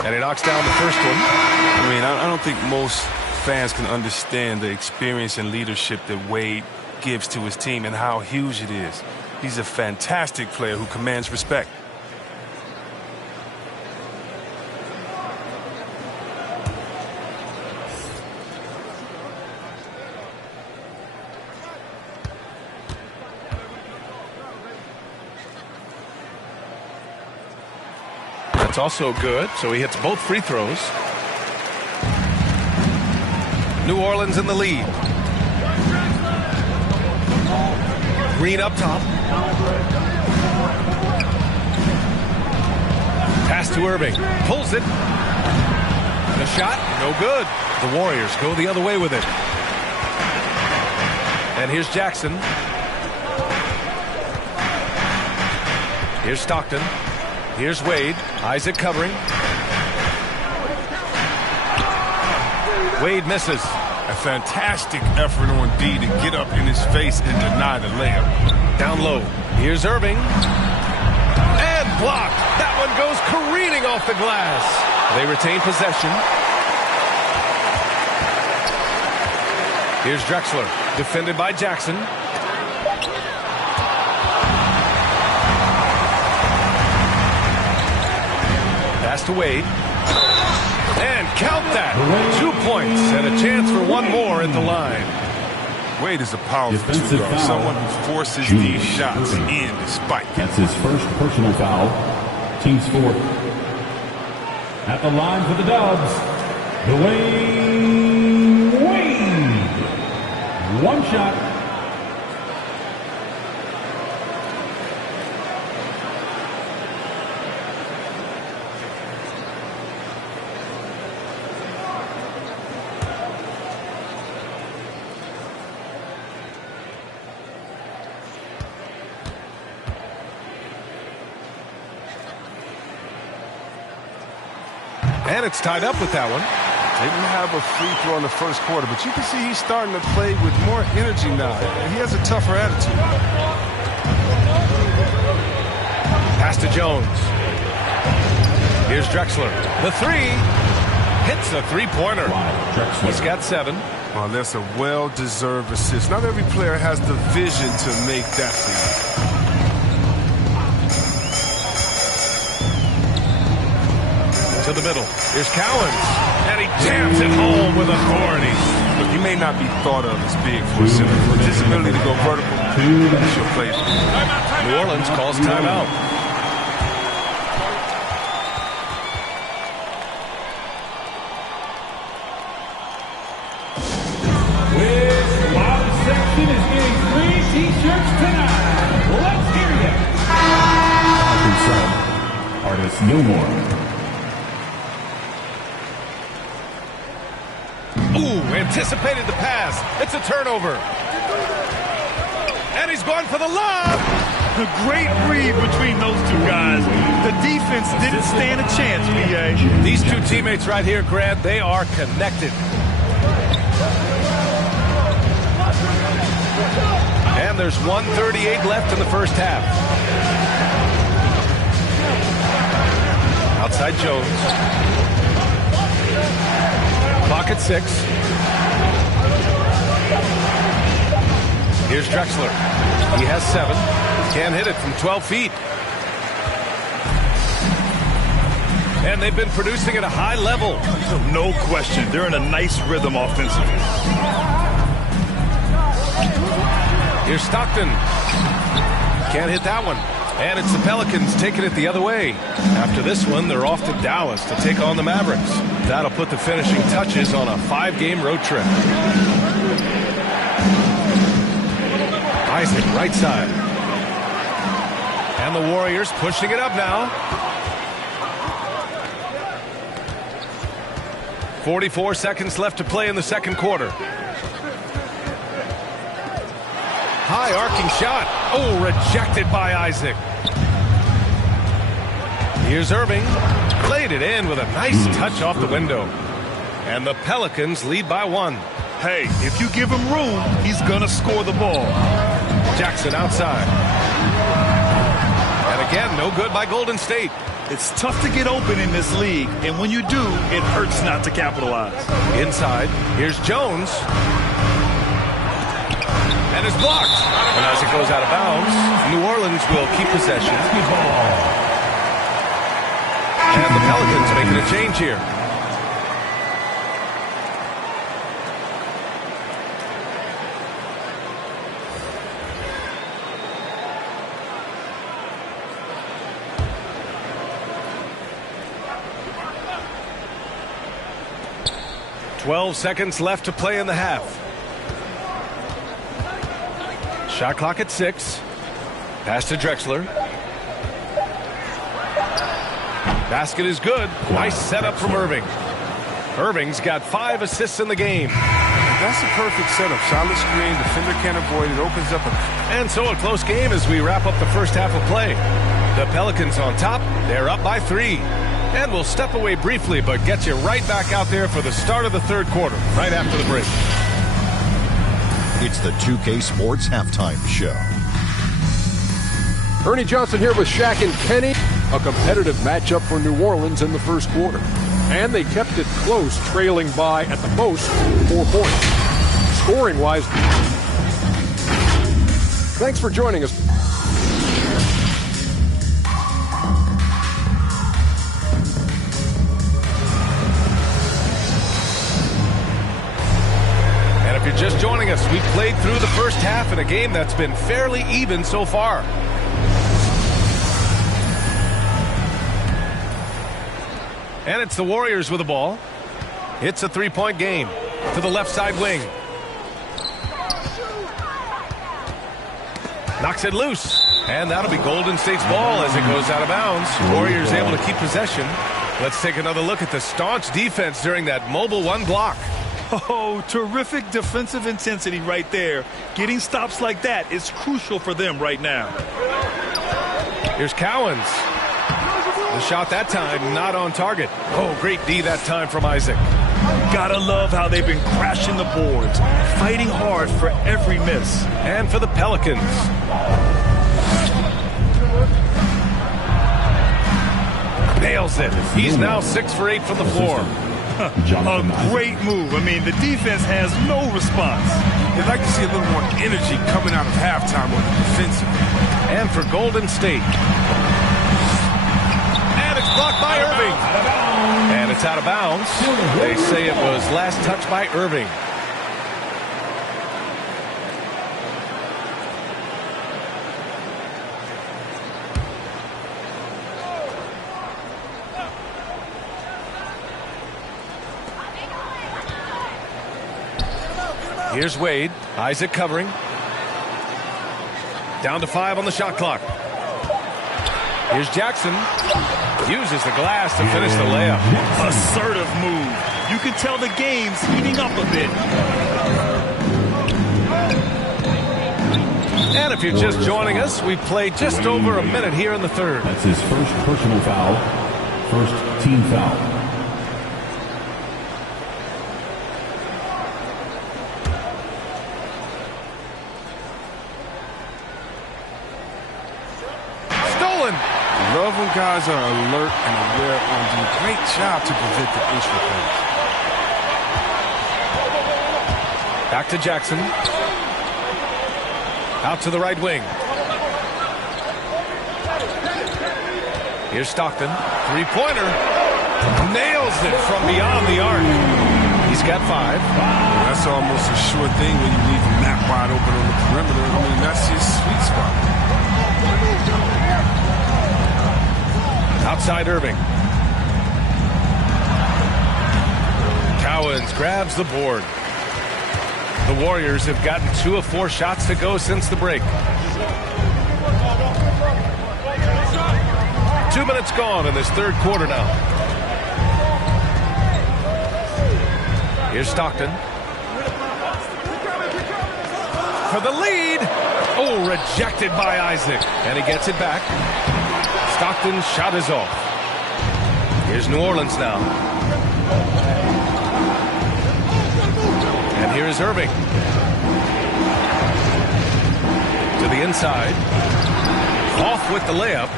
And he knocks down the first one. I mean, I don't think most fans can understand the experience and leadership that Wade gives to his team and how huge it is. He's a fantastic player who commands respect. That's also good, so he hits both free throws. New Orleans in the lead. Green up top. Pass to Irving. Pulls it. The shot, no good. The Warriors go the other way with it. And here's Jackson. Here's Stockton. Here's Wade. Isaac covering. Wade misses. A fantastic effort on D to get up in his face and deny the layup. Down low. Here's Irving. And blocked. That one goes careening off the glass. They retain possession. Here's Drexler. Defended by Jackson. Pass to Wade. And count that. 2 points and a chance for one more at the line. Wade is a powerful two-guard, someone who forces these shots in despite. That's his first personal foul. Team's fourth. At the line for the Dubs, Dwayne Wade. One shot. And it's tied up with that one. They didn't have a free throw in the first quarter, but you can see he's starting to play with more energy now. He has a tougher attitude. Pass to Jones. Here's Drexler. The three. Hits a three-pointer. He's got 7. Well, that's a well-deserved assist. Not every player has the vision to make that thing. To the middle. Here's Cowens. And he jams it home with authority. Look, he may not be thought of as big for a center, but his ability to go vertical, that's your play. New Orleans calls timeout. This loud section is getting free t-shirts tonight. Let's hear you. Artist Gilmore. Ooh, anticipated the pass. It's a turnover. And he's going for the lob. A great read between those two guys. The defense didn't stand a chance, B.A. These two teammates right here, Grant, they are connected. And there's 1:38 left in the first half. Outside Jones. Clock at 6. Here's Drexler. He has 7. Can't hit it from 12 feet. And they've been producing at a high level. No question. They're in a nice rhythm offensively. Here's Stockton. Can't hit that one. And it's the Pelicans taking it the other way. After this one, they're off to Dallas to take on the Mavericks. That'll put the finishing touches on a 5-game road trip. Isaac, right side. And the Warriors pushing it up now. 44 seconds left to play in the second quarter. High arcing shot. Oh, rejected by Isaac. Here's Irving. Played it in with a nice touch off the window. And the Pelicans lead by 1. Hey, if you give him room, he's going to score the ball. Jackson outside. And again, no good by Golden State. It's tough to get open in this league, and when you do, it hurts not to capitalize. Inside, here's Jones. And it's blocked. And as it goes out of bounds, New Orleans will keep possession. And the Pelicans making a change here. .12 seconds left to play in the half. Shot clock at 6. Pass to Drexler. Basket is good. Nice setup from Irving. Irving's got 5 assists in the game. That's a perfect setup. Solid screen. Defender can't avoid it. Opens up a... And so a close game as we wrap up the first half of play. The Pelicans on top. They're up by 3. And we'll step away briefly, but get you right back out there for the start of the third quarter, right after the break. It's the 2K Sports Halftime Show. Ernie Johnson here with Shaq and Kenny. A competitive matchup for New Orleans in the first quarter. And they kept it close, trailing by, at the most, 4 points. Scoring-wise, thanks for joining us. If you're just joining us, we've played through the first half in a game that's been fairly even so far. And it's the Warriors with the ball. It's a 3-point game to the left side wing. Knocks it loose. And that'll be Golden State's ball as it goes out of bounds. Warriors able to keep possession. Let's take another look at the staunch defense during that mobile 1 block. Oh, terrific defensive intensity right there. Getting stops like that is crucial for them right now. Here's Cowens. The shot that time not on target. Oh, great D that time from Isaac. Gotta love how they've been crashing the boards, fighting hard for every miss. And for the Pelicans. Nails it. He's now 6 for 8 from the floor. A great move. I mean, the defense has no response. They'd like to see a little more energy coming out of halftime on the defensive. And for Golden State. And it's blocked by Irving. And it's out of bounds. They say it was last touched by Irving. Here's Wade. Isaac covering. Down to 5 on the shot clock. Here's Jackson. Uses the glass to finish the layup. Assertive move. You can tell the game's heating up a bit. And if you're just joining us, we've played just over a minute here in the third. That's his first personal foul. First team foul. one. Love when guys are alert and aware on the great job to prevent the entry points. Back to Jackson. Out to the right wing. Here's Stockton. Three-pointer. Nails it from beyond the arc. He's got 5. That's almost a sure thing when you leave him that wide open on the perimeter. I mean, that's his sweet spot. Outside Irving. Cowens grabs the board. The Warriors have gotten 2 of 4 shots to go since the break. 2 minutes gone in this third quarter now. Here's Stockton. For the lead. Oh, rejected by Isaac. And he gets it back. Stockton's shot is off. Here's New Orleans now. And here is Irving. To the inside. Off with the layup.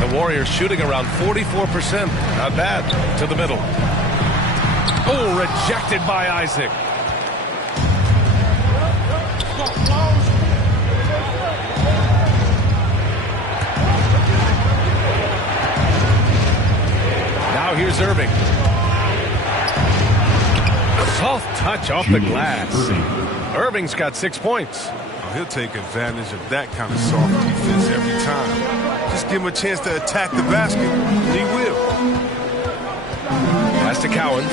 The Warriors shooting around 44%. Not bad. To the middle. Oh, rejected by Isaac. Now here's Irving. Soft touch off the glass. Irving's got 6 points. He'll take advantage of that kind of soft defense every time. Just give him a chance to attack the basket, and he will. Pass to Cowens.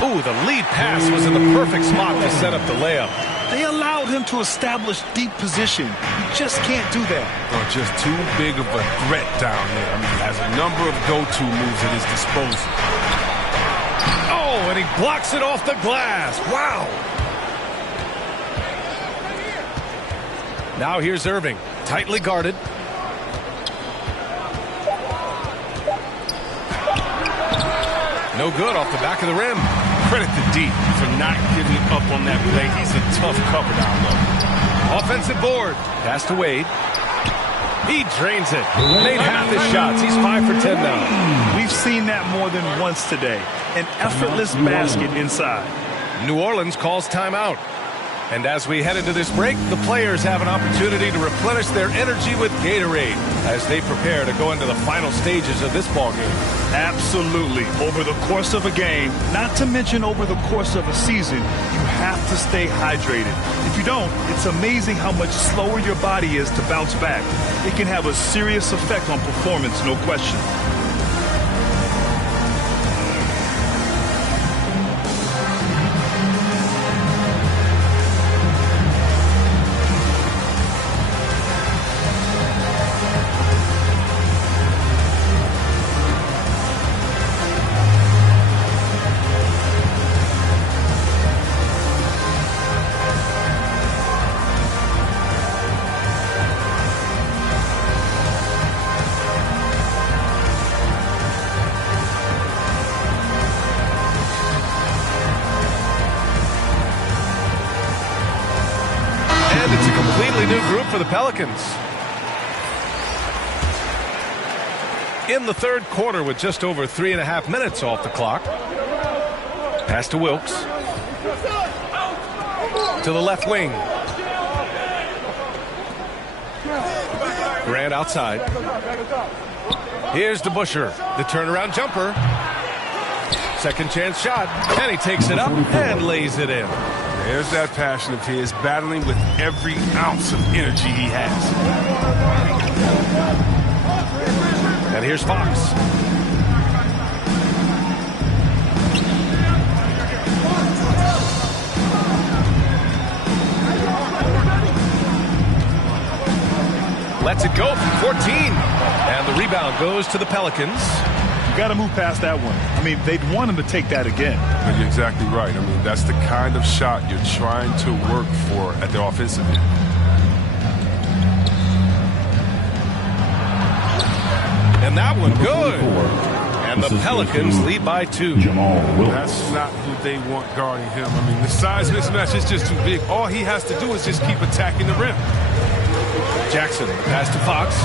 Ooh, the lead pass was in the perfect spot to set up the layup. They allowed him to establish deep position. You just can't do that. Oh, just too big of a threat down there. I mean, he has a number of go-to moves at his disposal. Oh, and he blocks it off the glass. Wow. Now here's Irving, tightly guarded. No good off the back of the rim. Credit to D for not giving up on that play. He's a tough cover down low. Offensive board. Pass to Wade. He drains it. Made half his shots. He's 5 for 10 now. We've seen that more than once today. An effortless basket inside. New Orleans calls timeout. And as we head into this break, the players have an opportunity to replenish their energy with Gatorade as they prepare to go into the final stages of this ballgame. Absolutely. Over the course of a game, not to mention over the course of a season, you have to stay hydrated. If you don't, it's amazing how much slower your body is to bounce back. It can have a serious effect on performance, no question. For the Pelicans. In the third quarter with just over 3.5 minutes off the clock. Pass to Wilkes. To the left wing. Grant outside. Here's DeBusschere. The turnaround jumper. Second chance shot. And he takes it up and lays it in. There's that passion of his, battling with every ounce of energy he has. And here's Fox. Lets it go from 14. And the rebound goes to the Pelicans. You got to move past that one. I mean, they'd want him to take that again. But you're exactly right. I mean, that's the kind of shot you're trying to work for at the offensive end. And that one good. And the Pelicans lead by 2. That's not who they want guarding him. I mean, the size mismatch is just too big. All he has to do is just keep attacking the rim. Jackson, pass to Fox.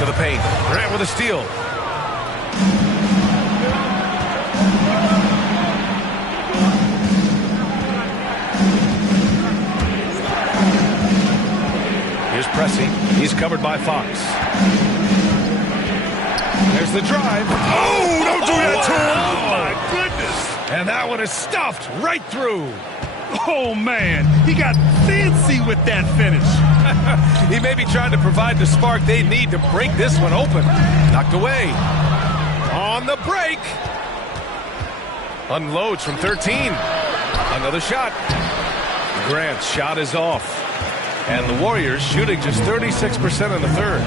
To the paint. Grant with a steal. Here's Pressey. He's covered by Fox. There's the drive. Oh, don't do that to him. Oh, my goodness. And that one is stuffed right through. Oh, man. He got fancy with that finish. He may be trying to provide the spark they need to break this one open. Knocked away. On the break. Unloads from 13. Another shot. Grant's shot is off. And the Warriors shooting just 36% in the third.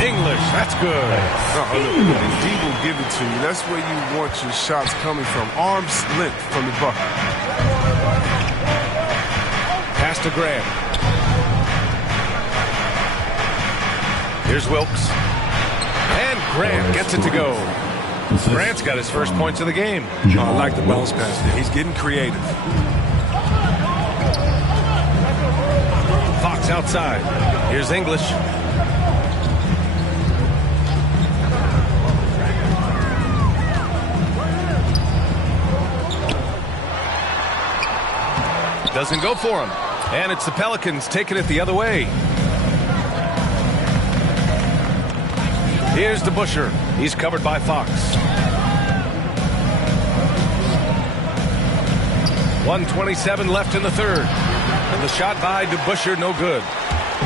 English, that's good. He will give it to you. That's where you want your shots coming from. Arm's length from the bucket. Pass to Grant. Here's Wilkes. And Grant gets it to go. Grant's got his first points of the game. I like the bounce pass there. He's getting creative. Fox outside. Here's English. Doesn't go for him. And it's the Pelicans taking it the other way. Here's DeBusschere. He's covered by Fox. 1:27 left in the third. And the shot by DeBusschere, no good.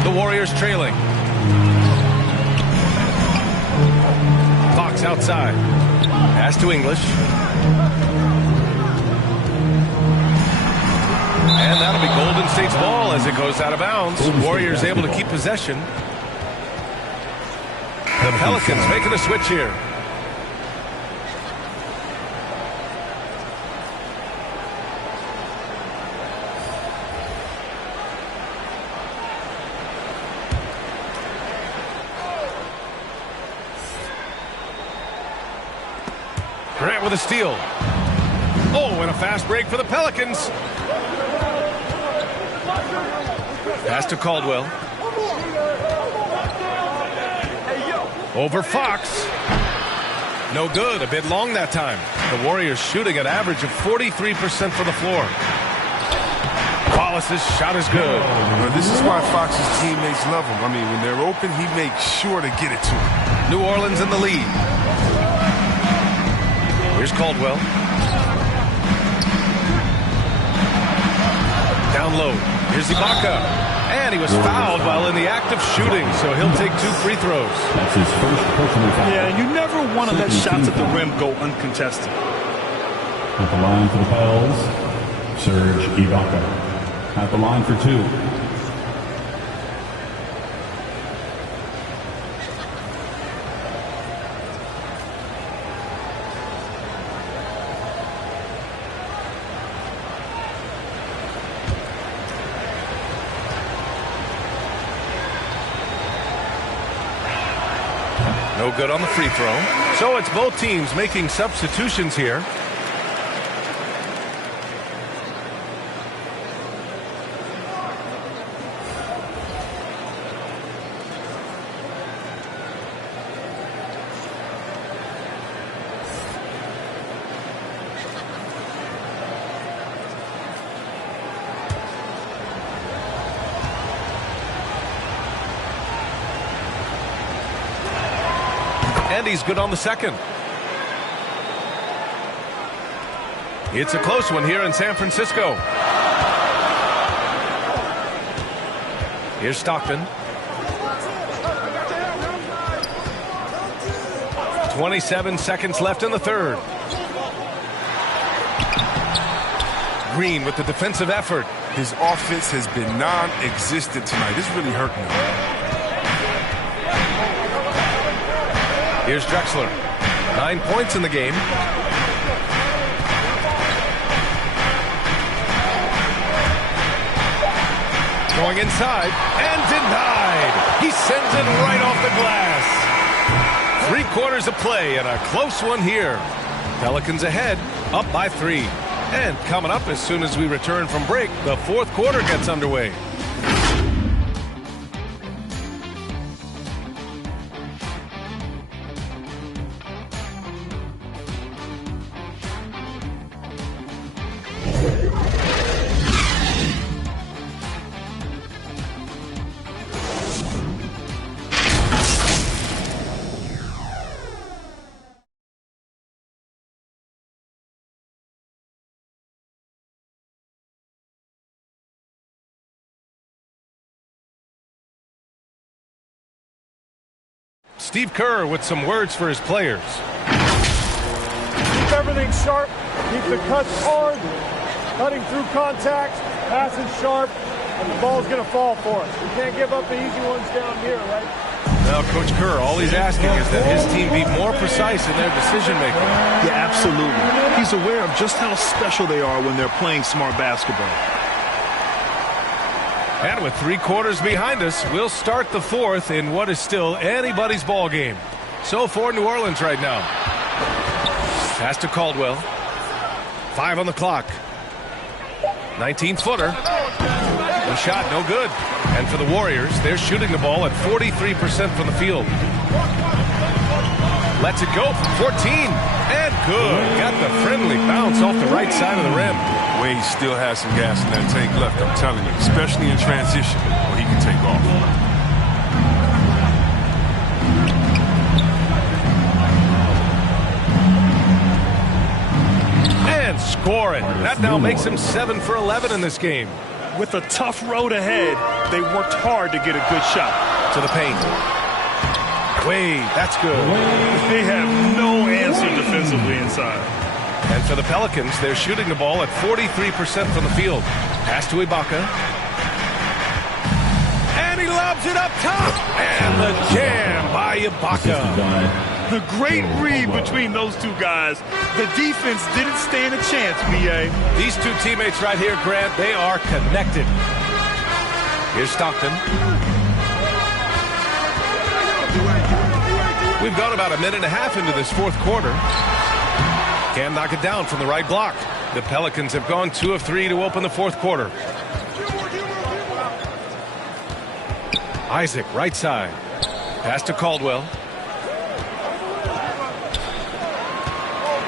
The Warriors trailing. Fox outside. Pass to English. And that'll be Golden State's ball as it goes out of bounds. Warriors able to keep possession. The Pelicans making a switch here. Grant with a steal. Oh, and a fast break for the Pelicans. Pass to Caldwell. Over Fox. No good. A bit long that time. The Warriors shooting an average of 43% for the floor. Wallace's shot is good. Well, this is why Fox's teammates love him. I mean, when they're open, he makes sure to get it to him. New Orleans in the lead. Here's Caldwell. Down low. Here's Ibaka. And he was fouled while in the act of shooting, so he'll take 2 free throws. That's his first personal foul. Yeah, you never want to let shots at the rim go uncontested. At the line for the Pels, Serge Ibaka. At the line for 2. No good on the free throw. So it's both teams making substitutions here. And he's good on the second. It's a close one here in San Francisco. Here's Stockton. 27 seconds left in the third. Green with the defensive effort. His offense has been non-existent tonight. It's really hurting him. Here's Drexler. 9 points in the game. Going inside and denied. He sends it right off the glass. 3 quarters of play and a close one here. Pelicans ahead, up by 3. And coming up as soon as we return from break, the fourth quarter gets underway. Steve Kerr with some words for his players. Keep everything sharp. Keep the cuts hard. Cutting through contact. Passing sharp. And the ball's going to fall for us. We can't give up the easy ones down here, right? Now, Coach Kerr, all he's asking is that his team be more precise in their decision-making. Yeah, absolutely. He's aware of just how special they are when they're playing smart basketball. And with 3 quarters behind us, we'll start the fourth in what is still anybody's ball game. So for New Orleans right now. Pass to Caldwell. 5 on the clock. 19-footer. The shot no good. And for the Warriors, they're shooting the ball at 43% from the field. Lets it go from 14. And good. Got the friendly bounce off the right side of the rim. Wade still has some gas in that tank left, I'm telling you, especially in transition, where he can take off. And scoring. That now makes him 7 for 11 in this game. With a tough road ahead, they worked hard to get a good shot. To the paint. Wade, that's good. They have no answer defensively inside. And for the Pelicans, they're shooting the ball at 43% from the field. Pass to Ibaka. And he lobs it up top. And the jam by Ibaka. The great read between those two guys. The defense didn't stand a chance, B.A. These two teammates right here, Grant, they are connected. Here's Stockton. We've gone about a minute and a half into this fourth quarter. Can't knock it down from the right block. The Pelicans have gone 2 of 3 to open the fourth quarter. Isaac, right side. Pass to Caldwell.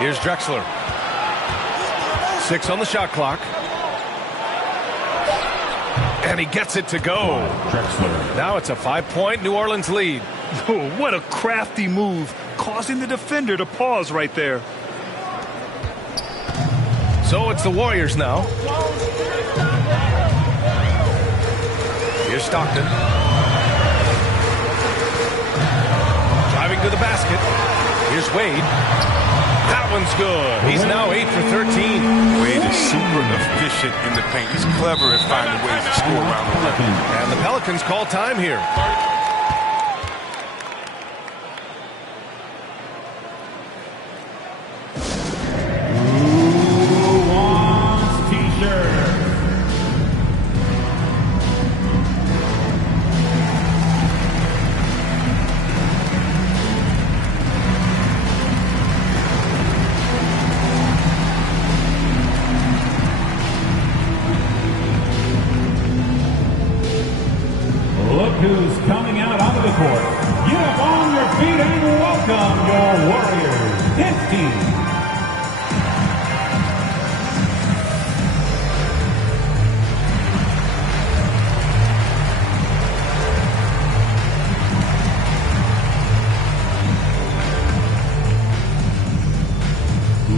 Here's Drexler. 6 on the shot clock. And he gets it to go. Drexler. Now it's a 5-point New Orleans lead. Oh, what a crafty move, causing the defender to pause right there. So it's the Warriors now. Here's Stockton. Driving to the basket. Here's Wade. That one's good. He's now 8 for 13. Wade is super efficient in the paint. He's clever at finding ways to score around the rim. And the Pelicans call time here. Who's coming out onto the court. Get up on your feet and welcome your Warriors dance team.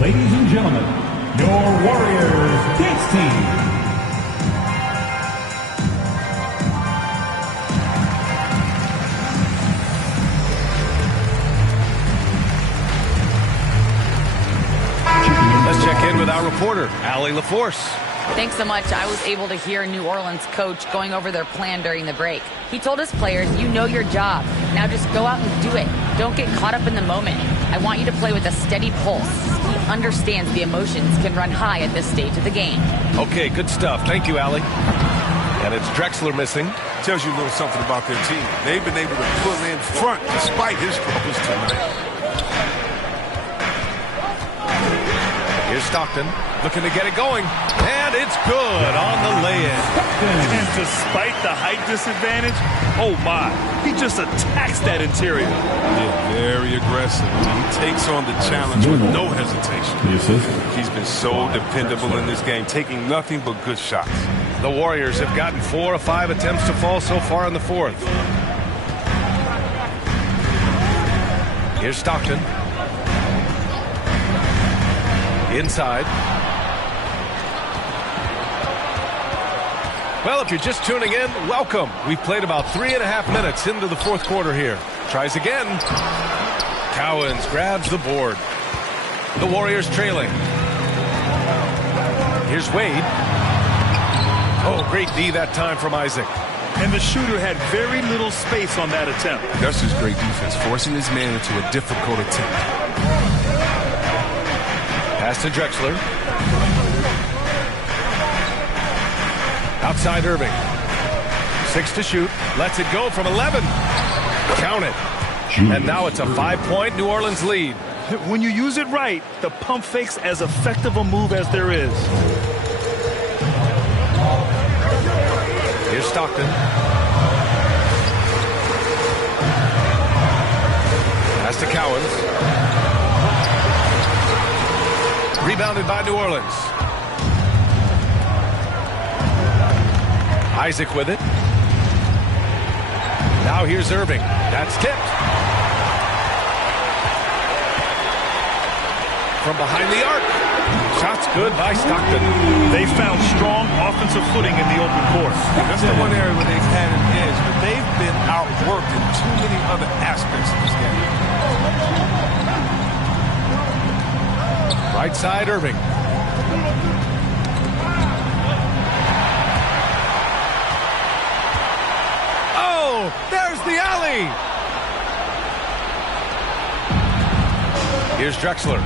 Ladies and gentlemen, your Warriors dance team. Let's check in with our reporter, Allie LaForce. Thanks so much. I was able to hear New Orleans coach going over their plan during the break. He told his players, you know your job. Now just go out and do it. Don't get caught up in the moment. I want you to play with a steady pulse. He understands the emotions can run high at this stage of the game. Okay, good stuff. Thank you, Allie. And it's Drexler missing. Tells you a little something about their team. They've been able to pull in front despite his troubles tonight. Here's Here's Stockton looking to get it going. And it's good on the lay-in. And despite the height disadvantage, oh my, he just attacks that interior. Yeah, very aggressive. He takes on the challenge with no hesitation. He's been so dependable in this game, taking nothing but good shots. The Warriors have gotten 4 of 5 attempts to fall so far in the fourth. Here's Stockton. Inside. Well, if you're just tuning in, welcome. We've played about 3.5 minutes into the fourth quarter here. Tries again. Cowens grabs the board. The Warriors trailing. Here's Wade. Oh, great D that time from Isaac. And the shooter had very little space on that attempt. That's just great defense, forcing his man into a difficult attempt. Pass to Drexler. Outside Irving. 6 to shoot. Lets it go from 11. Count it. And now it's a 5-point New Orleans lead. When you use it right, the pump fake's as effective a move as there is. Here's Stockton. Pass to Cowens. Rebounded by New Orleans. Isaac with it. Now here's Irving. That's tipped. From behind the arc. Shots good by Stockton. They found strong offensive footing in the open court. That's the one area where they've had an edge, but they've been outworked in too many other aspects of this game. Right side, Irving. Oh, there's the alley. Here's Drexler.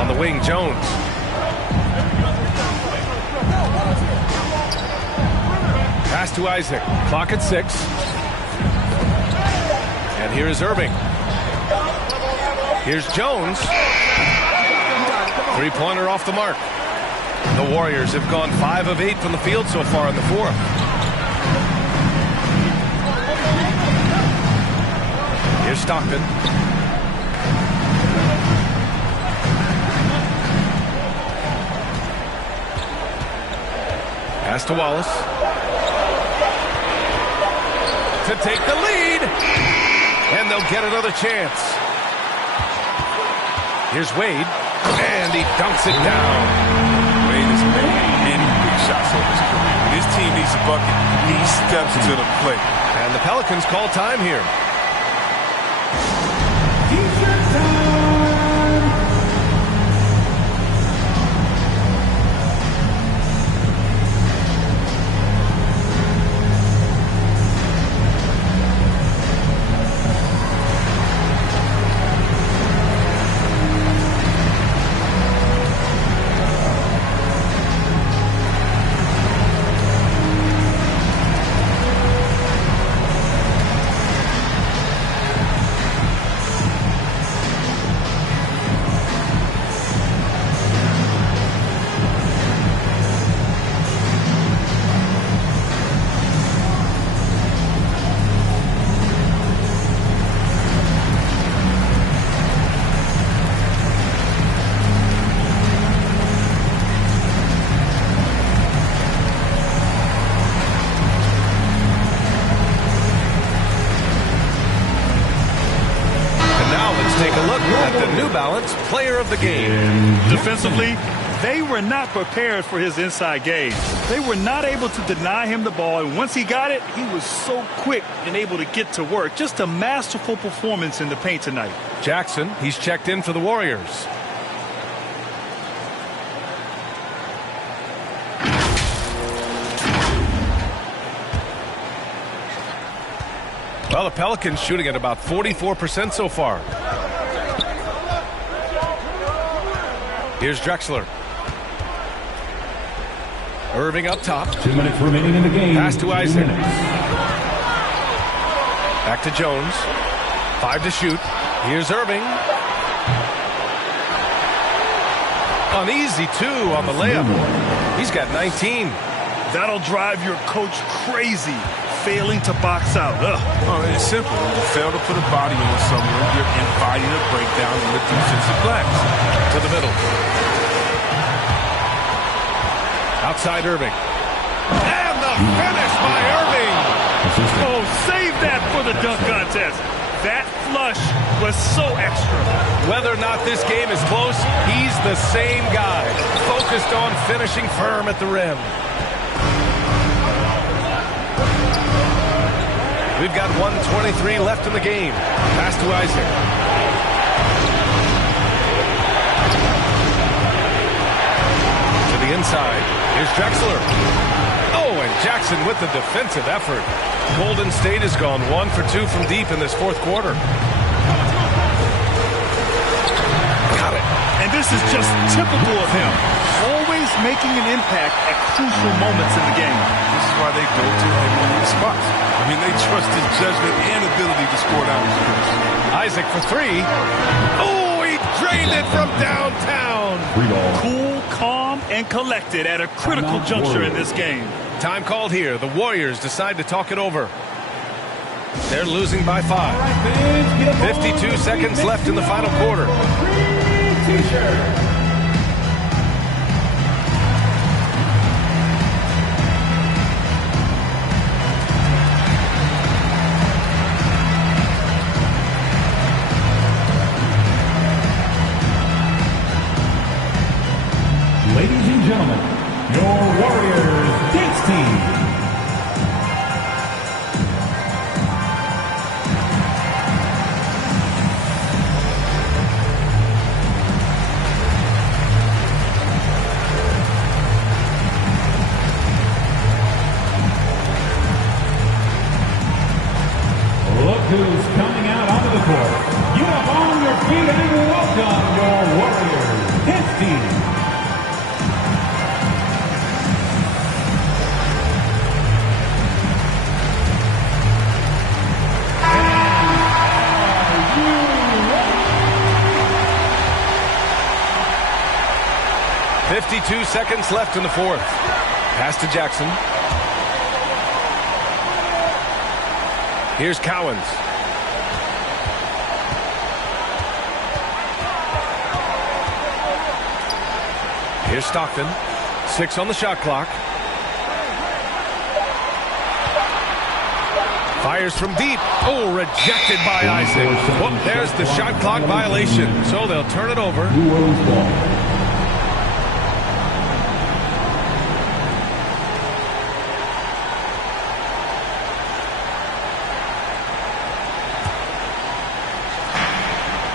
On the wing, Jones. Pass to Isaac. Clock at 6. And here's Irving. Here's Jones. Three-pointer off the mark. The Warriors have gone 5 of 8 from the field so far in the fourth. Here's Stockton. Pass to Wallace. To take the lead. And they'll get another chance. Here's Wade. And he dunks it down. Wade has made many big shots over his career. When his team needs a bucket, he steps to the plate. And the Pelicans call time here. Player of the game. Defensively, they were not prepared for his inside game. They were not able to deny him the ball, and once he got it, he was so quick and able to get to work. Just a masterful performance in the paint tonight. Jackson, he's checked in for the Warriors. Well, the Pelicans shooting at about 44% so far. Here's Drexler. Irving up top. 2 minutes remaining in the game. Pass to Isaac. Back to Jones. 5 to shoot. Here's Irving. Uneasy, too, on the layup. He's got 19. That'll drive your coach crazy, failing to box out. Ugh. Oh, it's simple. When you fail to put a body on someone, you're inviting a breakdown in the defensive glass. To the middle. Outside Irving. And the finish by Irving. Oh, save that for the dunk contest. That flush was so extra. Whether or not this game is close, he's the same guy, focused on finishing firm at the rim. We've got 1:23 left in the game. Pass to Isaac. To the inside. Here's Drexler. Oh, and Jackson with the defensive effort. Golden State has gone 1 for 2 from deep in this fourth quarter. Got it. And this is just typical of him. Always making an impact at crucial moments in the game. This is why they go to him in these spots. I mean, they trust his judgment and ability to score down the stretch. Isaac for three. Oh, he drained it from downtown. Cool, calm, and collected at a critical juncture in this game. Time called here. The Warriors decide to talk it over. They're losing by 5. 52 seconds left in the final quarter. Ladies and gentlemen, your Warriors dance team. Look who's coming out onto the court. Get up on your feet and welcome your Warriors dance team. And 52 seconds left in the fourth. Pass to Jackson. Here's Cowens. Here's Stockton. 6 on the shot clock. Fires from deep. Oh, rejected by Isaac. Well, there's the shot clock violation. So they'll turn it over.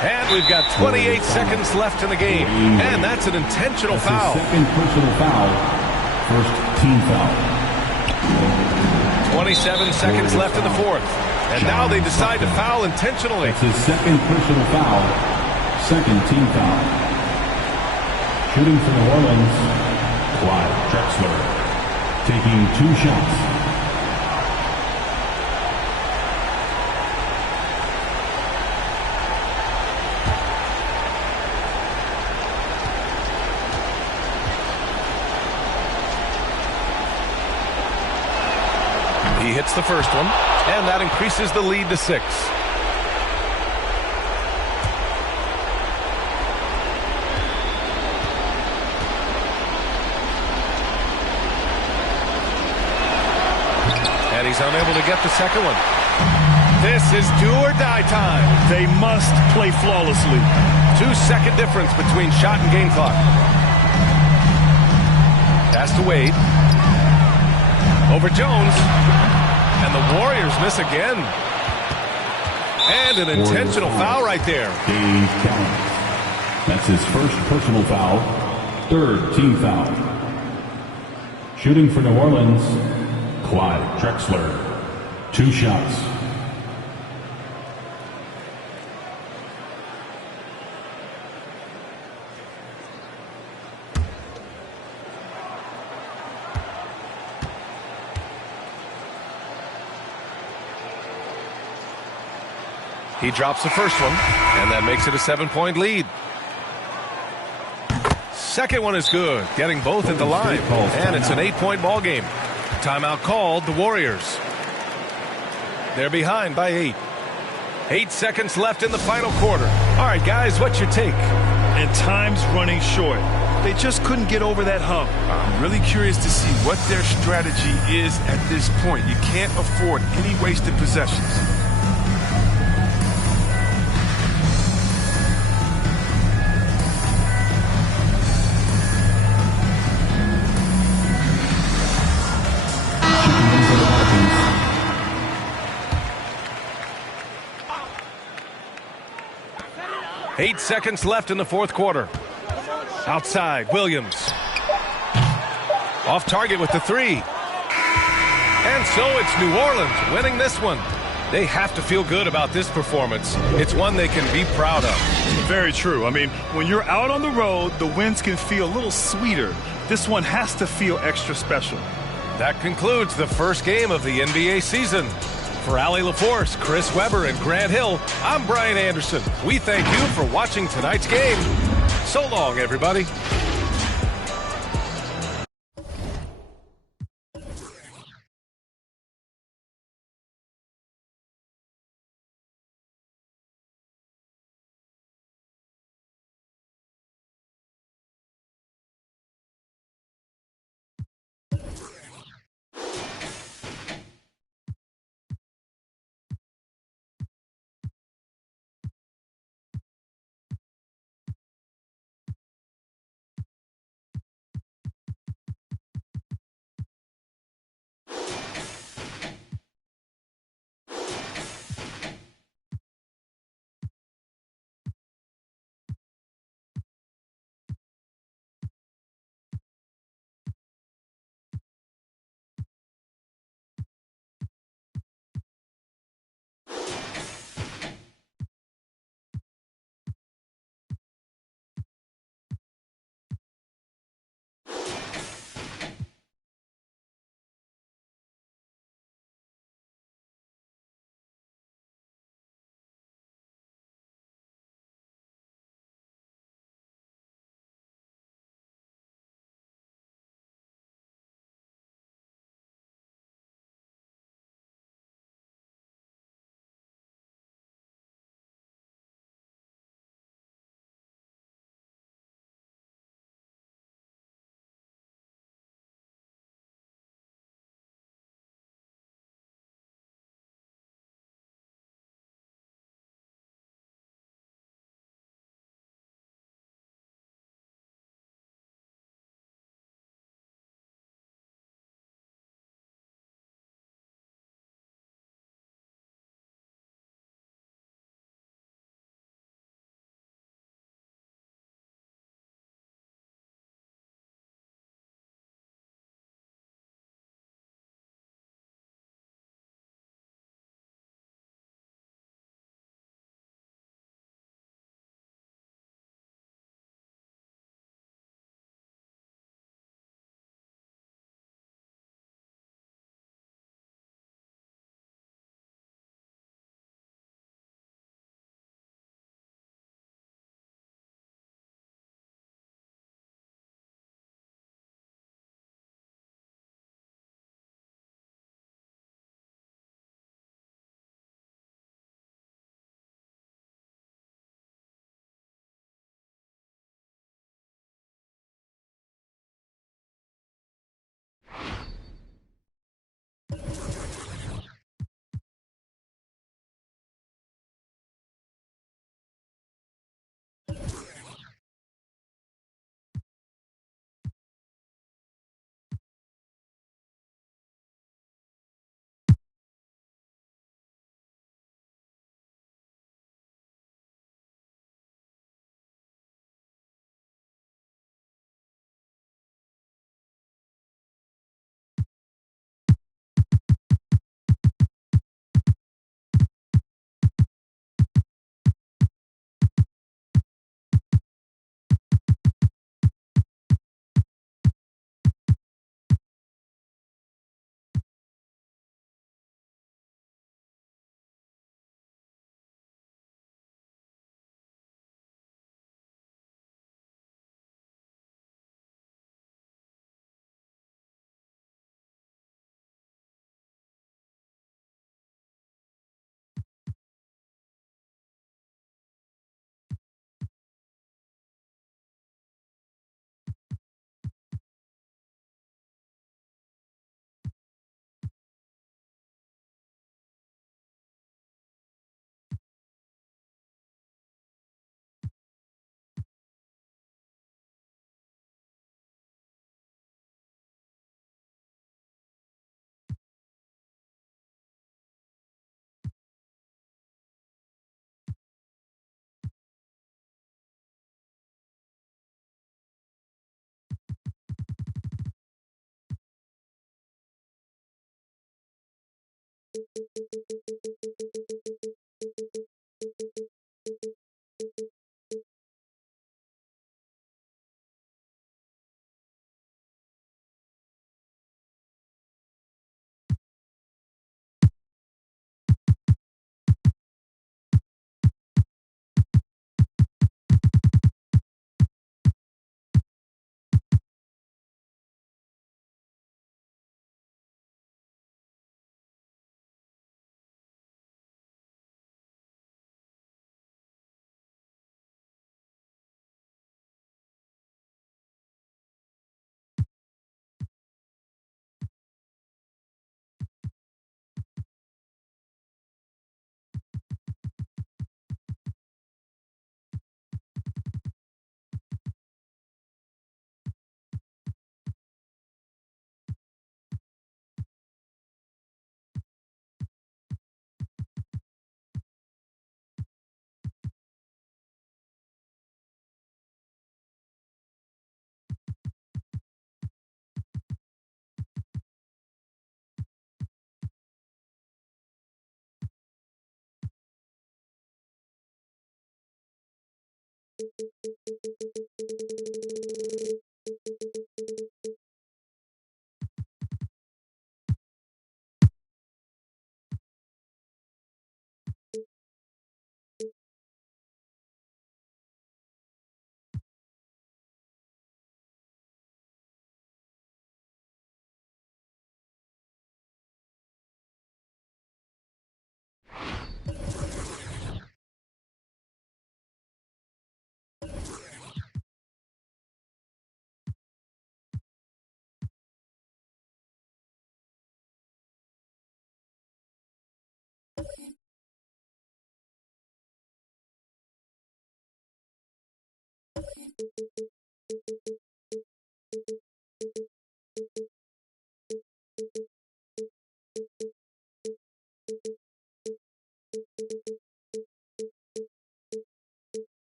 And we've got 28 seconds left in the game. And that's an intentional foul. Second personal foul. First team foul. 27 seconds left in the fourth. And now they decide to foul intentionally. It's his second personal foul. Second team foul. Shooting for New Orleans, Clyde Drexler. Taking 2 shots. He hits the first one, and that increases the lead to 6. And he's unable to get the second one. This is do or die time. They must play flawlessly. 2-second difference between shot and game clock. Pass to Wade. Over Jones. And the Warriors miss again. And an intentional foul right there. Dave Cowens. That's his first personal foul. Third team foul. Shooting for New Orleans, Clyde Drexler. 2 shots. He drops the first one, and that makes it a 7-point lead. Second one is good, getting both at the line, and it's an 8-point ball game. Timeout called, the Warriors. They're behind by 8. 8 seconds left in the final quarter. All right, guys, what's your take? And time's running short. They just couldn't get over that hump. I'm really curious to see what their strategy is at this point. You can't afford any wasted possessions. Eight seconds left in the fourth quarter. Outside, Williams. Off target with the 3. And so it's New Orleans winning this one. They have to feel good about this performance. It's one they can be proud of. Very true. I mean, when you're out on the road, the wins can feel a little sweeter. This one has to feel extra special. That concludes the first game of the NBA season. For Allie LaForce, Chris Webber, and Grant Hill, I'm Brian Anderson. We thank you for watching tonight's game. So long, everybody.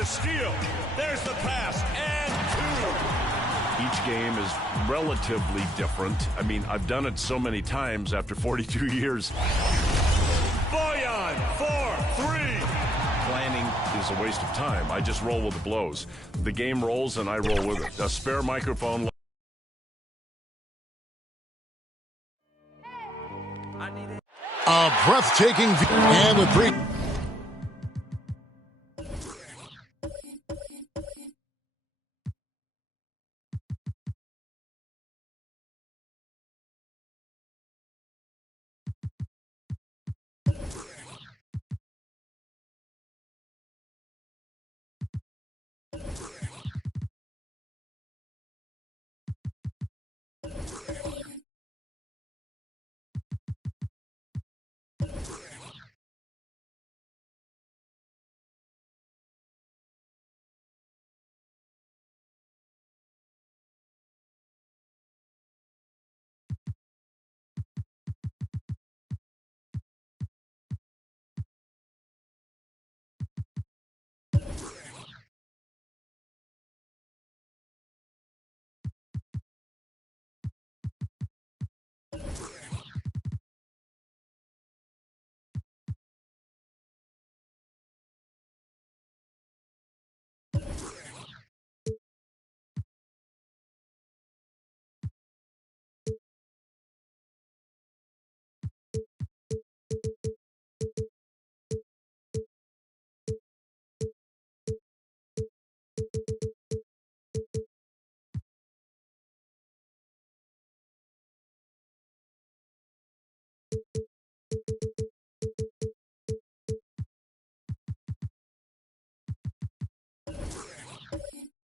a steal. There's the pass, and 2. Each game is relatively different. I mean, I've done it so many times after 42 years. Boyan, 4-3. Planning is a waste of time. I just roll with the blows. The game rolls, and I roll with it. A spare microphone. A breathtaking view, and with 3.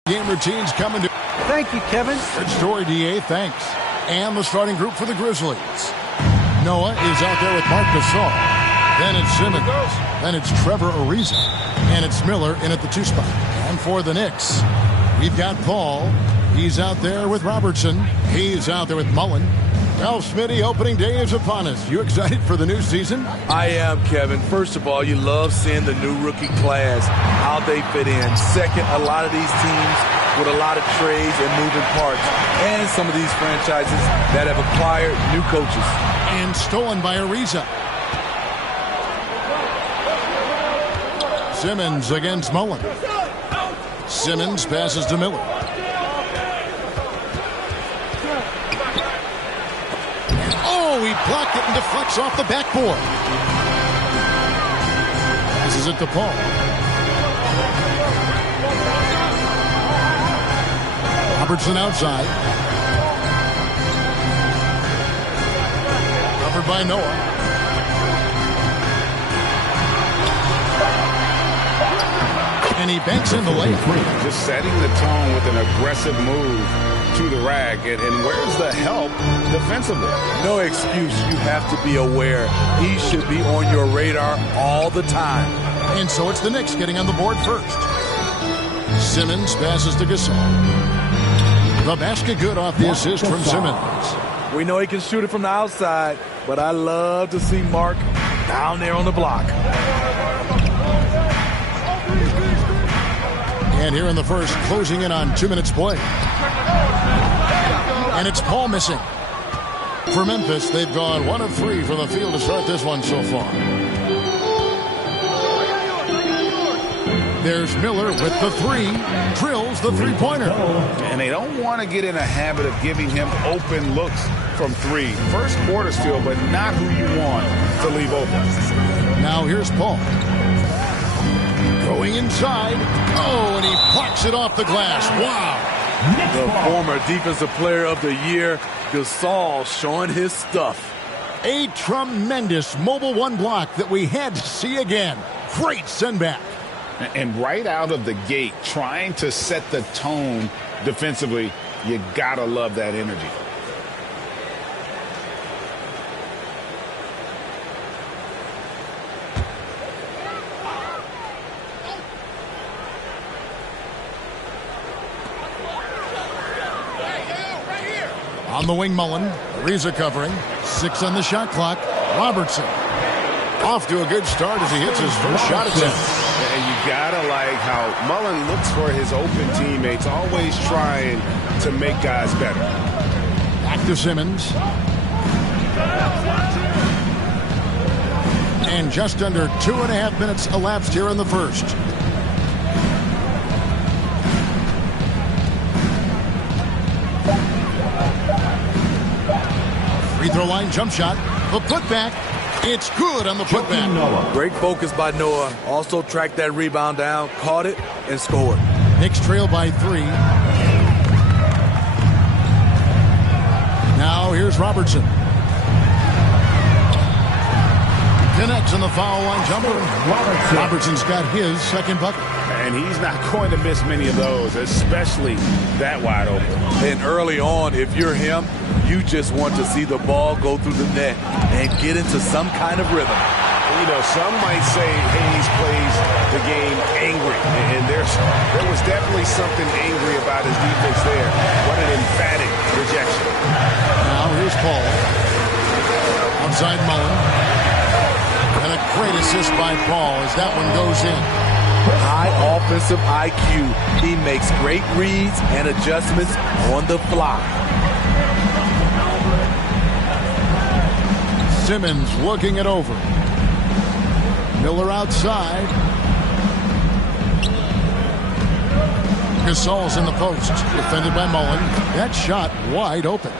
Game routines coming to. Thank you, Kevin. Good story, DA. Thanks. And the starting group for the Grizzlies. Noah is out there with Mark Gasol. Then it's Simmons. Then it's Trevor Ariza. And it's Miller in at the 2 spot. And for the Knicks, we've got Paul. He's out there with Robertson. He's out there with Mullen. Well, Smitty, opening day is upon us. You excited for the new season? I am, Kevin. First of all, you love seeing the new rookie class, how they fit in. Second, a lot of these teams with a lot of trades and moving parts. And some of these franchises that have acquired new coaches. And stolen by Ariza. Simmons against Mullen. Simmons passes to Miller. Oh, he blocked it and deflects off the backboard. This is it to Paul. Robertson outside. Covered by Noah. And he banks in the layup. Just setting the tone with an aggressive move to the rack. And where's the help defensively? No excuse. You have to be aware. He should be on your radar all the time. And so it's the Knicks getting on the board first. Simmons passes to Gasol. The basket good off the assist from Simmons. We know he can shoot it from the outside, but I love to see Mark down there on the block. And here in the first, closing in on 2 minutes play. And it's Paul missing. For Memphis, they've gone 1 of 3 from the field to start this one so far. There's Miller with the 3, drills the three-pointer. And they don't want to get in a habit of giving him open looks from 3. First quarter still, but not who you want to leave open. Now here's Paul. Going inside. Oh, and he plucks it off the glass. Wow. The former Defensive Player of the Year, Gasol, showing his stuff. A tremendous mobile 1 block that we had to see again. Great sendback. And right out of the gate, trying to set the tone defensively, you gotta love that energy. On the wing, Mullen. Ariza covering. 6 on the shot clock. Robertson. Off to a good start as he hits his first shot attempt. And you gotta like how Mullen looks for his open teammates, always trying to make guys better. Back to Simmons. And just under 2.5 minutes elapsed here in the first. Free throw line jump shot. The putback. It's good on the putback. Great focus by Noah. Also tracked that rebound down, caught it, and scored. Knicks trail by 3. Now here's Robertson. Connects on the foul line jumper. Robertson's got his second bucket. And he's not going to miss many of those, especially that wide open. And early on, if you're him, you just want to see the ball go through the net and get into some kind of rhythm. You know, some might say Hayes plays the game angry. And there was definitely something angry about his defense there. What an emphatic rejection. Now here's Paul. Outside Mullen. And a great assist by Paul as that one goes in. High offensive IQ. He makes great reads and adjustments on the fly. Simmons looking it over. Miller outside. Gasol's in the post. Defended by Mullen. That shot wide open.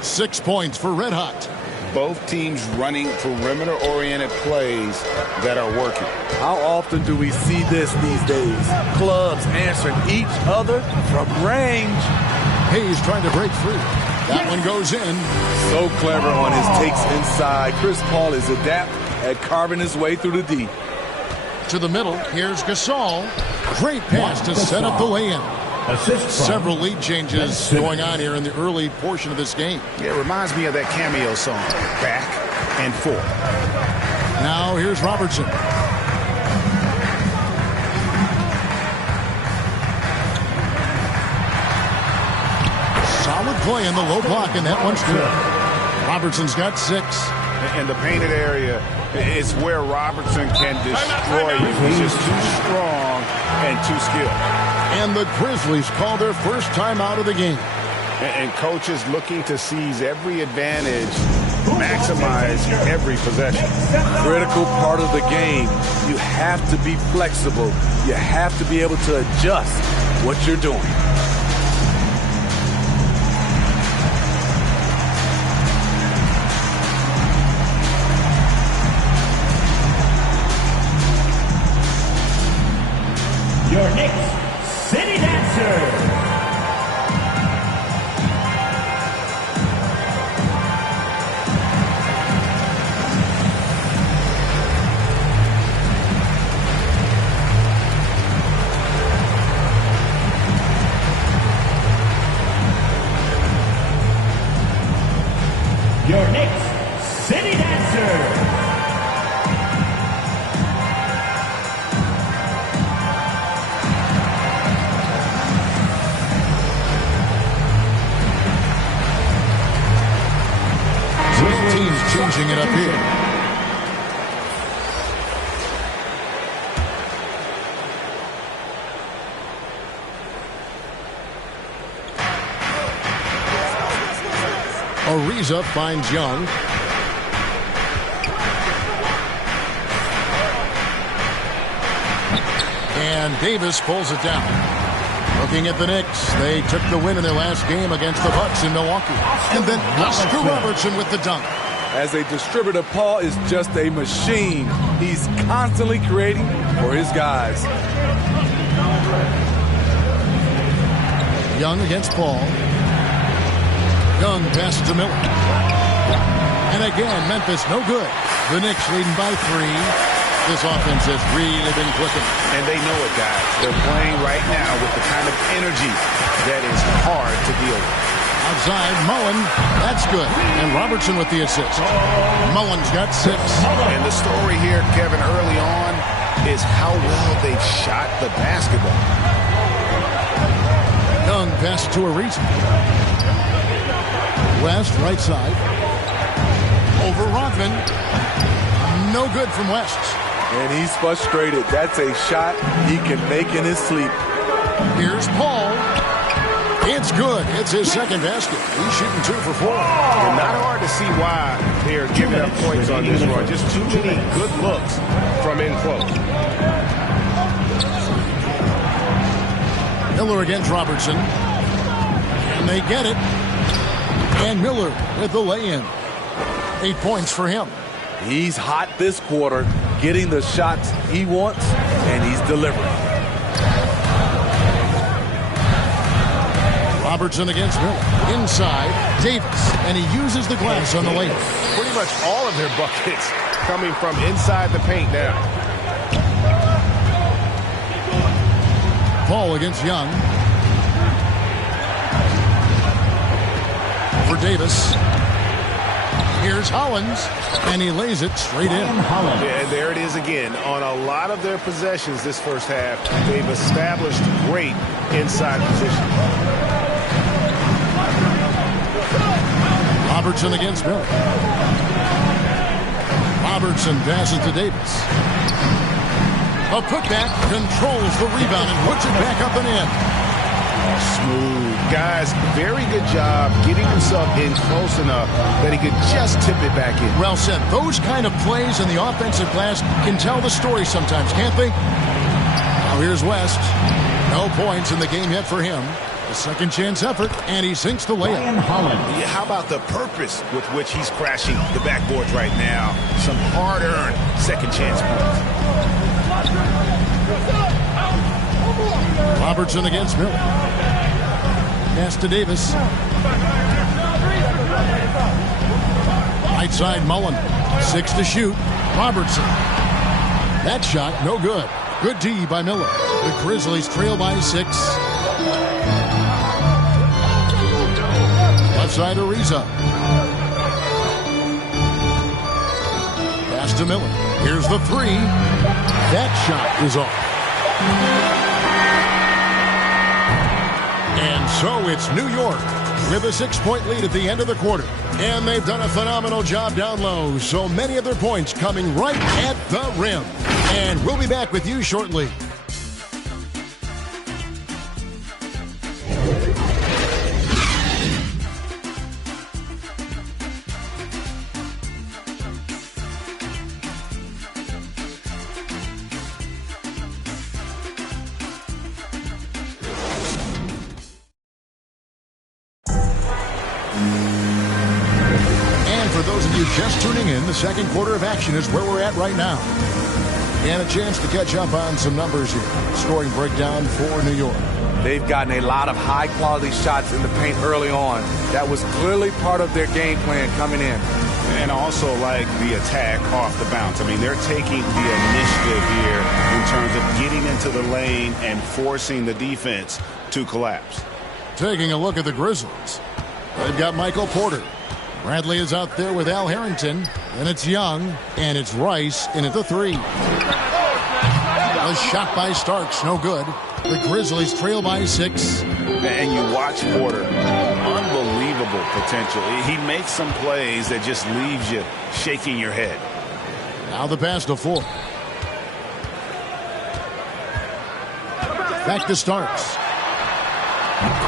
6 points for Red Hot. Both teams running perimeter-oriented plays that are working. How often do we see this these days? Clubs answering each other from range. Hayes trying to break free. That one goes in. So clever on his takes inside. Chris Paul is adept at carving his way through the D. To the middle, here's Gasol. Great pass to set up the lay-in. Several lead changes going on here in the early portion of this game. It reminds me of that cameo song, Back and Forth. Now here's Robertson. Solid play in the low block, and that one's good. Robertson's got 6. In the painted area, it's where Robertson can destroy you. He's just too strong and too skilled. And the Grizzlies call their first time out of the game. And coaches looking to seize every advantage, maximize every possession. Critical part of the game. You have to be flexible. You have to be able to adjust what you're doing. Your Knicks City Dancer. Your Knicks City Dancer. Teams changing it up here. Ariza finds Young. And Davis pulls it down. Looking at the Knicks, they took the win in their last game against the Bucks in Milwaukee. And then Oscar Robertson with the dunk. As a distributor, Paul is just a machine. He's constantly creating for his guys. Young against Paul. Young passes to Miller. And again, Memphis no good. The Knicks leading by 3. This offense has really been clicking. And they know it, guys. They're playing right now with the kind of energy that is hard to deal with. Outside, Mullen. That's good. And Robertson with the assist. Mullen's got 6. And the story here, Kevin, early on is how well they've shot the basketball. Young passes to Ariza. West, right side. Over Rodman. No good from West. And he's frustrated. That's a shot he can make in his sleep. Here's Paul. It's good. It's his second basket. He's shooting 2 for 4. And not hard to see why they're giving up points on this run. Just too many good looks from in close. Miller against Robertson. And they get it. And Miller with the lay-in. 8 points for him. He's hot this quarter, getting the shots he wants, and he's delivering. Robertson against Miller. Inside, Davis. And he uses the glass on the lane. Pretty much all of their buckets coming from inside the paint now. Paul against Young. For Davis. Here's Hollins. And he lays it straight in. Yeah, and there it is again. On a lot of their possessions this first half, they've established great inside position. Robertson against Miller. Robertson passes to Davis. A putback, controls the rebound and puts it back up and in. Smooth. Guys, very good job getting himself in close enough that he could just tip it back in. Well said. Those kind of plays in the offensive glass can tell the story sometimes, can't they? Now here's West. No points in the game yet for him. A second chance effort, and he sinks the layup. Yeah, how about the purpose with which he's crashing the backboards right now? Some hard-earned second chance points. Robertson against Miller. Pass to Davis. Right side, Mullen. 6 to shoot. Robertson. That shot, no good. Good D by Miller. The Grizzlies trail by 6. Left side, Ariza. Pass to Miller. Here's the 3. That shot is off. And so it's New York with a 6-point lead at the end of the quarter. And they've done a phenomenal job down low. So many of their points coming right at the rim. And we'll be back with you shortly. Just tuning in, the second quarter of action is where we're at right now. And a chance to catch up on some numbers here. Scoring breakdown for New York. They've gotten a lot of high-quality shots in the paint early on. That was clearly part of their game plan coming in. And also like the attack off the bounce. I mean, they're taking the initiative here in terms of getting into the lane and forcing the defense to collapse. Taking a look at the Grizzlies. They've got Michael Porter. Bradley is out there with Al Harrington. And it's Young. And it's Rice in at the 3. A shot by Starks. No good. The Grizzlies trail by 6. And you watch Porter. Unbelievable potential. He makes some plays that just leaves you shaking your head. Now the pass to 4. Back to Starks.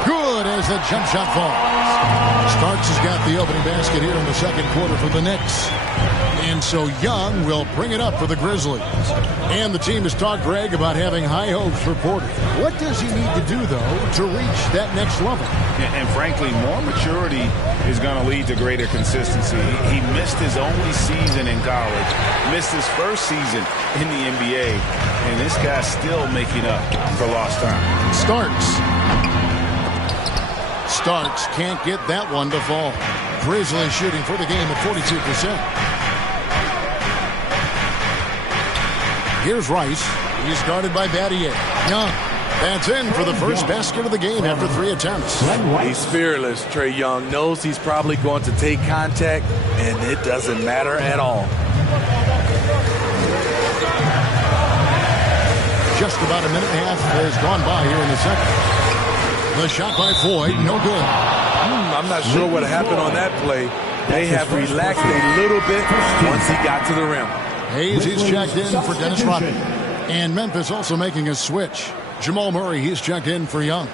Good as the jump shot falls. Starks has got the opening basket here in the second quarter for the Knicks. And so Young will bring it up for the Grizzlies. And the team has talked, Greg, about having high hopes for Porter. What does he need to do, though, to reach that next level? And frankly, more maturity is going to lead to greater consistency. He missed his only season in college, missed his first season in the NBA, and this guy's still making up for lost time. Starks can't get that one to fall. Grizzlies shooting for the game at 42%. Here's Rice. He's guarded by Battier. Young. That's in for the first basket of the game after 3 attempts. He's fearless. Trae Young knows he's probably going to take contact, and it doesn't matter at all. Just about a minute and a half has gone by here in the second. The shot by Floyd, no good. I'm not sure what happened on that play. They have relaxed a little bit once he got to the rim. Hayes, he's checked in for Dennis Rodman. And Memphis also making a switch. Jamal Murray, he's checked in for Young.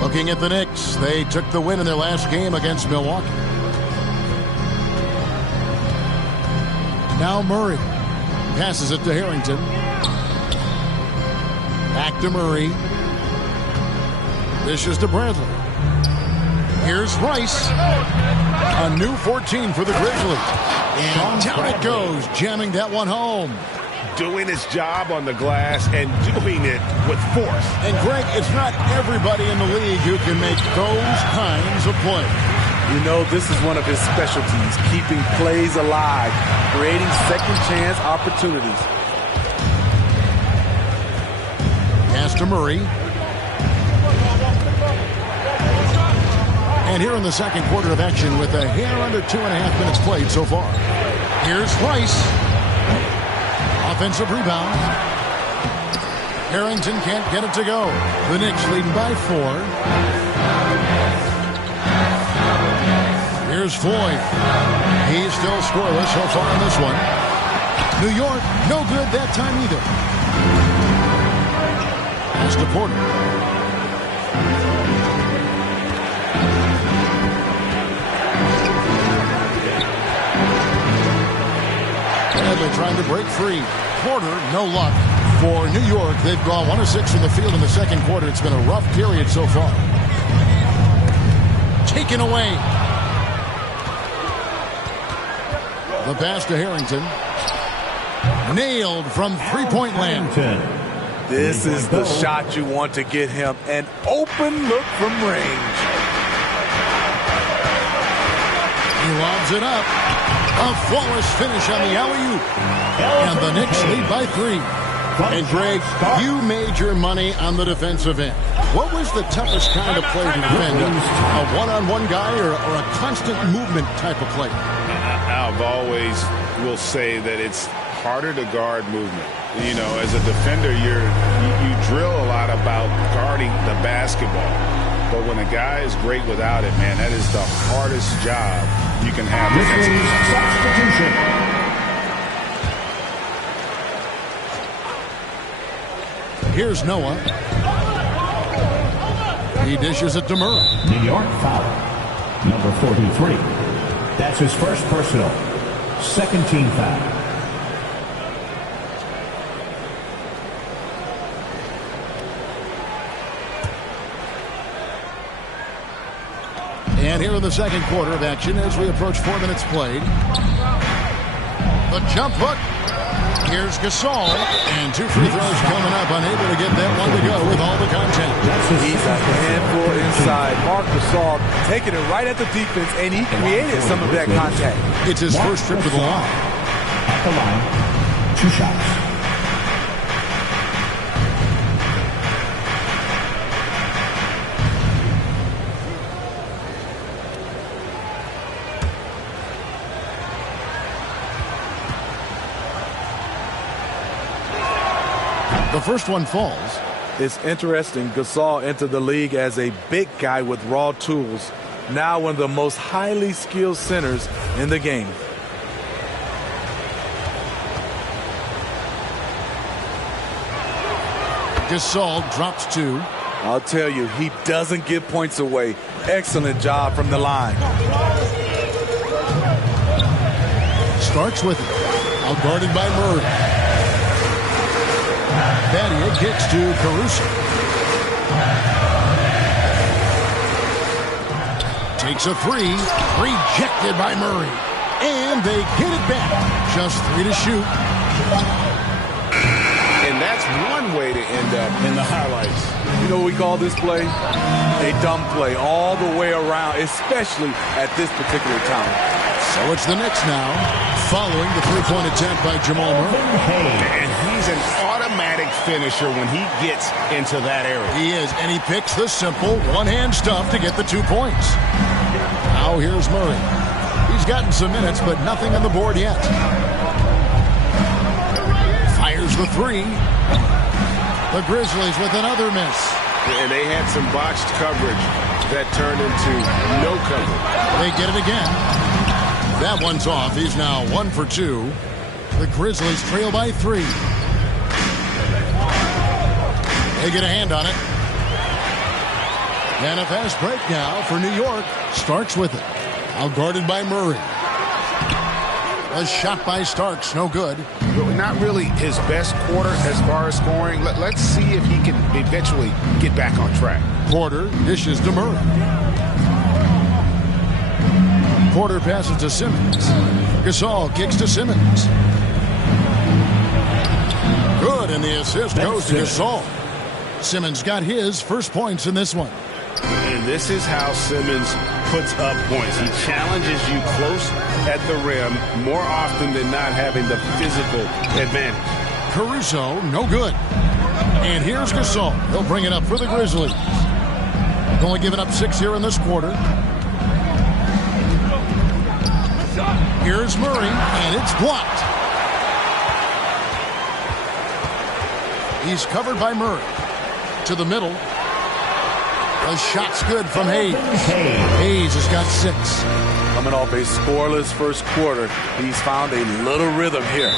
Looking at the Knicks, they took the win in their last game against Milwaukee. Now Murray passes it to Harrington. Back to Murray. This is to Bradley. Here's Rice. A new 14 for the Grizzlies. And down it goes, jamming that one home. Doing his job on the glass and doing it with force. And Greg, it's not everybody in the league who can make those kinds of plays. You know, this is one of his specialties, keeping plays alive, creating second chance opportunities. Pass to Murray. And here in the second quarter of action with a hair under 2.5 minutes played so far. Here's Rice. Offensive rebound. Harrington can't get it to go. The Knicks leading by 4. Here's Floyd. He's still scoreless so far in this one. New York, no good that time either. Pass to Porter. Bradley trying to break free. Porter, no luck. For New York, they've gone 1 of 6 from the field in the second quarter. It's been a rough period so far. Taken away. The pass to Harrington. Nailed from three-point land. This is the shot you want to get him. An open look from range. He lobs it up. A flawless finish on the alley-oop. And the Knicks lead by 3. And Greg, you made your money on the defensive end. What was the toughest kind of play to defend? A one-on-one guy or a constant movement type of play? I've always will say that it's harder to guard movement. You know, as a defender, you drill a lot about guarding the basketball. But when a guy is great without it, man, that is the hardest job you can have. Here's Noah. He dishes it to Murray. New York foul. Number 43. That's his first personal. Second team foul. And here in the second quarter of action as we approach 4 minutes played. The jump hook. Here's Gasol. And 2 free throws coming up. Unable to get that one to go with all the contact. He's a handful inside. Marc Gasol taking it right at the defense, and he created some of that contact. It's his first trip to the line. At the line, 2 shots. The first one falls. It's interesting. Gasol entered the league as a big guy with raw tools. Now one of the most highly skilled centers in the game. Gasol drops 2. I'll tell you, he doesn't give points away. Excellent job from the line. Starts with it. Outguarded by Murray. Battier kicks to Caruso. Takes a 3. Rejected by Murray. And they get it back. Just 3 to shoot. And that's one way to end up in the highlights. You know what we call this play? A dumb play all the way around, especially at this particular time. So it's the Knicks now, following the 3-point attempt by Jamal Murray. And he's an automatic finisher when he gets into that area. He is, and he picks the simple one-hand stuff to get the 2 points. Now here's Murray. He's gotten some minutes, but nothing on the board yet. Fires the 3. The Grizzlies with another miss. And they had some botched coverage that turned into no coverage. They get it again. That one's off. He's now 1 for 2. The Grizzlies trail by 3. They get a hand on it. And a fast break now for New York. Starks with it. Outguarded by Murray. A shot by Starks, no good. Not really his best quarter as far as scoring. Let's see if he can eventually get back on track. Porter dishes to Murray. Porter passes to Simmons. Gasol kicks to Simmons. Good, and the assist goes to Gasol. Simmons got his first points in this one. And this is how Simmons puts up points. He challenges you close at the rim more often than not, having the physical advantage. Caruso, no good. And here's Gasol. He'll bring it up for the Grizzlies. Only giving up 6 here in this quarter. Here's Murray, and it's blocked. He's covered by Murray. To the middle. The shot's good from Hayes. Hayes has got 6. Coming off a scoreless first quarter, he's found a little rhythm here.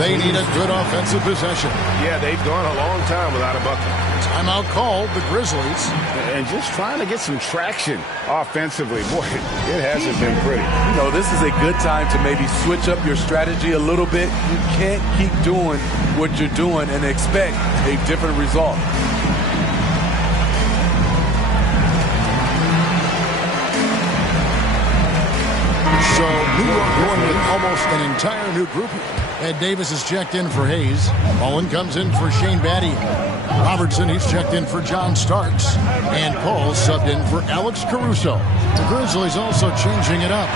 They need a good offensive possession. Yeah, they've gone a long time without a bucket. Timeout called, the Grizzlies. And just trying to get some traction offensively. Boy, it hasn't been pretty. You know, this is a good time to maybe switch up your strategy a little bit. You can't keep doing what you're doing and expect a different result. So New York going with almost an entire new grouping. Ed Davis is checked in for Hayes. Mullen comes in for Shane Battier. Robertson, he's checked in for John Starks. And Paul subbed in for Alex Caruso. The Grizzlies also changing it up.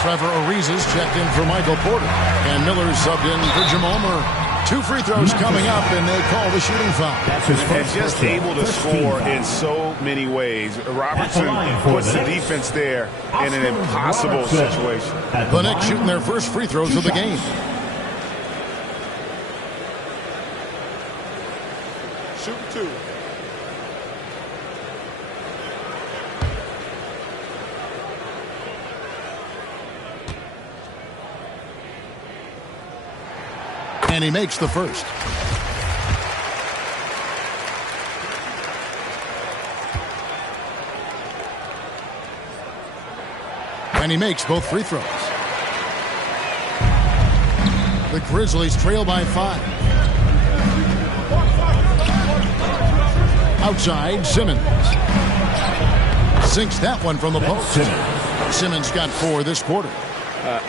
Trevor Ariza's checked in for Michael Porter. And Miller's subbed in for Jamal Murray. 2 free throws coming up, and they call the shooting foul. And just able to score in so many ways. Robertson puts the defense there in an impossible situation. The Knicks shooting their first free throws of the game. Shoot 2. And he makes the first. And he makes both free throws. The Grizzlies trail by 5. Outside, Simmons. Sinks that one from the post. Simmons got 4 this quarter.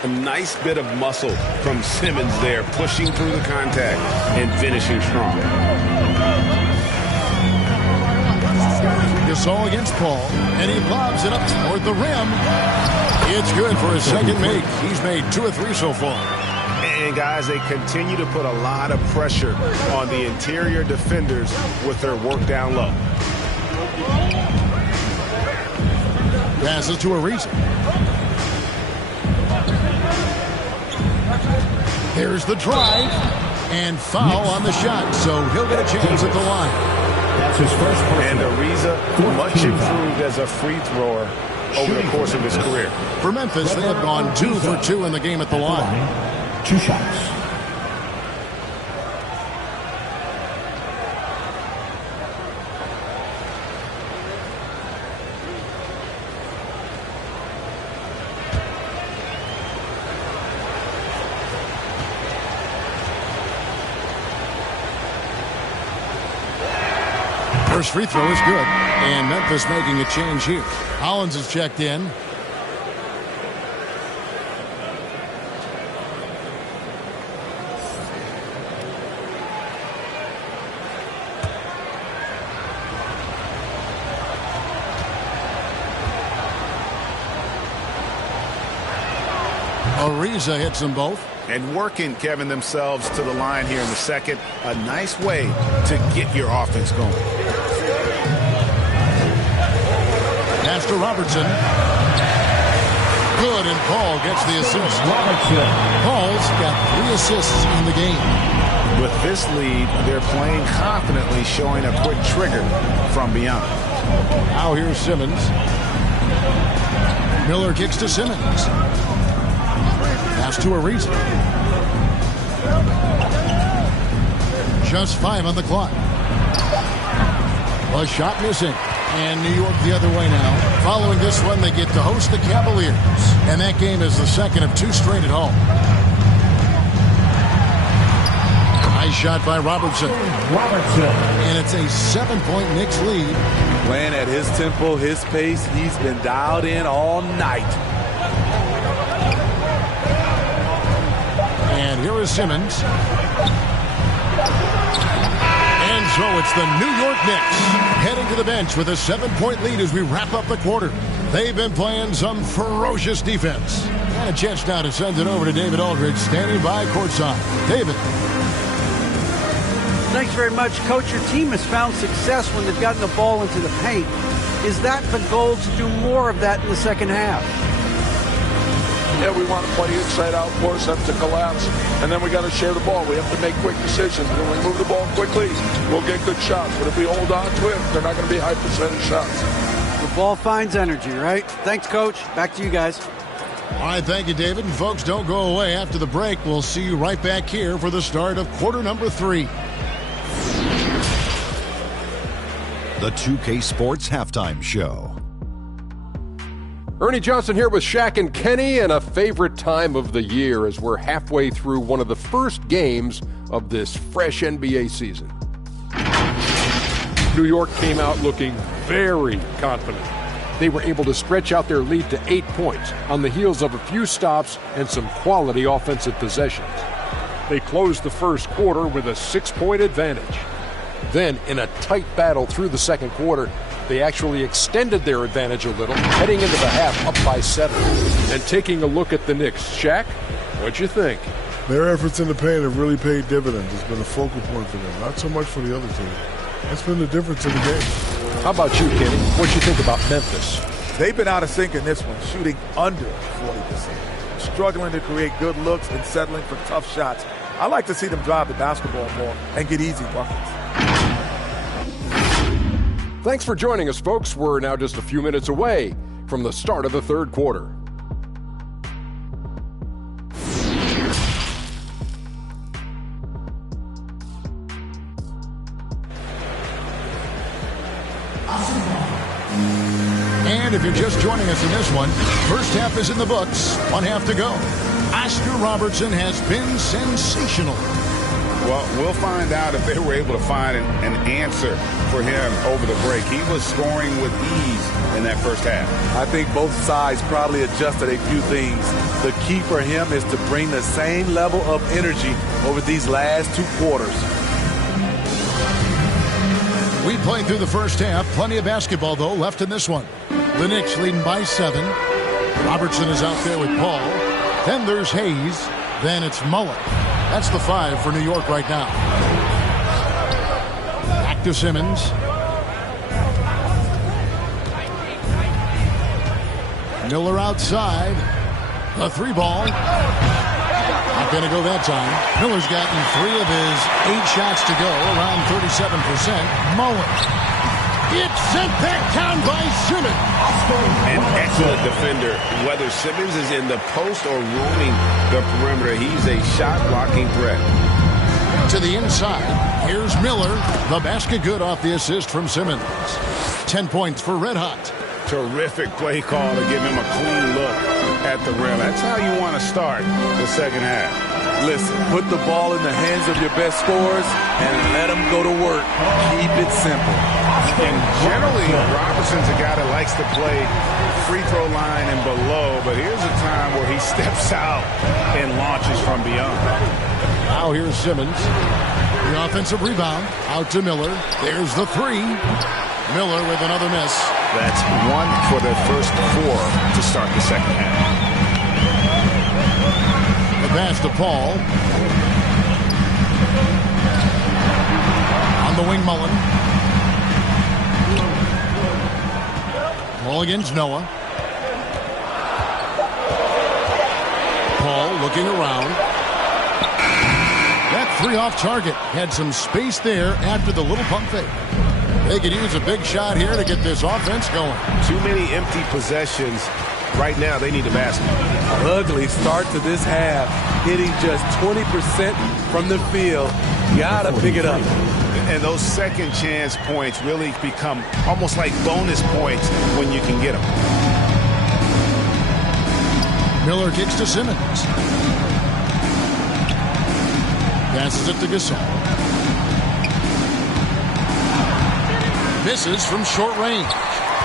A nice bit of muscle from Simmons there, pushing through the contact and finishing strong. Gasol against Paul, and he lobs it up toward the rim. It's good for his second make. He's made 2 or 3 so far. And guys, they continue to put a lot of pressure on the interior defenders with their work down low. Passes to Ariza. Here's the drive, and foul on the shot, so he'll get a chance at the line. That's his first personal. And Ariza, much improved as a free thrower over the course of his career. For Memphis, they have gone 2 for 2 in the game at the line. 2 shots. First free throw is good, and Memphis making a change here. Hollins is checked in. Ariza hits them both. And working, Kevin, themselves to the line here in the second. A nice way to get your offense going. Pass to Robertson. Good, and Paul gets the assist. Paul's got 3 assists in the game. With this lead, they're playing confidently, showing a quick trigger from beyond. Now here's Simmons. Miller kicks to Simmons. Pass to Ariza. Just 5 on the clock. A shot missing. And New York the other way now. Following this one, they get to host the Cavaliers. And that game is the second of 2 straight at home. Nice shot by Robertson. And it's a 7-point Knicks lead. Playing at his tempo, his pace. He's been dialed in all night. And here is Simmons. And so it's the New York Knicks heading to the bench with a 7-point lead as we wrap up the quarter. They've been playing some ferocious defense. And a chance now to send it over to David Aldridge, standing by courtside. David. Thanks very much, Coach. Your team has found success when they've gotten the ball into the paint. Is that the goal to do more of that in the second half? Yeah, we want to play inside out, force them to collapse, and then we got to share the ball. We have to make quick decisions. When we move the ball quickly, we'll get good shots. But if we hold on to it, they're not going to be high percentage shots. The ball finds energy, right? Thanks, Coach. Back to you guys. All right, thank you, David. And folks, don't go away. After the break, we'll see you right back here for the start of quarter number 3. The 2K Sports Halftime Show. Ernie Johnson here with Shaq and Kenny, and a favorite time of the year as we're halfway through one of the first games of this fresh NBA season. New York came out looking very confident. They were able to stretch out their lead to 8 points on the heels of a few stops and some quality offensive possessions. They closed the first quarter with a 6-point advantage. Then, in a tight battle through the second quarter, they actually extended their advantage a little, heading into the half up by 7. And taking a look at the Knicks, Shaq, what'd you think? Their efforts in the paint have really paid dividends. It's been a focal point for them, not so much for the other team. That's been the difference in the game. How about you, Kenny? What'd you think about Memphis? They've been out of sync in this one, shooting under 40%. Struggling to create good looks and settling for tough shots. I like to see them drive the basketball more and get easy buckets. Thanks for joining us, folks. We're now just a few minutes away from the start of the third quarter. And if you're just joining us in this one, first half is in the books. 1 half to go. Oscar Robertson has been sensational. Well, we'll find out if they were able to find an answer for him over the break. He was scoring with ease in that first half. I think both sides probably adjusted a few things. The key for him is to bring the same level of energy over these last 2 quarters. We played through the first half. Plenty of basketball, though, left in this one. The Knicks leading by 7. Robertson is out there with Paul. Then there's Hayes. Then it's Mullen. That's the 5 for New York right now. Back to Simmons. Miller outside. The 3-ball. Not going to go that time. Miller's gotten 3 of his 8 shots to go, around 37%. Mullen. It's sent back down by Simmons. An excellent defender. Whether Simmons is in the post or roaming the perimeter, he's a shot-blocking threat. To the inside, here's Miller. The basket good off the assist from Simmons. 10 points for Red Hot. Terrific play call to give him a clean look at the rim. That's how you want to start the second half. Listen, put the ball in the hands of your best scorers and let them go to work. Keep it simple. And generally, Robertson's a guy that likes to play free throw line and below, but here's a time where he steps out and launches from beyond. Now here's Simmons. The offensive rebound. Out to Miller. There's the 3. Miller with another miss. That's 1 for the first 4 to start the second half. The pass to Paul. On the wing, Mullen. Paul against Noah. Paul looking around. That 3 off target. Had some space there after the little pump fake. They could use a big shot here to get this offense going. Too many empty possessions Right now, they need the basket. Ugly start to this half. Hitting just 20% from the field. Gotta pick it up. And those second chance points really become almost like bonus points when you can get them. Miller kicks to Simmons. Passes it to Gasol. Misses from short range.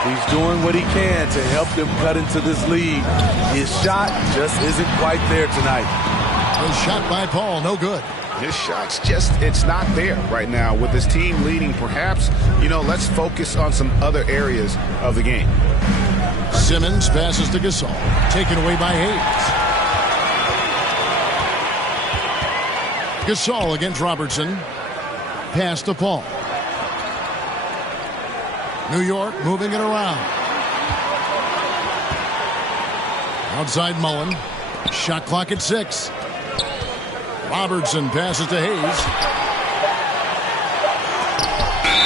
He's doing what he can to help them cut into this lead. His shot just isn't quite there tonight. A shot by Paul, no good. His shot's just, it's not there right now. With his team leading, perhaps, let's focus on some other areas of the game. Simmons passes to Gasol. Taken away by Hayes. Gasol against Robertson. Pass to Paul. New York moving it around. Outside Mullen. Shot clock at 6. Robertson passes to Hayes.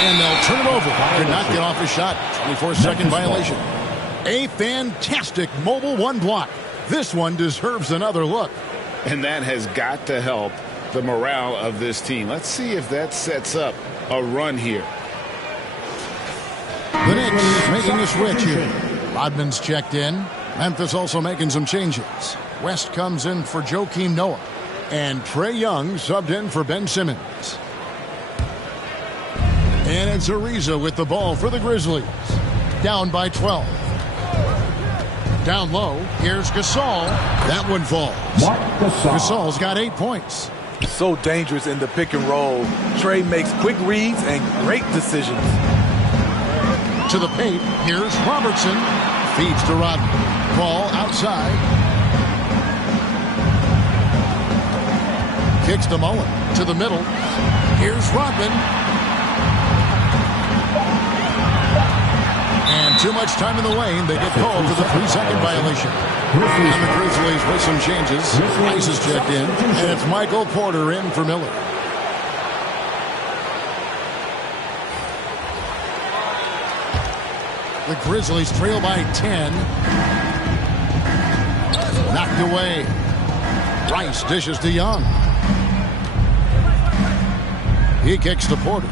And they'll turn it over. Could not get off a shot. 24-second violation. A fantastic mobile one block. This one deserves another look. And that has got to help the morale of this team. Let's see if that sets up a run here. The Knicks making a switch here. Rodman's checked in. Memphis also making some changes. West comes in for Joakim Noah. And Trae Young subbed in for Ben Simmons. And it's Ariza with the ball for the Grizzlies. Down by 12. Down low. Here's Gasol. That one falls. Gasol's got 8 points. So dangerous in the pick and roll. Trae makes quick reads and great decisions. To the paint. Here's Robertson. Feeds to Rodman. Ball outside. Kicks to Mullen. To the middle. Here's Rodman. And too much time in the lane. They get called for the 3-second violation. And the Grizzlies with some changes. Rice is checked in. And it's Michael Porter in for Miller. The Grizzlies trail by 10. Knocked away. Rice dishes to Young. He kicks to Porter.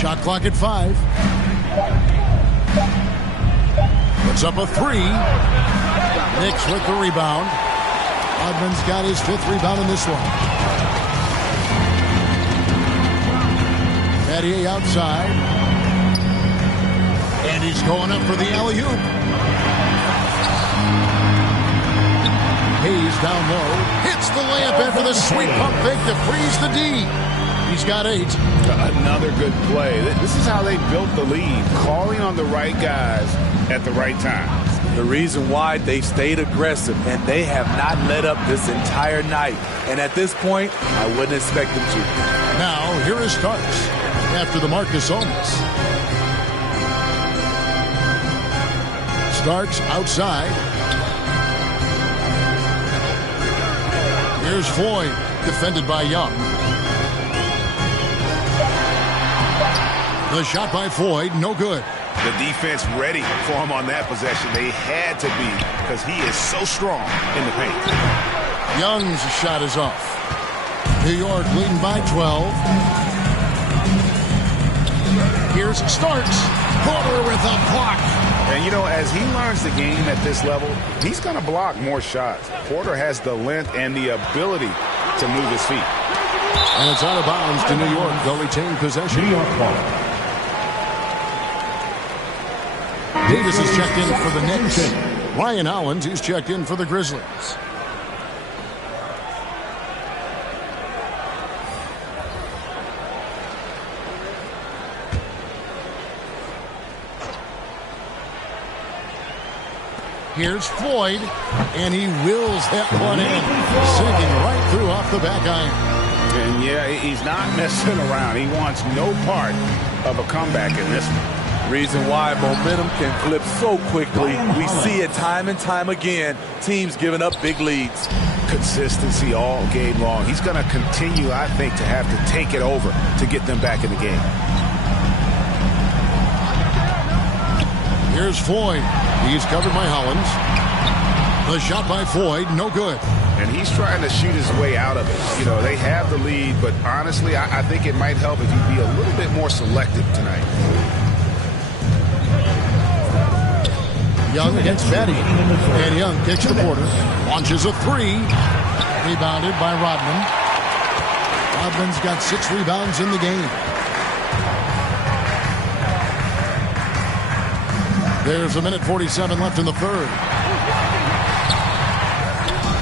Shot clock at 5. Puts up a 3. Knicks with the rebound. Rodman's got his 5th rebound in this one. Pattier outside. And he's going up for the alley-oop. Hayes down low. Hits the layup in for the sweet pump fake to freeze the D. He's got 8. Another good play. This is how they built the lead. Calling on the right guys at the right time. The reason why they've stayed aggressive, and they have not let up this entire night. And at this point, I wouldn't expect them to. Now, here is Starks after the Marcus Holmes. Starks outside. Here's Floyd, defended by Young. The shot by Floyd, no good. The defense ready for him on that possession. They had to be because he is so strong in the paint. Young's shot is off. New York leading by 12. Here's Starks. Porter with a block. And, as he learns the game at this level, he's going to block more shots. Porter has the length and the ability to move his feet. And it's out of bounds to New York. They'll retain possession. New York ball. Davis is checked in for the Knicks. Ryan Hollins, he's checked in for the Grizzlies. Here's Floyd, and he wills that one in, sinking right through off the back iron. And yeah, he's not messing around. He wants no part of a comeback in this one. Reason why momentum can flip so quickly. We see it time and time again. Teams giving up big leads. consistency all game long. He's going to continue, I think, to have to take it over to get them back in the game. Here's Floyd. He's covered by Hollins. The shot by Floyd, no good. And he's trying to shoot his way out of it. You know, they have the lead, but honestly, I think it might help if you be a little bit more selective tonight. Young against Betty. And Young kicks the quarter. Launches a three. Rebounded by Rodman. Rodman's got 6 rebounds in the game. There's a minute 47 left in the third.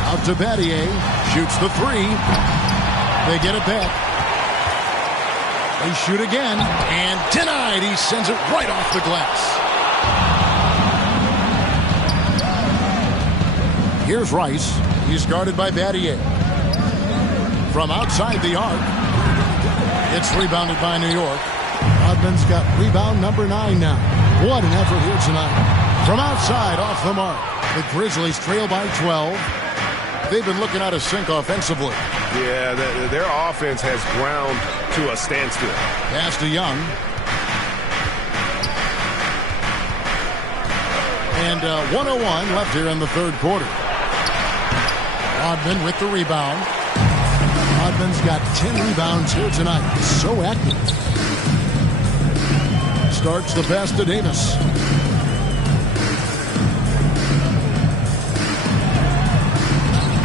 Out to Battier. Shoots the three. They get it back. They shoot again. And denied. He sends it right off the glass. Here's Rice. He's guarded by Battier. From outside the arc. It's rebounded by New York. Rodman's got rebound number 9 now. What an effort here tonight. From outside, off the mark. The Grizzlies trail by 12. They've been looking out of sync offensively. Yeah, their offense has ground to a standstill. Pass to Young. And 1:01 left here in the third quarter. Rodman with the rebound. Rodman's got 10 rebounds here tonight. He's so active. Starts the pass to Davis.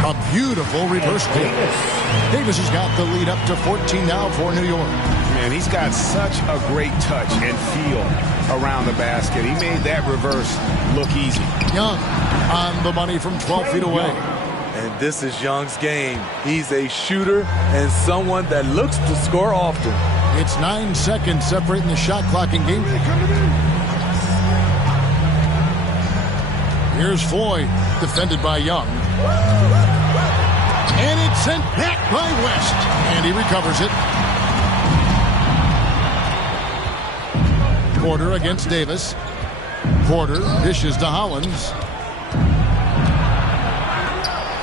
A beautiful reverse pick. Davis has got the lead up to 14 now for New York. Man, he's got such a great touch and feel around the basket. He made that reverse look easy. Young on the money from 12 feet away. And this is Young's game. He's a shooter and someone that looks to score often. It's 9 seconds separating the shot clock in game. Here's Floyd, defended by Young. And it's sent back by West. And he recovers it. Porter against Davis. Porter dishes to Hollins.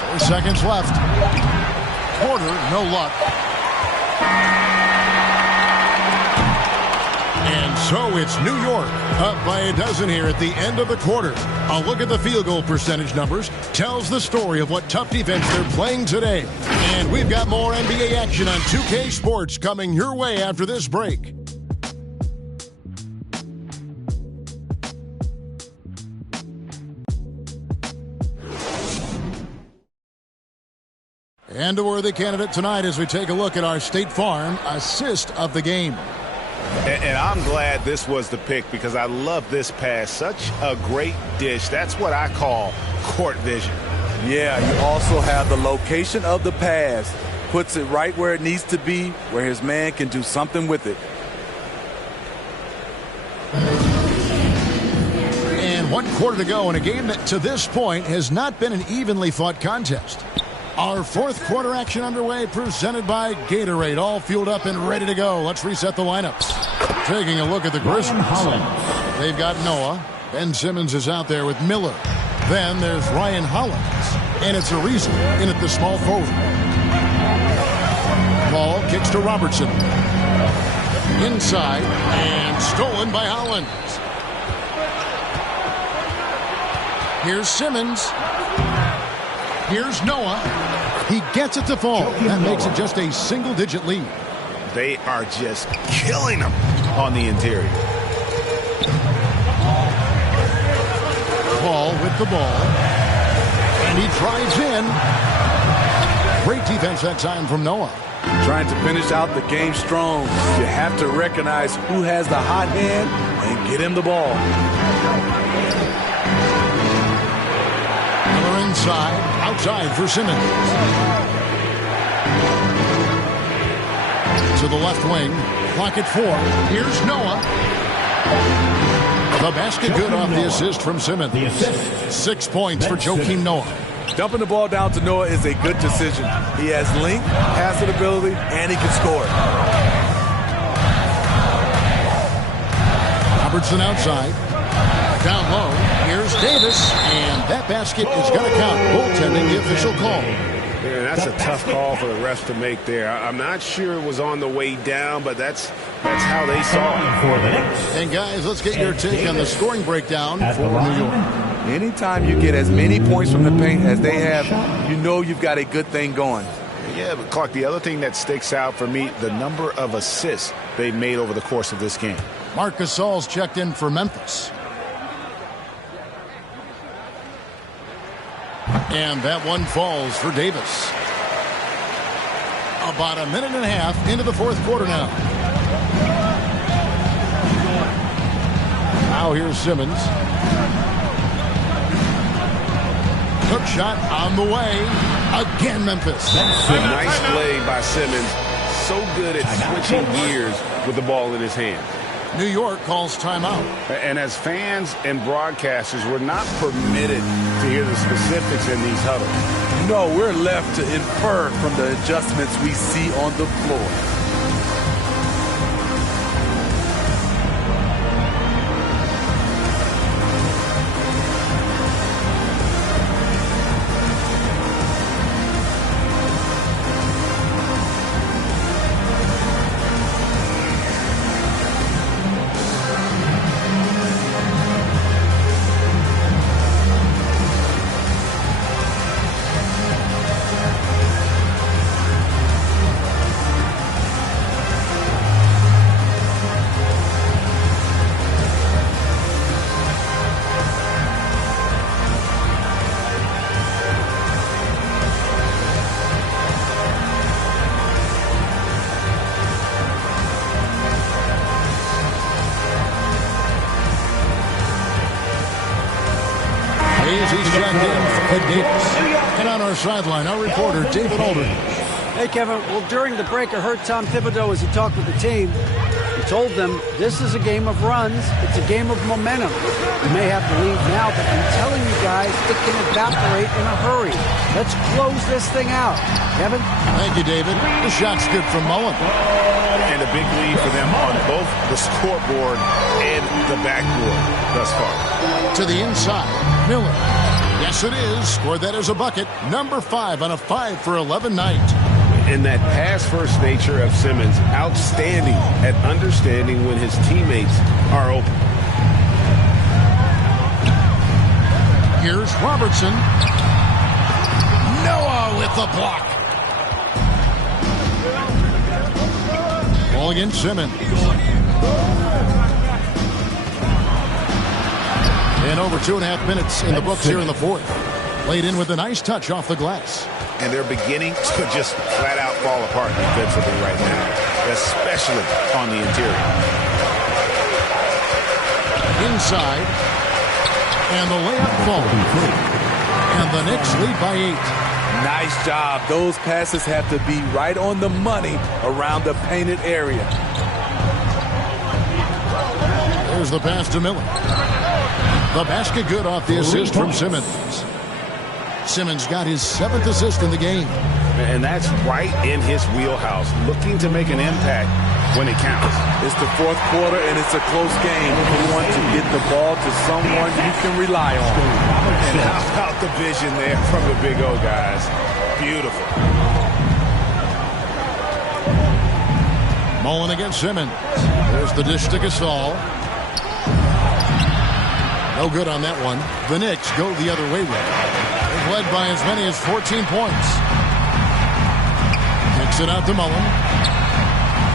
4 seconds left. Porter, no luck. And so it's New York up by a dozen here at the end of the quarter. A look at the field goal percentage numbers tells the story of what tough defense they're playing today. And we've got more NBA action on 2K Sports coming your way after this break. And a worthy candidate tonight as we take a look at our State Farm assist of the game. And I'm glad this was the pick because I love this pass. Such a great dish. That's what I call court vision. Yeah, you also have the location of the pass. Puts it right where it needs to be, where his man can do something with it. And 1 quarter to go in a game that to this point has not been an evenly fought contest. Our fourth quarter action underway, presented by Gatorade, all fueled up and ready to go. Let's reset the lineups. Taking a look at the Grizzlies. They've got Noah. Ben Simmons is out there with Miller. Then there's Ryan Hollins. And it's Ariza in at the small forward. Ball kicks to Robertson. Inside and stolen by Hollins. Here's Simmons. Here's Noah. He gets it to fall. That makes it just a single-digit lead. They are just killing them on the interior. Paul with the ball. And he drives in. Great defense that time from Noah. Trying to finish out the game strong. You have to recognize who has the hot hand and get him the ball. Miller inside. Outside for Simmons. To the left wing. Clock at 4. Here's Noah. The basket good off the assist from Simmons. 6 points for Joakim Noah. Dumping the ball down to Noah is a good decision. He has length, passing ability, and he can score. Robertson outside. Down low. Here's Davis. And that basket is going to count. Goaltending, the official call. Yeah, that's a tough call for the refs to make there. I'm not sure it was on the way down, but that's how they saw it. And guys, let's get your take on the scoring breakdown for New York. Anytime you get as many points from the paint as they have, you know you've got a good thing going. Yeah, but Clark, the other thing that sticks out for me, the number of assists they made over the course of this game. Marc Gasol's checked in for Memphis. And that one falls for Davis. About a minute and a half into the fourth quarter now. Now here's Simmons. Hook shot on the way. Again, Memphis. Nice play by Simmons. So good at switching gears with the ball in his hand. New York calls timeout. And as fans and broadcasters, we're not permitted to hear the specifics in these huddles. No, we're left to infer from the adjustments we see on the floor. And on our sideline, our reporter, David-odir. Hey, Kevin. Well, during the break, I heard Tom Thibodeau as he talked with the team. He told them this is a game of runs. It's a game of momentum. You may have to leave now, but I'm telling you guys, it can evaporate in a hurry. Let's close this thing out. Kevin? Thank you, David. The shot's good from Mullen. And a big lead for them on both the scoreboard and the backboard thus far. To the inside, Miller. Yes, it is. Scored that as a bucket. Number 5 on a 5 for 11 night. And that pass-first nature of Simmons, outstanding at understanding when his teammates are open. Here's Robertson. Noah with the block. Ball against Simmons. And over 2.5 minutes in the books here in the fourth. Played in with a nice touch off the glass. And they're beginning to just flat-out fall apart defensively right now, especially on the interior. Inside. And the layup falls. And the Knicks lead by 8. Nice job. Those passes have to be right on the money around the painted area. There's the pass to Miller. The basket good off the assist from Simmons. Simmons got his 7th assist in the game. And that's right in his wheelhouse, looking to make an impact when it counts. It's the fourth quarter, and it's a close game. You want to get the ball to someone you can rely on. And how about the vision there from the Big O guys? Beautiful. Mullen against Simmons. There's the dish to Gasol. No good on that one. The Knicks go the other way with it. They've led by as many as 14 points. Kicks it out to Mullen.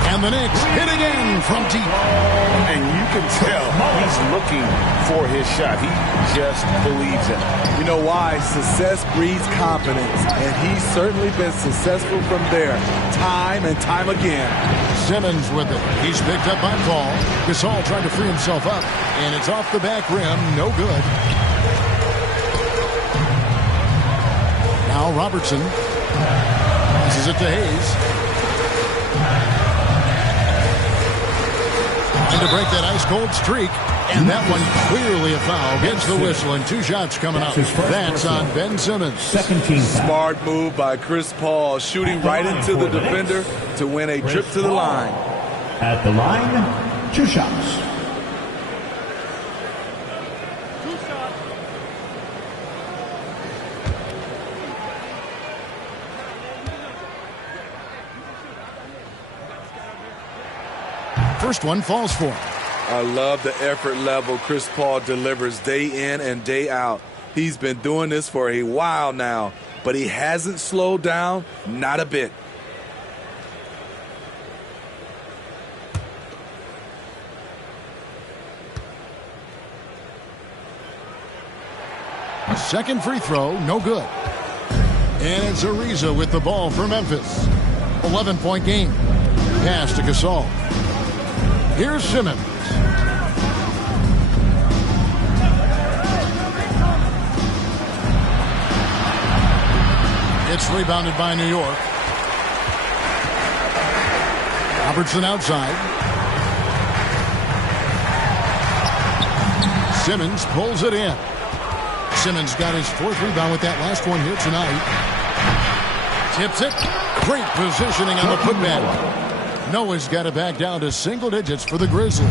And the Knicks hit again from deep. And you can tell he's looking for his shot. He just believes it. You know why? Success breeds confidence. And he's certainly been successful from there time and time again. Simmons with it. He's picked up by Paul. Gasol tried to free himself up. And it's off the back rim. No good. Now Robertson. Passes it to Hayes. Trying to break that ice-cold streak. And that one clearly a foul. Gets the whistle and 2 shots coming up. That's on Ben Simmons. Smart move by Chris Paul. Shooting right into the defender to win a trip to the line. At the line, 2 shots. first one falls for him. I love the effort level Chris Paul delivers day in and day out. He's been doing this for a while now, but he hasn't slowed down, not a bit. A second free throw, no good. And it's Ariza with the ball for Memphis. 11-point game. Pass to Gasol. Here's Simmons. It's rebounded by New York. Robertson outside. Simmons pulls it in. Simmons got his fourth rebound with that last one here tonight. Tips it. Great positioning on the putback. Noah's got it back down to single digits for the Grizzlies.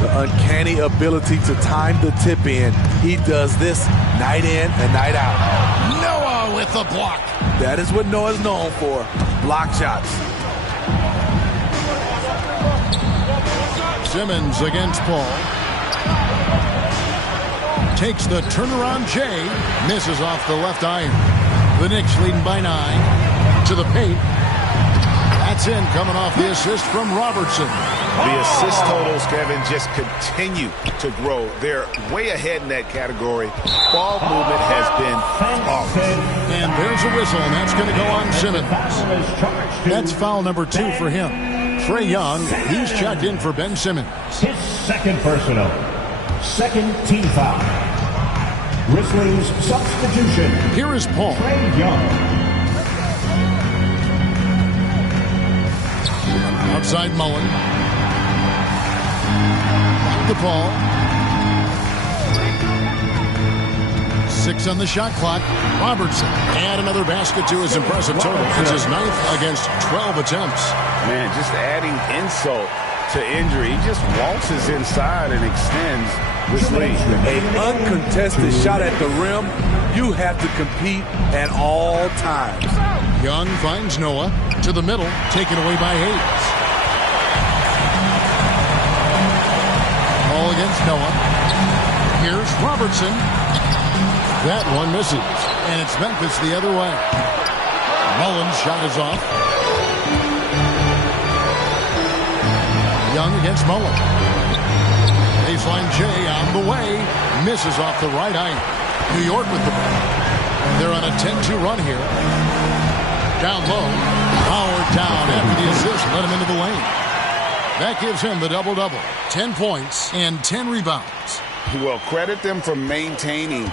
The uncanny ability to time the tip in. He does this night in and night out. Noah with the block. That is what Noah's known for. Block shots. Simmons against Paul. Takes the turnaround J. Misses off the left iron. The Knicks leading by 9. To the paint. That's in, coming off the assist from Robertson. The assist totals, Kevin, just continue to grow. They're way ahead in that category. Ball movement has been flawless. And there's a whistle, and that's going to go on Simmons. That's foul number 2 for him. Trae Young, he's checked in for Ben Simmons. His second personal. Second team foul. Grizzlies substitution. Here is Paul. Trae Young. Outside Mullen. Back to Paul. 6 on the shot clock. Robertson. Add another basket to his impressive total. It's his 9th against 12 attempts. Man, just adding insult to injury. He just waltzes inside and extends this lead. An uncontested shot at the rim. You have to compete at all times. Young finds Noah to the middle, taken away by Hayes. Ball against Noah. Here's Robertson. That one misses, and it's Memphis the other way. Mullen's shot is off. Young against Mullen. Baseline J on the way. Misses off the right iron. New York with the ball. They're on a 10-2 run here. Down low. Howard down after the assist. Let him into the lane. That gives him the double-double. 10 points and 10 rebounds. Well, credit them for maintaining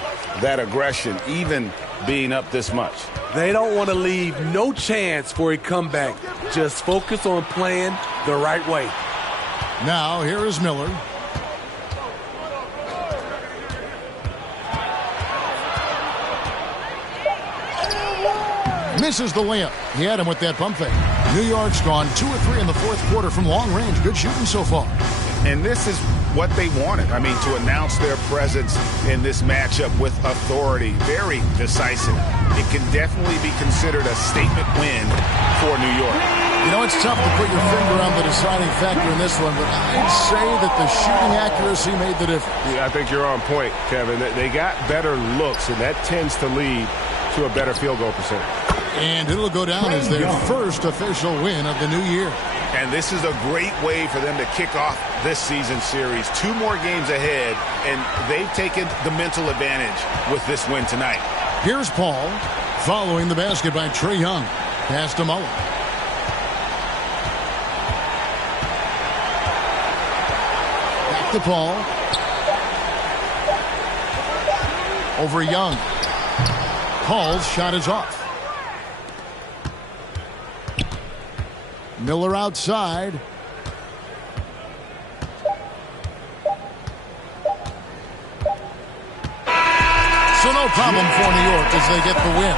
that aggression, even being up this much. They don't want to leave no chance for a comeback. Just focus on playing the right way. Now, here is Miller. Misses the layup. He had him with that pump fake. New York's gone 2 or 3 in the fourth quarter from long range. Good shooting so far. And this is what they wanted. I mean, to announce their presence in this matchup with authority. Very decisive. It can definitely be considered a statement win for New York. You know, it's tough to put your finger on the deciding factor in this one, but I'd say that the shooting accuracy made the difference. Yeah, I think you're on point, Kevin. They got better looks, and that tends to lead to a better field goal percentage. And it'll go down as their first official win of the new year. And this is a great way for them to kick off this season series. 2 more games ahead, and they've taken the mental advantage with this win tonight. Here's Paul following the basket by Trae Young. Pass to Mullen. Back to Paul. Over Young. Paul's shot is off. Miller outside. So no problem for New York as they get the win.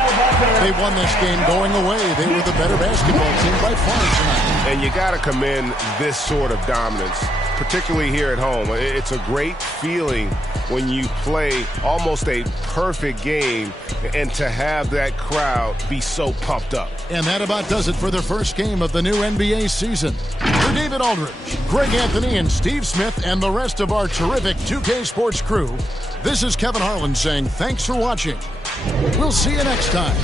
They won this game going away. They were the better basketball team by far tonight. And you got to commend this sort of dominance particularly here at home. It's a great feeling when you play almost a perfect game and to have that crowd be so pumped up. And that about does it for the first game of the new NBA season. For David Aldridge, Greg Anthony, and Steve Smith, and the rest of our terrific 2K Sports crew, this is Kevin Harlan saying thanks for watching. We'll see you next time.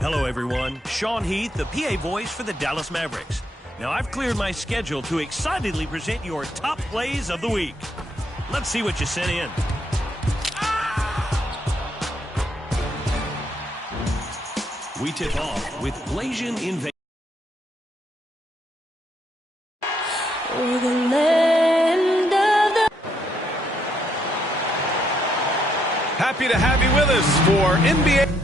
Hello, everyone. Sean Heath, the PA voice for the Dallas Mavericks. Now, I've cleared my schedule to excitedly present your top plays of the week. Let's see what you sent in. We tip off with Blasian Invasion. Happy to have you with us for NBA.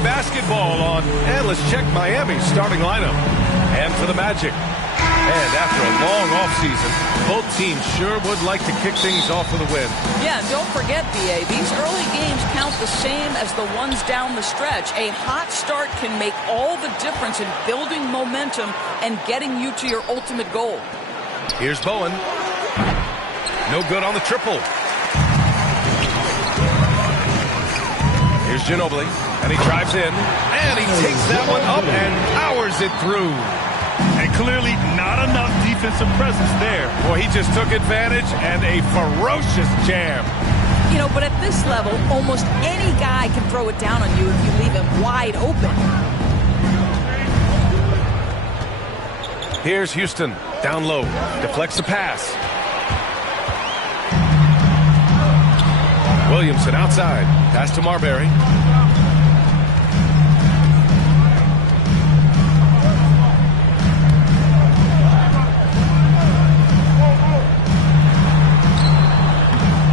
Basketball on, and let's check Miami's starting lineup. And for the Magic, and after a long offseason, both teams sure would like to kick things off with a win. Yeah, don't forget, BA, these early games count the same as the ones down the stretch. A hot start can make all the difference in building momentum and getting you to your ultimate goal. Here's Bowen. No good on the triple. Here's Ginobili, and he drives in, and he takes that one up and powers it through. And clearly not enough defensive presence there. Boy, he just took advantage, and a ferocious jam. You know, but at this level, almost any guy can throw it down on you if you leave him wide open. Here's Houston, down low, deflects the pass. Williamson outside, pass to Marbury.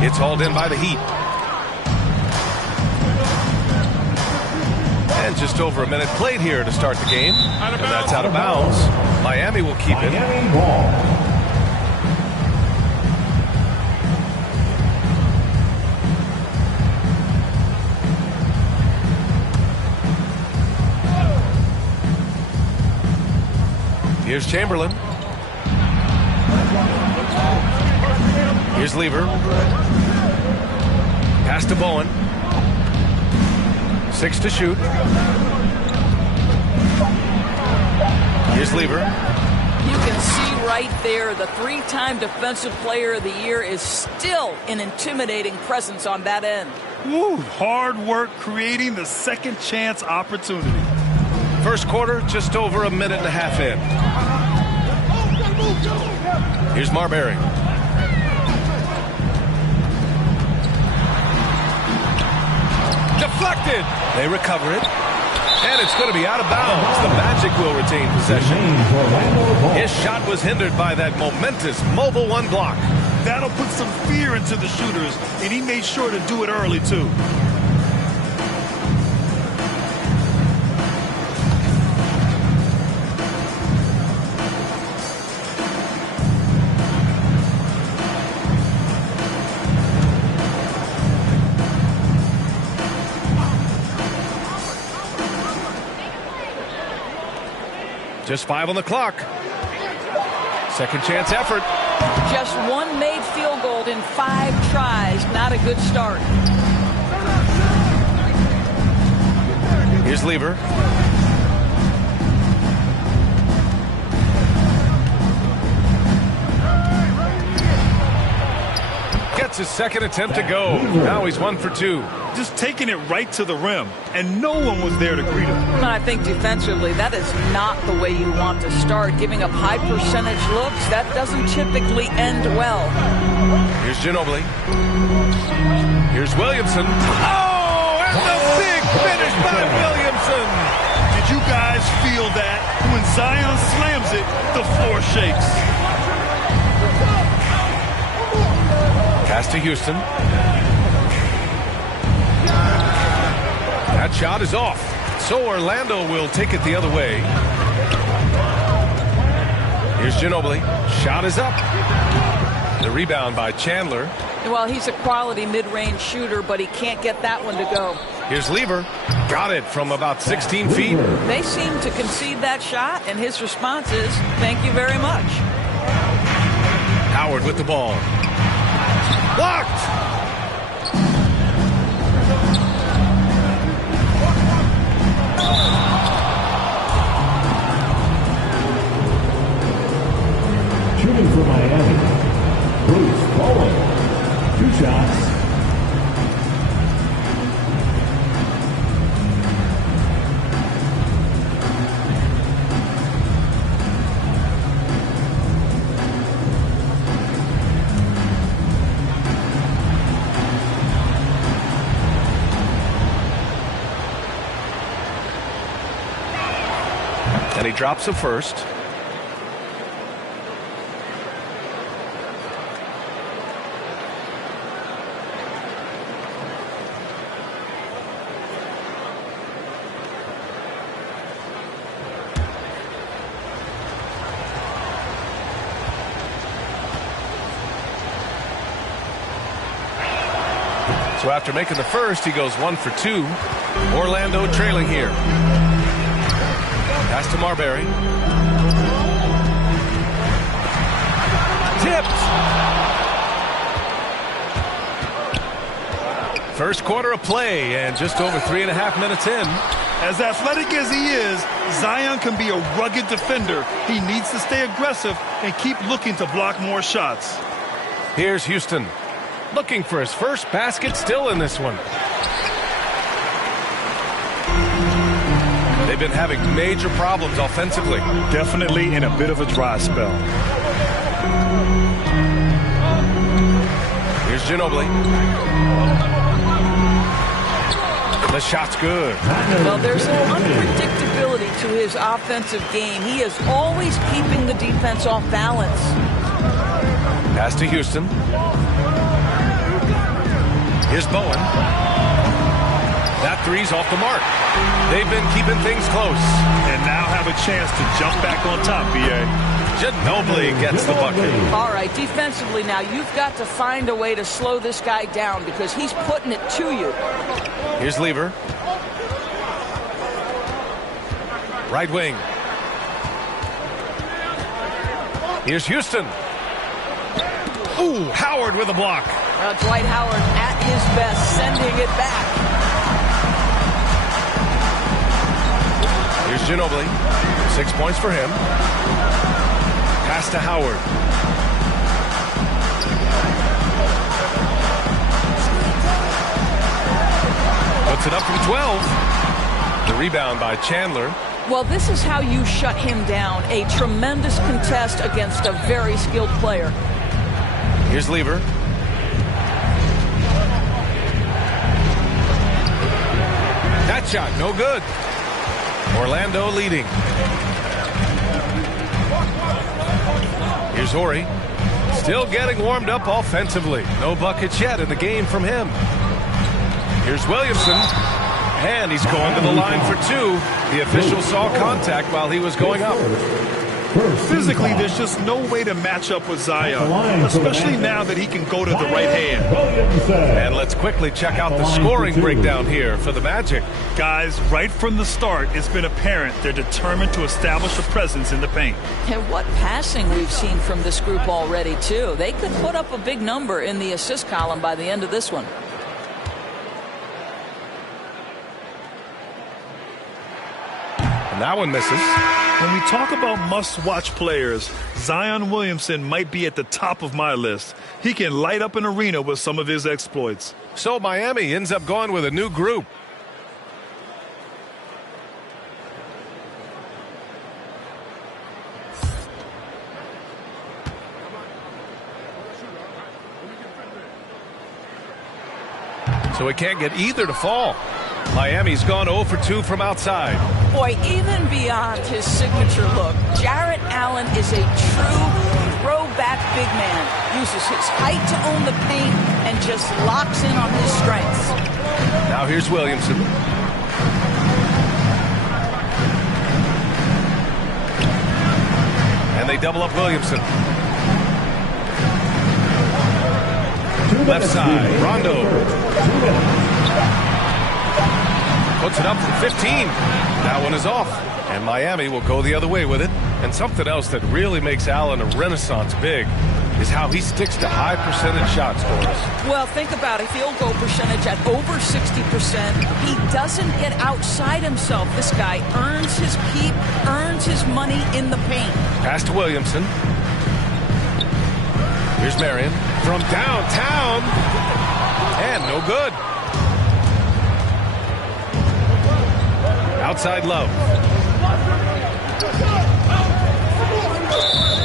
It's hauled in by the Heat. And just over a minute played here to start the game. And that's out of bounds. Miami will keep it. Here's Chamberlain. Here's Lever. Pass to Bowen. 6 to shoot. Here's Lever. You can see right there the 3-time Defensive Player of the Year is still an intimidating presence on that end. Woo, hard work creating the second chance opportunity. First quarter, just over a minute and a half in. Here's Marbury. Deflected. They recover it. And it's going to be out of bounds. The Magic will retain possession. His shot was hindered by that momentous Mobile One block. That'll put some fear into the shooters, and he made sure to do it early, too. Just 5 on the clock. Second chance effort. Just one made field goal in 5 tries. Not a good start. Here's Lever. Gets his second attempt to go. Now he's 1 for 2. Just taking it right to the rim, and no one was there to greet him. I think defensively, that is not the way you want to start. Giving up high percentage looks, that doesn't typically end well. Here's Ginobili. Here's Williamson. Oh, and the big finish by Williamson. Did you guys feel that? When Zion slams it, the floor shakes. Pass to Houston. That shot is off. So Orlando will take it the other way. Here's Ginobili. Shot is up. The rebound by Chandler. Well, he's a quality mid-range shooter, but he can't get that one to go. Here's Lever. Got it from about 16 feet. They seem to concede that shot, and his response is, thank you very much. Howard with the ball. Blocked! Shooting for Miami, Bruce Bowen. 2 shots. And he drops a first. So after making the first, he goes 1 for 2. Orlando trailing here. Pass to Marbury. Tipped. First quarter of play and just over 3.5 minutes in. As athletic as he is, Zion can be a rugged defender. He needs to stay aggressive and keep looking to block more shots. Here's Houston. Looking for his first basket still in this one. They've been having major problems offensively. Definitely in a bit of a dry spell. Here's Ginobili. The shot's good. Well, there's an unpredictability to his offensive game. He is always keeping the defense off balance. Pass to Houston. Here's Bowen. That three's off the mark. They've been keeping things close. And now have a chance to jump back on top, B.A. Ginobili gets the bucket. All right, defensively now, you've got to find a way to slow this guy down because he's putting it to you. Here's Lever. Right wing. Here's Houston. Ooh, Howard with a block. Dwight Howard at his best, sending it back. Here's Ginobili. 6 points for him. Pass to Howard. Puts it up from 12. The rebound by Chandler. Well, this is how you shut him down. A tremendous contest against a very skilled player. Here's Lever. That shot, no good. Orlando leading. Here's Horry. Still getting warmed up offensively. No buckets yet in the game from him. Here's Williamson. And he's going to the line for two. The official saw contact while he was going up. Physically, there's just no way to match up with Zion, especially now that he can go to the right hand. And let's quickly check out the scoring breakdown here for the Magic. Guys, right from the start, it's been apparent they're determined to establish a presence in the paint. And what passing we've seen from this group already, too. They could put up a big number in the assist column by the end of this one. And that one misses. When we talk about must-watch players, Zion Williamson might be at the top of my list. He can light up an arena with some of his exploits. So Miami ends up going with a new group. So he can't get either to fall. Miami's gone 0 for 2 from outside. Boy, even beyond his signature look, Jarrett Allen is a true throwback big man. Uses his height to own the paint and just locks in on his strengths. Now here's Williamson. And they double up Williamson. Left side, Rondo. Puts it up from 15. That one is off. And Miami will go the other way with it. And something else that really makes Allen a renaissance big is how he sticks to high percentage shot scores. Well, think about it. Field goal percentage at over 60%. He doesn't get outside himself. This guy earns his keep, earns his money in the paint. Pass to Williamson. Here's Marion from downtown. And no good. Outside Love.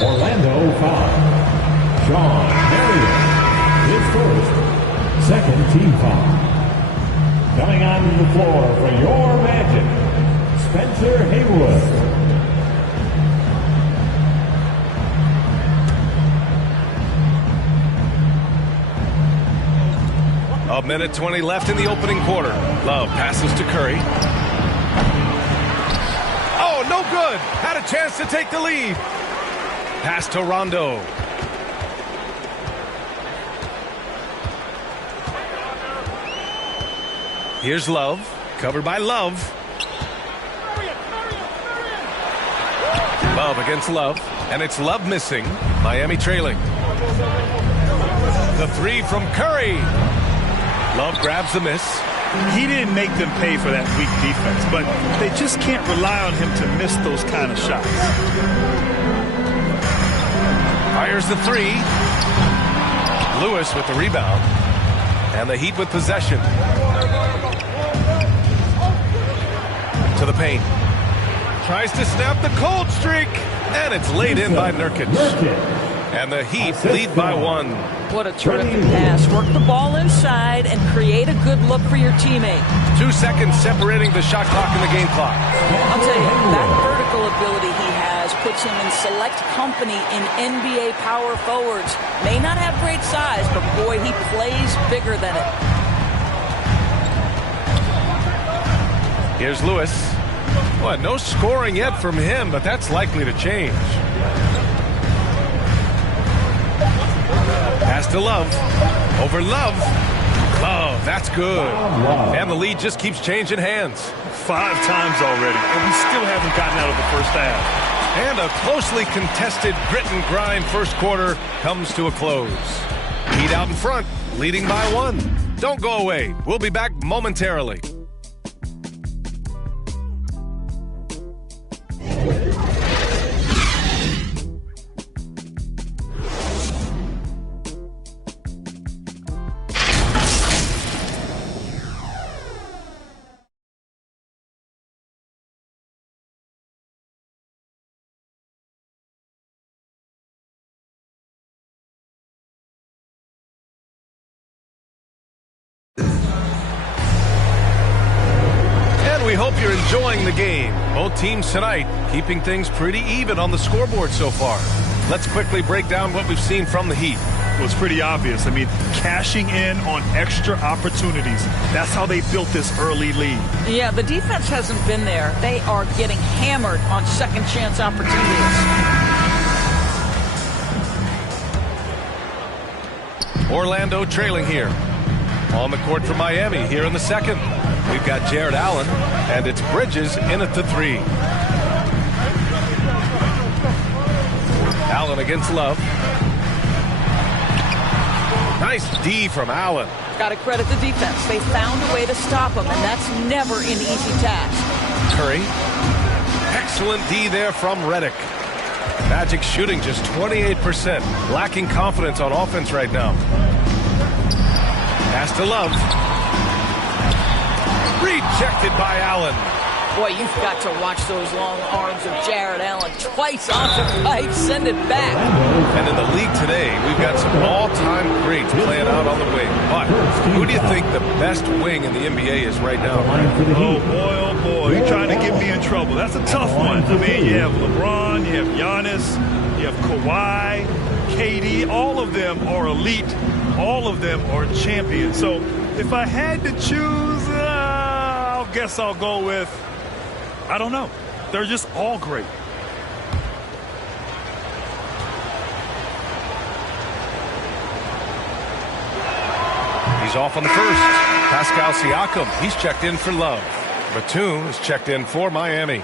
Orlando foul. Sean Marion. His first, second team foul. Coming onto the floor for your Magic, Spencer Haywood. A minute 20 left in the opening quarter. Love passes to Curry. Oh, no good. Had a chance to take the lead. Pass to Rondo. Here's Love. Covered by Love. Love against Love. And it's Love missing. Miami trailing. The three from Curry. Love grabs the miss. He didn't make them pay for that weak defense, but they just can't rely on him to miss those kind of shots. Fires the three. Lewis with the rebound. And the Heat with possession. To the paint. Tries to snap the cold streak. And it's laid in by Nurkic. And the Heat lead by 1. What a terrific pass. Work the ball inside and create a good look for your teammate. 2 seconds separating the shot clock and the game clock. I'll tell you, that vertical ability he has puts him in select company in NBA power forwards. May not have great size, but boy, he plays bigger than it. Here's Lewis. Well, no scoring yet from him, but that's likely to change. Pass to Love. Over Love. Love, that's good. And the lead just keeps changing hands. 5 times already, and we still haven't gotten out of the first half. And a closely contested grit and grind first quarter comes to a close. Heat out in front, leading by 1. Don't go away. We'll be back momentarily. We hope you're enjoying the game. Both teams tonight keeping things pretty even on the scoreboard so far. Let's quickly break down what we've seen from the Heat. Well, it's pretty obvious. I mean, cashing in on extra opportunities. That's how they built this early lead. Yeah, the defense hasn't been there. They are getting hammered on second chance opportunities. Orlando trailing here. On the court for Miami here in the second. We've got Jared Allen, and it's Bridges in at the 3. Allen against Love. Nice D from Allen. Got to credit the defense. They found a way to stop him, and that's never an easy task. Curry. Excellent D there from Redick. Magic shooting just 28%. Lacking confidence on offense right now. Pass to Love. Rejected by Allen. Boy, you've got to watch those long arms of Jared Allen. Twice off the pipe, send it back. And in the league today, we've got some all-time greats playing out on the wing. But who do you think the best wing in the NBA is right now? Oh, boy. You're trying to get me in trouble. That's a tough one. I mean, you have LeBron, you have Giannis, you have Kawhi, KD. All of them are elite. All of them are champions. So if I had to choose, I guess I'll go with, I don't know. They're just all great. He's off on the first. Pascal Siakam, he's checked in for Love. Batum is checked in for Miami.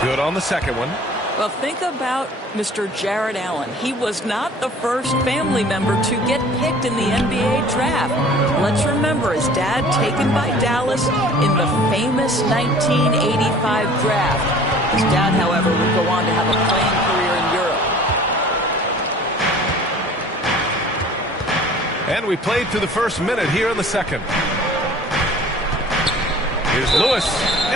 Good on the second one. Well, think about Mr. Jared Allen. He was not the first family member to get picked in the NBA draft. Let's remember his dad taken by Dallas in the famous 1985 draft. His dad, however, would go on to have a playing career in Europe. And we played through the first minute here in the second. Here's Lewis,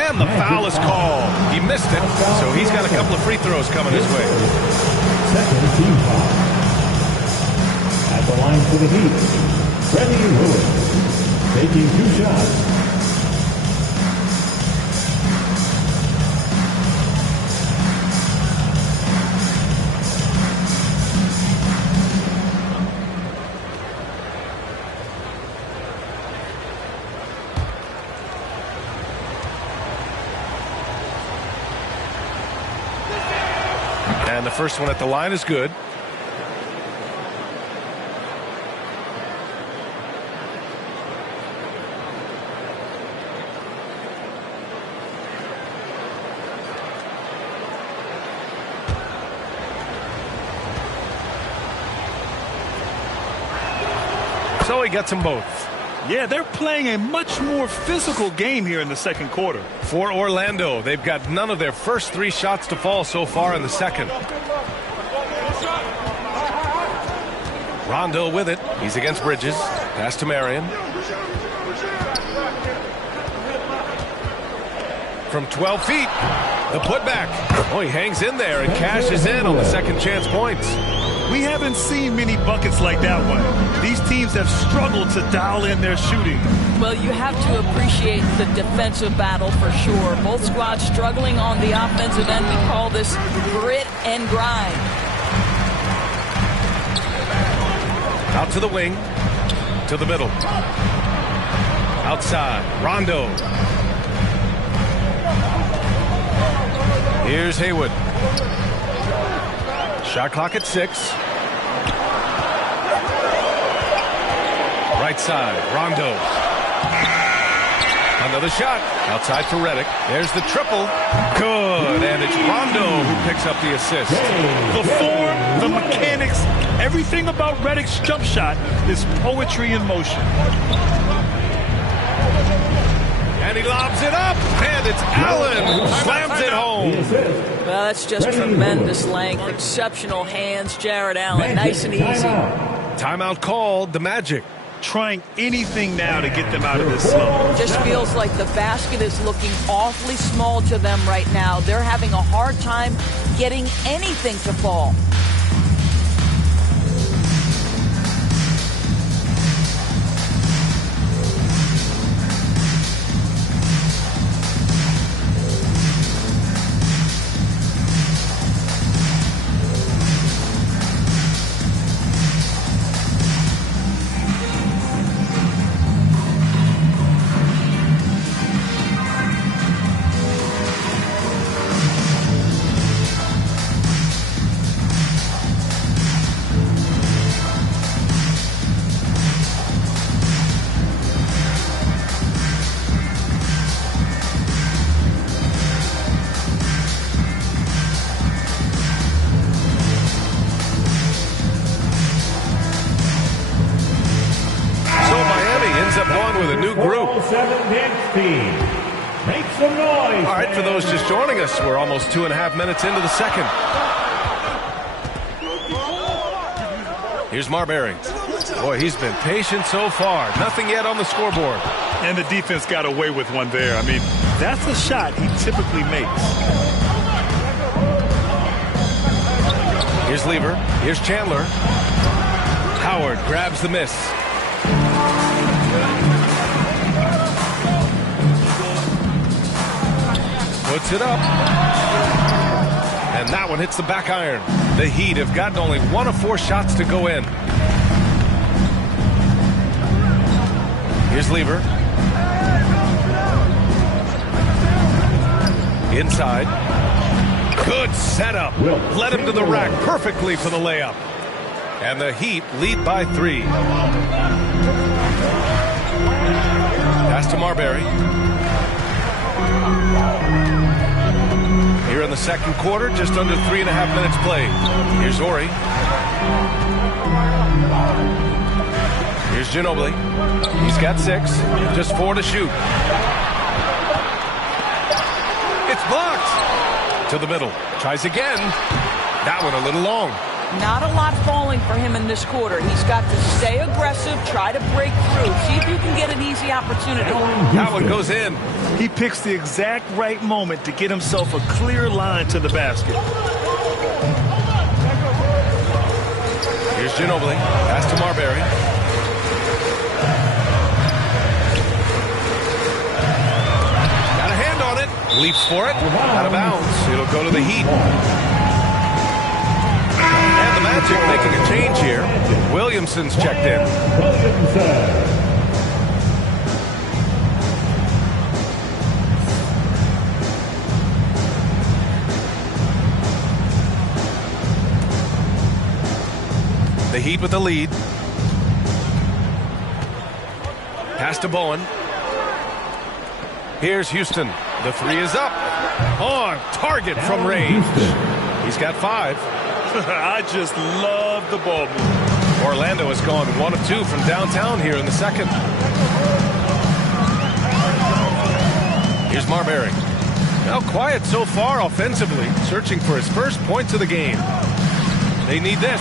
and the foul is called. He missed it, so he's got a couple of free throws coming his way. Second team foul. At the line for the Heat, Freddie Lewis, taking 2 shots. And the first one at the line is good. So he gets them both. Yeah, they're playing a much more physical game here in the second quarter. For Orlando, they've got none of their first 3 shots to fall so far in the second. Rondo with it. He's against Bridges. Pass to Marion. From 12 feet, the putback. Oh, he hangs in there and cashes in on the second chance points. We haven't seen many buckets like that one. These teams have struggled to dial in their shooting. Well, you have to appreciate the defensive battle for sure. Both squads struggling on the offensive end. We call this grit and grind. Out to the wing, to the middle. Outside, Rondo. Here's Haywood. Shot clock at 6. Right side, Rondo. Another shot outside for Redick. There's the triple. Good, and it's Rondo who picks up the assist. The form, the mechanics, everything about Redick's jump shot is poetry in motion. And he lobs it up, and it's Allen who slams it home. Well, that's just tremendous length, exceptional hands, Jared Allen, nice and easy. Timeout called, the Magic. Trying anything now to get them out of this slump. Just feels like the basket is looking awfully small to them right now. They're having a hard time getting anything to fall. All right, for those just joining us, we're almost 2.5 minutes into the second. Here's Marbury. Boy, he's been patient so far. Nothing yet on the scoreboard. And the defense got away with one there. I mean, that's a shot he typically makes. Here's Lever. Here's Chandler. Howard grabs the miss. Puts it up. And that one hits the back iron. The Heat have gotten only 1 of 4 shots to go in. Here's Lever. Inside. Good setup. Led him to the rack perfectly for the layup. And the Heat lead by 3. Pass to Marbury. Here in the second quarter, just under 3.5 minutes played. Here's Ori. Here's Ginobili. He's got 6, just 4 to shoot. It's blocked. To the middle. Tries again. That one a little long. Not a lot falling for him in this quarter. He's got to stay aggressive, try to break through, see if you can get an easy opportunity. That one goes in. He picks the exact right moment to get himself a clear line to the basket. Here's Ginobili. Pass to Marbury. Got a hand on it. Leaps for it. Out of bounds. It'll go to the Heat. And the Magic making a change here. Williamson's checked in. The Heat with the lead. Pass to Bowen. Here's Houston. The 3 is up. On target from range. He's got 5. I just love the ball movement. Orlando has gone 1 of 2 from downtown here in the second. Here's Marbury. Now quiet so far offensively, searching for his first points of the game. They need this.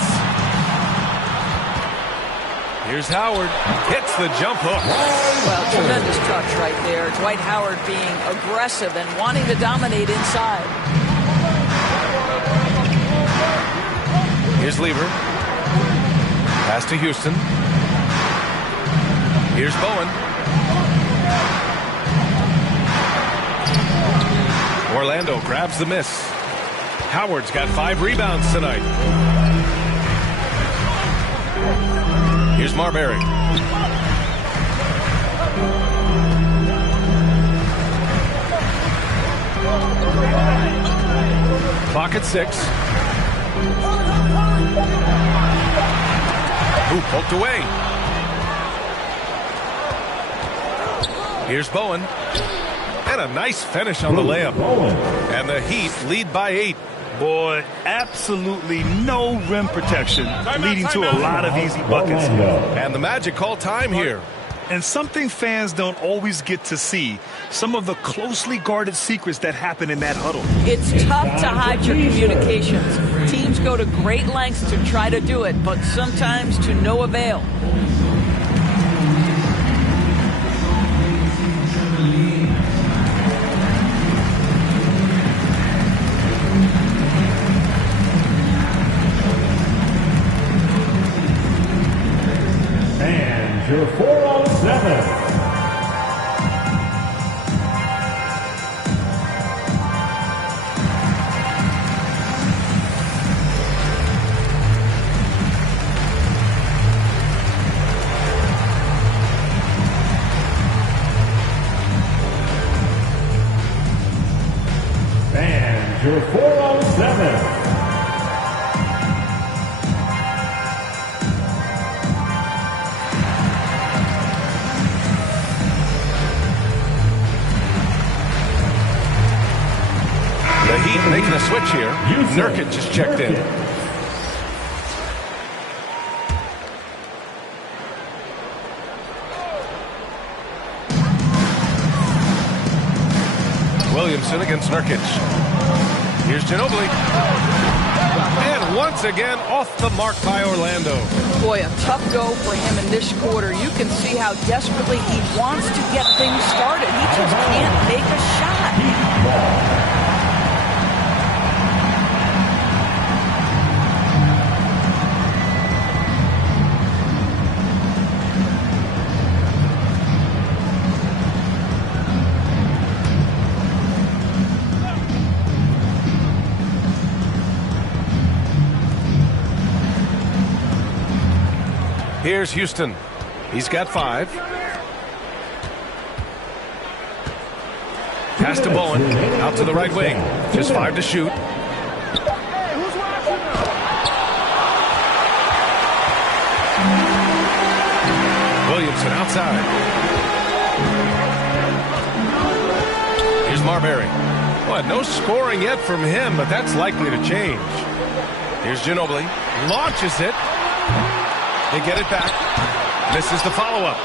Here's Howard. Hits the jump hook. Well, tremendous touch right there. Dwight Howard being aggressive and wanting to dominate inside. Here's Lever. Pass to Houston. Here's Bowen. Orlando grabs the miss. Howard's got 5 rebounds tonight. Here's Marbury. Clock at 6. Ooh, poked away. Here's Bowen. And a nice finish on the layup. And the Heat lead by 8. Boy, absolutely no rim protection, leading to a lot of easy buckets. And the Magic call time here. And something fans don't always get to see, some of the closely guarded secrets that happen in that huddle. It's tough to hide your communications. Teams go to great lengths to try to do it, but sometimes to no avail. And your 4-on-7. And your 4-on-7. The Heat making a switch here. Nurkic just checked in. Williamson against Nurkic. Here's Ginobili. And once again off the mark by Orlando. Boy, a tough go for him in this quarter. You can see how desperately he wants to get things started. He just can't make a shot. Here's Houston. He's got 5. Pass to Bowen. Out to the right wing. Just 5 to shoot. Williamson outside. Here's Marbury. Well, no scoring yet from him, but that's likely to change. Here's Ginobili. Launches it. They get it back. Misses the follow-up.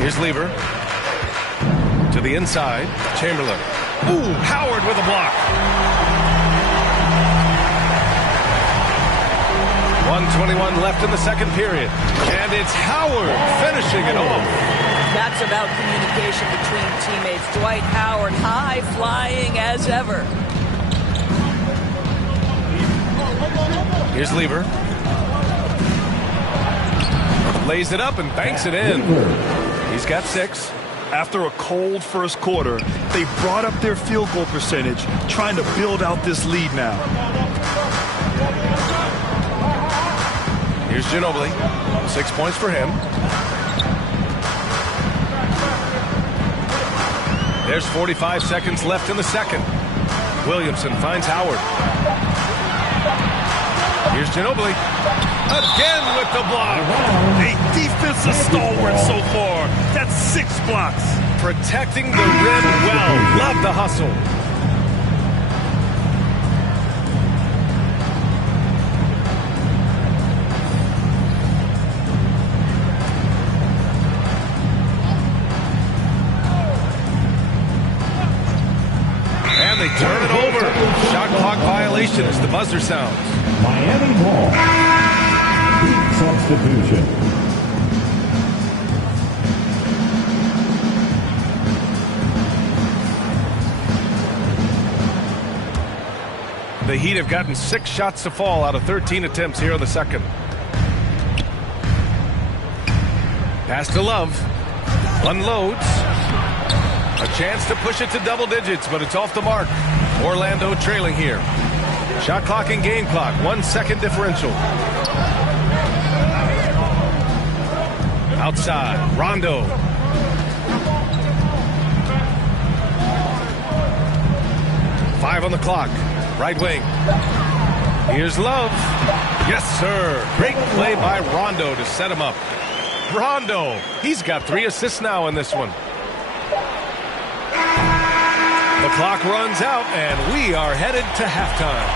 Here's Lever. To the inside. Chamberlain. Ooh, Howard with a block. 1:21 left in the second period. And it's Howard finishing it off. That's about communication between teammates. Dwight Howard high flying as ever. Here's Lever. Lays it up and banks it in. He's got 6. After a cold first quarter, they brought up their field goal percentage, trying to build out this lead now. Here's Ginobili. 6 points for him. There's 45 seconds left in the second. Williamson finds Howard. Here's Ginobili. Again with the block. A defensive stalwart so far. That's 6 blocks. Protecting the rim well. Love the hustle. And they turn it over. Shot clock violation as the buzzer sounds. Miami ball. Heat substitution. The Heat have gotten 6 shots to fall out of 13 attempts here in the second. Pass to Love. Unloads. A chance to push it to double digits, but it's off the mark. Orlando trailing here. Shot clock and game clock. 1 second differential. Outside. Rondo. 5 on the clock. Right wing. Here's Love. Yes, sir. Great play by Rondo to set him up. Rondo. He's got 3 assists now in this one. The clock runs out, and we are headed to halftime.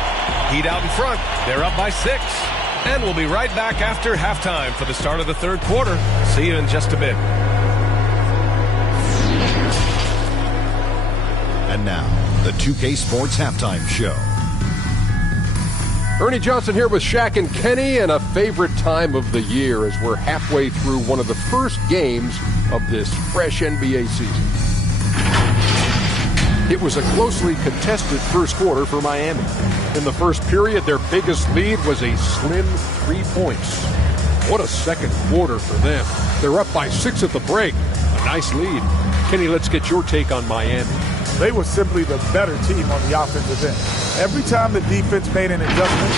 Heat out in front. They're up by 6. And we'll be right back after halftime for the start of the third quarter. See you in just a bit. And now, the 2K Sports Halftime Show. Ernie Johnson here with Shaq and Kenny, and a favorite time of the year as we're halfway through one of the first games of this fresh NBA season. It was a closely contested first quarter for Miami. In the first period, their biggest lead was a slim 3 points. What a second quarter for them. They're up by 6 at the break. A nice lead. Kenny, let's get your take on Miami. They were simply the better team on the offensive end. Every time the defense made an adjustment,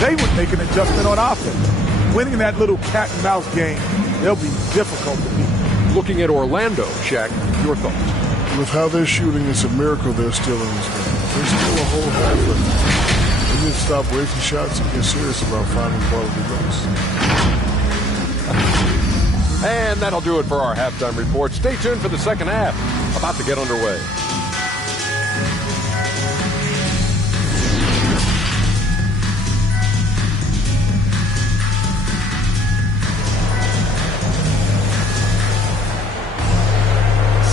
they would make an adjustment on offense. Winning that little cat and mouse game, they'll be difficult to beat. Looking at Orlando, Shaq, your thoughts? With how they're shooting, it's a miracle they're still in this game. There's still a whole half left. They need to stop wasting shots and get serious about finding quality goals. And that'll do it for our halftime report. Stay tuned for the second half. About to get underway.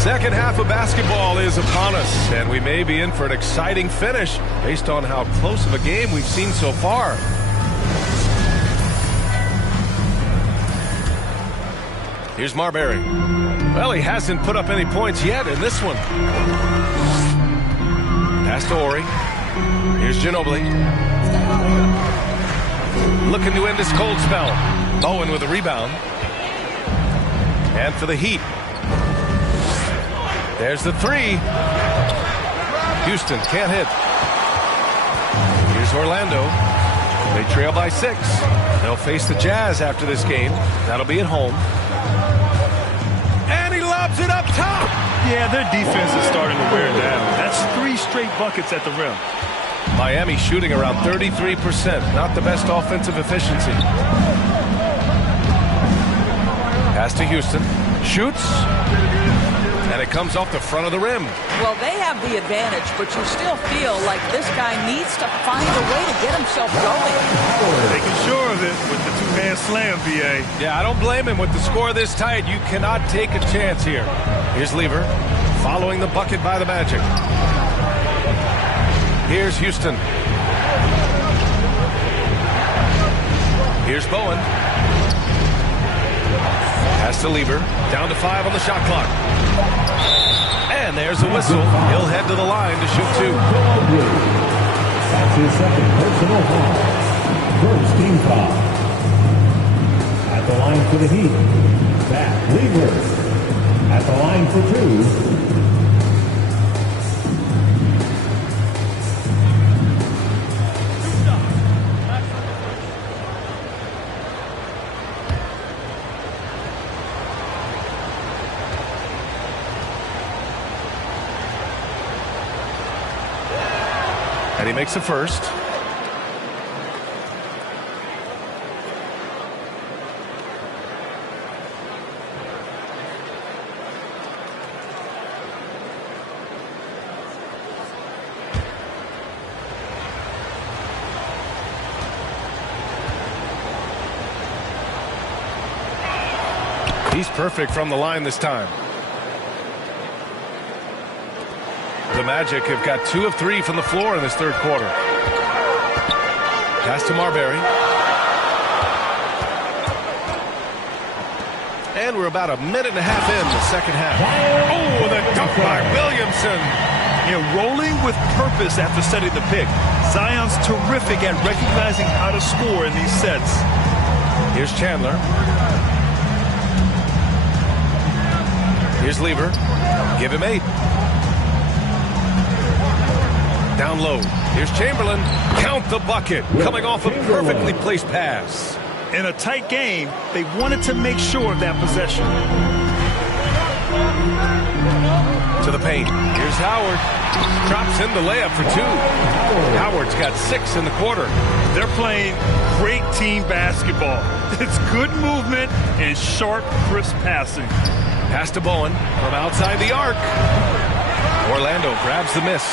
Second half of basketball is upon us, and we may be in for an exciting finish based on how close of a game we've seen so far. Here's Marbury. Well, he hasn't put up any points yet in this one. Pass to Ori. Here's Ginobili. Looking to end this cold spell. Bowen with a rebound. And for the Heat. There's the 3. Houston can't hit. Here's Orlando. They trail by 6. They'll face the Jazz after this game. That'll be at home. And he lobs it up top. Yeah, their defense is starting to wear down. That's 3 straight buckets at the rim. Miami shooting around 33%. Not the best offensive efficiency. Pass to Houston. Shoots. And it comes off the front of the rim. Well, they have the advantage, but you still feel like this guy needs to find a way to get himself going. Making sure of it with the 2-hand slam, BA. Yeah, I don't blame him. With the score this tight, you cannot take a chance here. Here's Lever, following the bucket by the Magic. Here's Houston. Here's Bowen. Pass to Lever. Down to 5 on the shot clock. And there's a whistle. He'll head to the line to shoot 2. That's his second personal foul. First team foul. At the line for the Heat. Back Lever. At the line for 2. And he makes a first. He's perfect from the line this time. The Magic have got 2 of 3 from the floor in this third quarter. Pass to Marbury. And we're about a minute and a half in the second half. Oh, the dunk by Williamson. Yeah, rolling with purpose after setting the pick. Zion's terrific at recognizing how to score in these sets. Here's Chandler. Here's Lever. Give him 8. Down low. Here's Chamberlain. Count the bucket. Coming off a perfectly placed pass. In a tight game, they wanted to make sure of that possession. To the paint. Here's Howard. Drops in the layup for 2. Howard's got 6 in the quarter. They're playing great team basketball. It's good movement and sharp, crisp passing. Pass to Bowen from outside the arc. Orlando grabs the miss.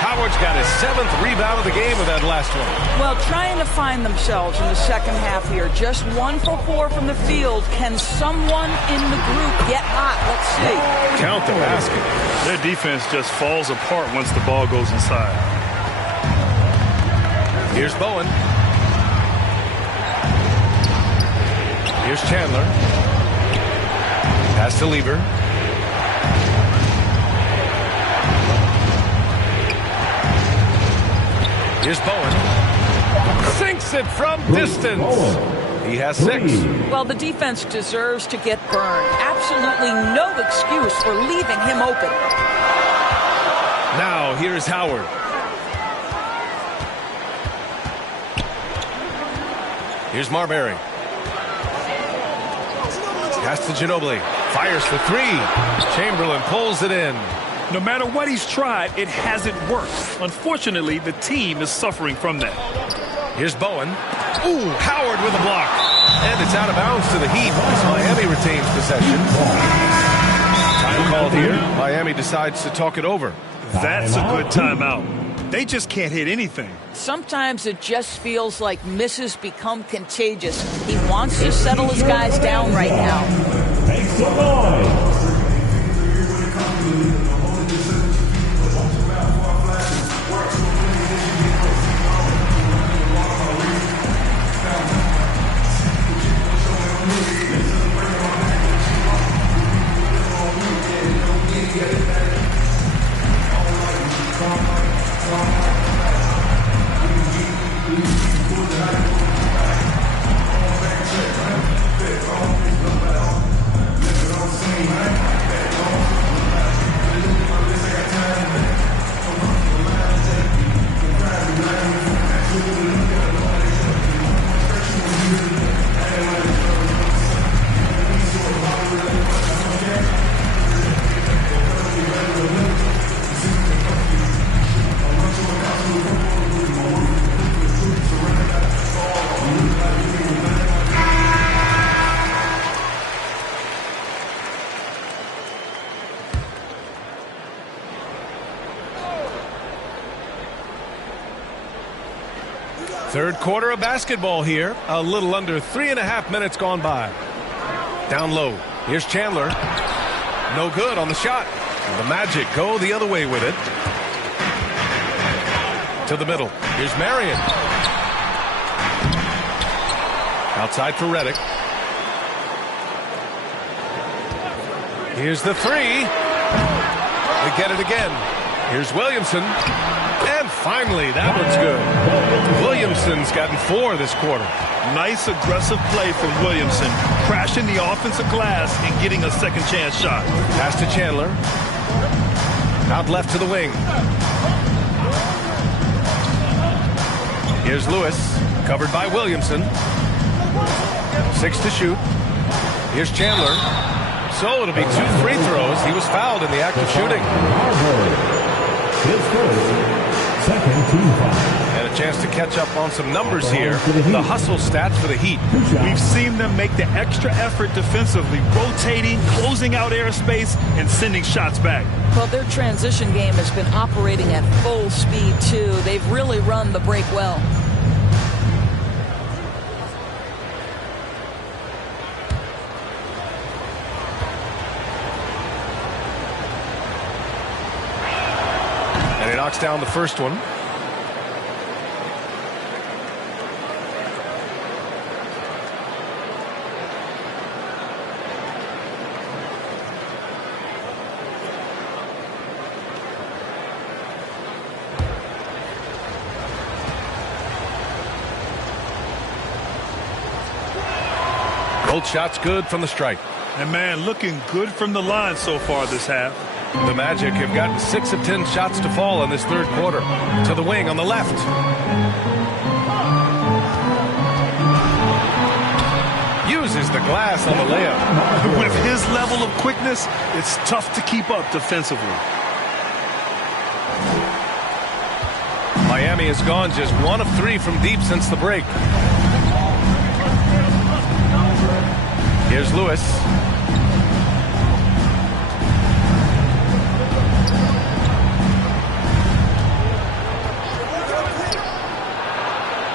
Howard's got his 7th rebound of the game with that last one. Well, trying to find themselves in the second half here. Just 1 for 4 from the field. Can someone in the group get hot? Let's see. Count the basket. Their defense just falls apart once the ball goes inside. Here's Bowen. Here's Chandler. Pass to Lieber. Here's Bowen. Sinks it from distance. He has 6. Well, the defense deserves to get burned. Absolutely no excuse for leaving him open. Now, here's Howard. Here's Marbury. Pass to Ginobili. Fires for 3. Chamberlain pulls it in. No matter what he's tried, it hasn't worked. Unfortunately, the team is suffering from that. Here's Bowen. Ooh, Howard with a block. And it's out of bounds to the Heat as Miami retains possession. Time called here. Miami decides to talk it over. That's a good timeout. They just can't hit anything. Sometimes it just feels like misses become contagious. He wants to settle his guys down right now. Makes some noise. Third quarter of basketball here. A little under 3.5 minutes gone by. Down low. Here's Chandler. No good on the shot. The Magic go the other way with it. To the middle. Here's Marion. Outside for Redick. Here's the 3. They get it again. Here's Williamson. And finally, that one's good. Williamson's gotten 4 this quarter. Nice aggressive play from Williamson, crashing the offensive glass and getting a second chance shot. Pass to Chandler. Out left to the wing. Here's Lewis, covered by Williamson. 6 to shoot. Here's Chandler. So it'll be 2 free throws. He was fouled in the act of shooting. His first. Second team foul. And a chance to catch up on some numbers here. The hustle stats for the Heat. We've seen them make the extra effort defensively, rotating, closing out airspace, and sending shots back. Well, their transition game has been operating at full speed, too. They've really run the break well. And he knocks down the first one. Both shots good from the stripe. And, man, looking good from the line so far this half. The Magic have gotten 6 of 10 shots to fall in this third quarter. To the wing on the left. Uses the glass on the layup. With his level of quickness, it's tough to keep up defensively. Miami has gone just 1 of 3 from deep since the break. Here's Lewis.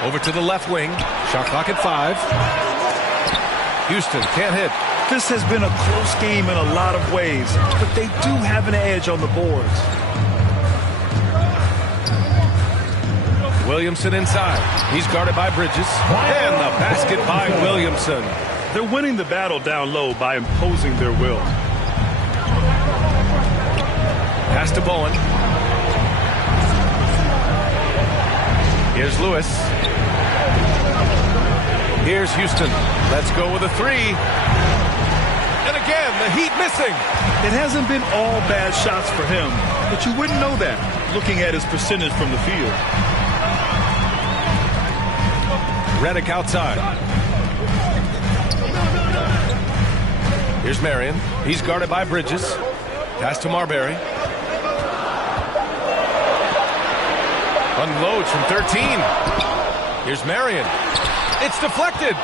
Over to the left wing. Shot clock at 5. Houston can't hit. This has been a close game in a lot of ways, but they do have an edge on the boards. Williamson inside. He's guarded by Bridges. And the basket by Williamson. They're winning the battle down low by imposing their will. Pass to Bowen. Here's Lewis. Here's Houston. Let's go with a 3. And again, the Heat missing. It hasn't been all bad shots for him, but you wouldn't know that looking at his percentage from the field. Redick outside. Here's Marion. He's guarded by Bridges. Pass to Marbury. Unloads from 13. Here's Marion. It's deflected.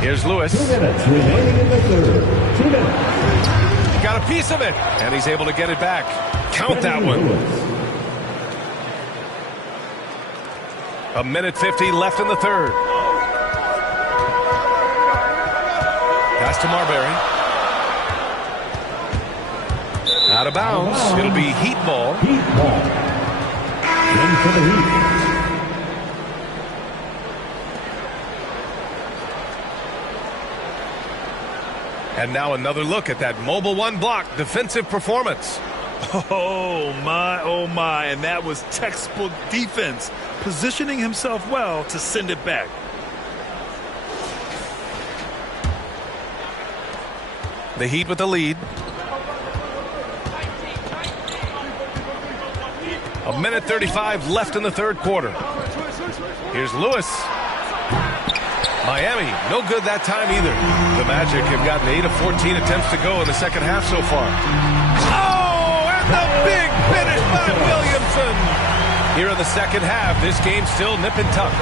Here's Lewis. 2 minutes remaining in the third. 2 minutes. Got a piece of it. And he's able to get it back. Count that one. A minute 50 left in the third. Pass to Marbury. Out of bounds. It'll be Heat ball. Heat ball. In for the Heat. And now another look at that mobile 1 block defensive performance. Oh my, and that was textbook defense, positioning himself well to send it back. The Heat with the lead. A minute 35 left in the third quarter. Here's Lewis. Miami, no good that time either. The Magic have gotten 8 of 14 attempts to go in the second half so far. Oh, and the big finish by Williamson. Here in the second half, this game's still nip and tuck.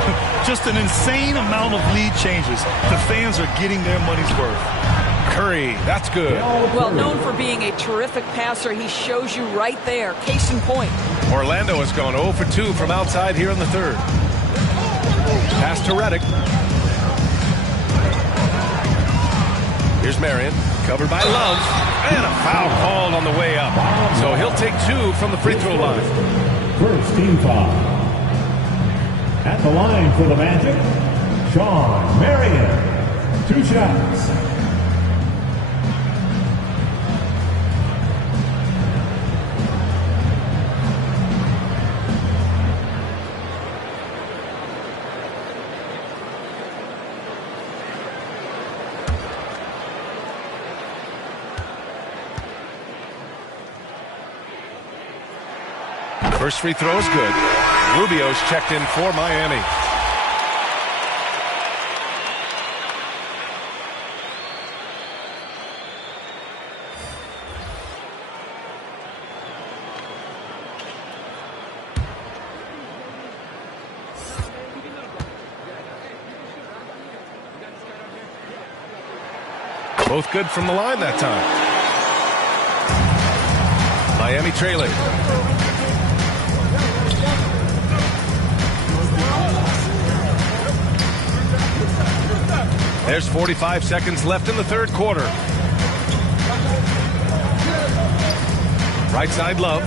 Just an insane amount of lead changes. The fans are getting their money's worth. Curry, that's good. Well, known for being a terrific passer, he shows you right there. Case in point. Orlando has gone 0 for 2 from outside here in the third. Pass to Redick. Here's Marion, covered by Love, and a foul called on the way up. So he'll take 2 from the free throw line. First team foul. At the line for the Magic, Sean Marion. 2 shots. First free throw is good. Rubio's checked in for Miami. Both good from the line that time. Miami trailing. There's 45 seconds left in the third quarter. Right side Love.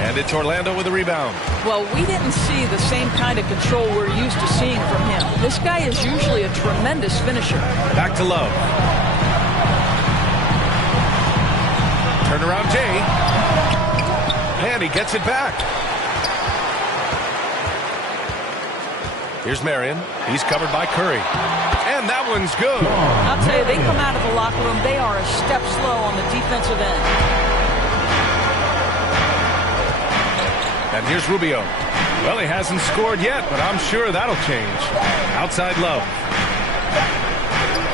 And it's Orlando with a rebound. Well, we didn't see the same kind of control we're used to seeing from him. This guy is usually a tremendous finisher. Back to Love. Turnaround Jay. And he gets it back. Here's Marion. He's covered by Curry. And that one's good. I'll tell you, they come out of the locker room, they are a step slow on the defensive end. And here's Rubio. Well, he hasn't scored yet, but I'm sure that'll change. Outside Love.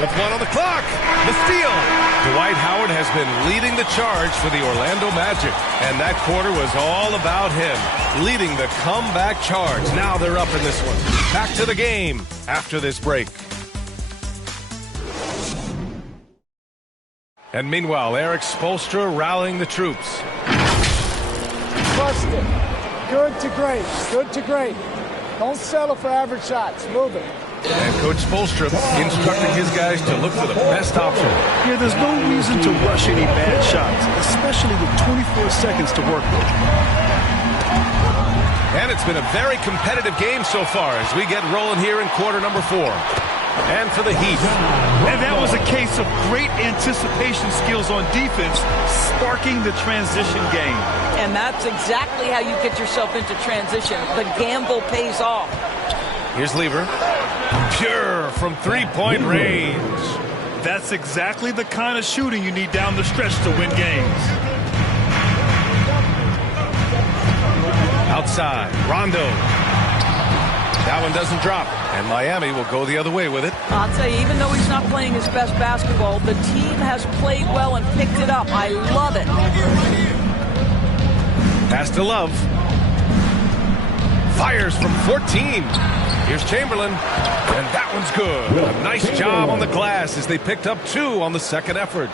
With 1 on the clock, the steal. Dwight Howard has been leading the charge for the Orlando Magic, and that quarter was all about him, leading the comeback charge. Now they're up in this one. Back to the game after this break. And meanwhile, Eric Spoelstra rallying the troops. Trust it. Good to great. Good to great. Don't settle for average shots. Move it. And Coach Spoelstra instructing his guys to look for the best option. Yeah, there's no reason to rush any bad shots, especially with 24 seconds to work with. And it's been a very competitive game so far as we get rolling here in quarter number 4. And for the Heat. And that was a case of great anticipation skills on defense, sparking the transition game. And that's exactly how you get yourself into transition. The gamble pays off. Here's Lever. Pure from three-point range. That's exactly the kind of shooting you need down the stretch to win games. Outside, Rondo. That one doesn't drop, and Miami will go the other way with it. I'll tell you, even though he's not playing his best basketball, the team has played well and picked it up. I love it. Pass to Love. Fires from 14. Here's Chamberlain, and that one's good. A nice job on the glass as they picked up 2 on the second effort.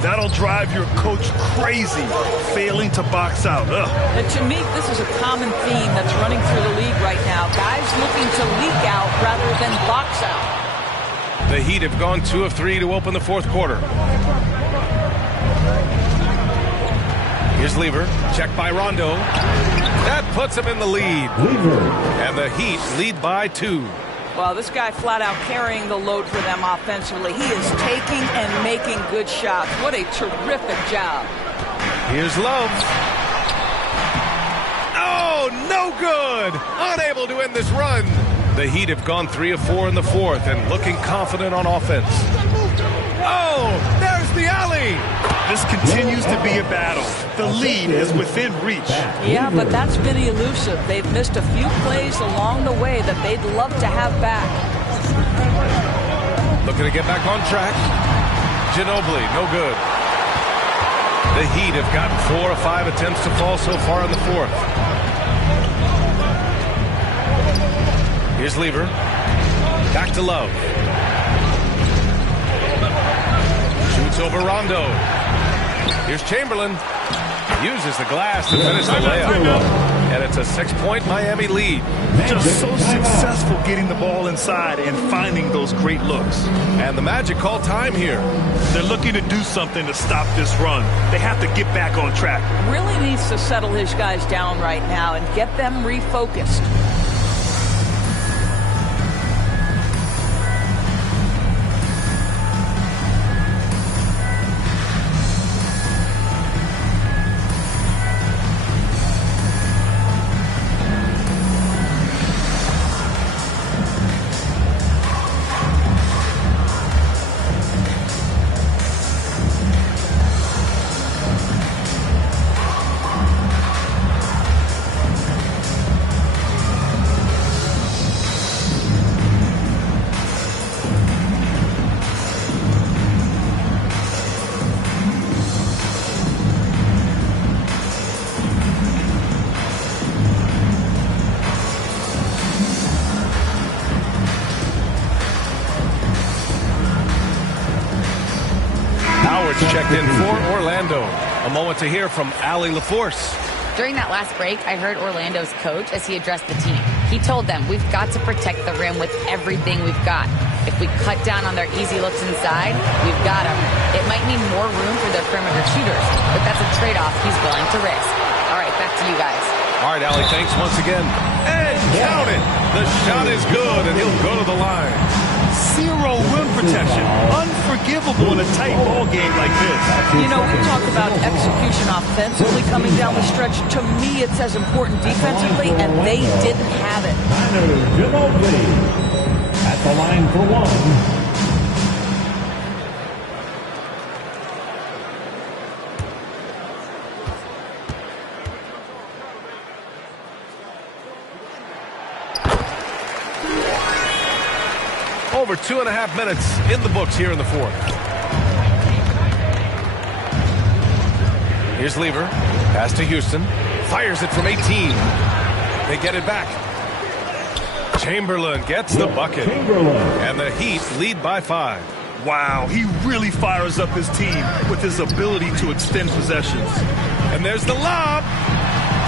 That'll drive your coach crazy, failing to box out. And to me, this is a common theme that's running through the league right now. Guys looking to leak out rather than box out. The Heat have gone 2 of 3 to open the fourth quarter. Here's Lever, checked by Rondo. That puts him in the lead. And the Heat lead by 2. Well, this guy flat out carrying the load for them offensively. He is taking and making good shots. What a terrific job. Here's Love. Oh, no good. Unable to end this run. The Heat have gone 3 of 4 in the fourth and looking confident on offense. Oh, there's the alley. This continues to be a battle. The lead is within reach. Yeah, but that's been elusive. They've missed a few plays along the way that they'd love to have back. Looking to get back on track. Ginobili, no good. The Heat have gotten 4 of 5 attempts to fall so far in the fourth. Here's Lever. Back to Love. Shoots over Rondo. Here's Chamberlain. Uses the glass to finish the layup. And it's a 6-point Miami lead. Just so successful getting the ball inside and finding those great looks. And the Magic call time here. They're looking to do something to stop this run. They have to get back on track. Really needs to settle his guys down right now and get them refocused. Checked in for Orlando. A moment to hear from Allie LaForce. During that last break, I heard Orlando's coach as he addressed the team. He told them, we've got to protect the rim with everything we've got. If we cut down on their easy looks inside, we've got them. It might mean more room for their perimeter shooters, but that's a trade-off he's willing to risk. All right, back to you guys. All right, Allie, thanks once again. And count it. The shot is good, and he'll go to the line. 0 rim protection. Unforgivable in a tight ball game like this. You know, we talked about execution offensively coming down the stretch. To me, it's as important defensively, and they didn't have it. Ginobili at the line for 1. Over 2.5 minutes in the books here in the fourth. Here's Lever. Pass to Houston. Fires it from 18. They get it back. Chamberlain gets the bucket. And the Heat lead by 5. Wow, he really fires up his team with his ability to extend possessions. And there's the lob.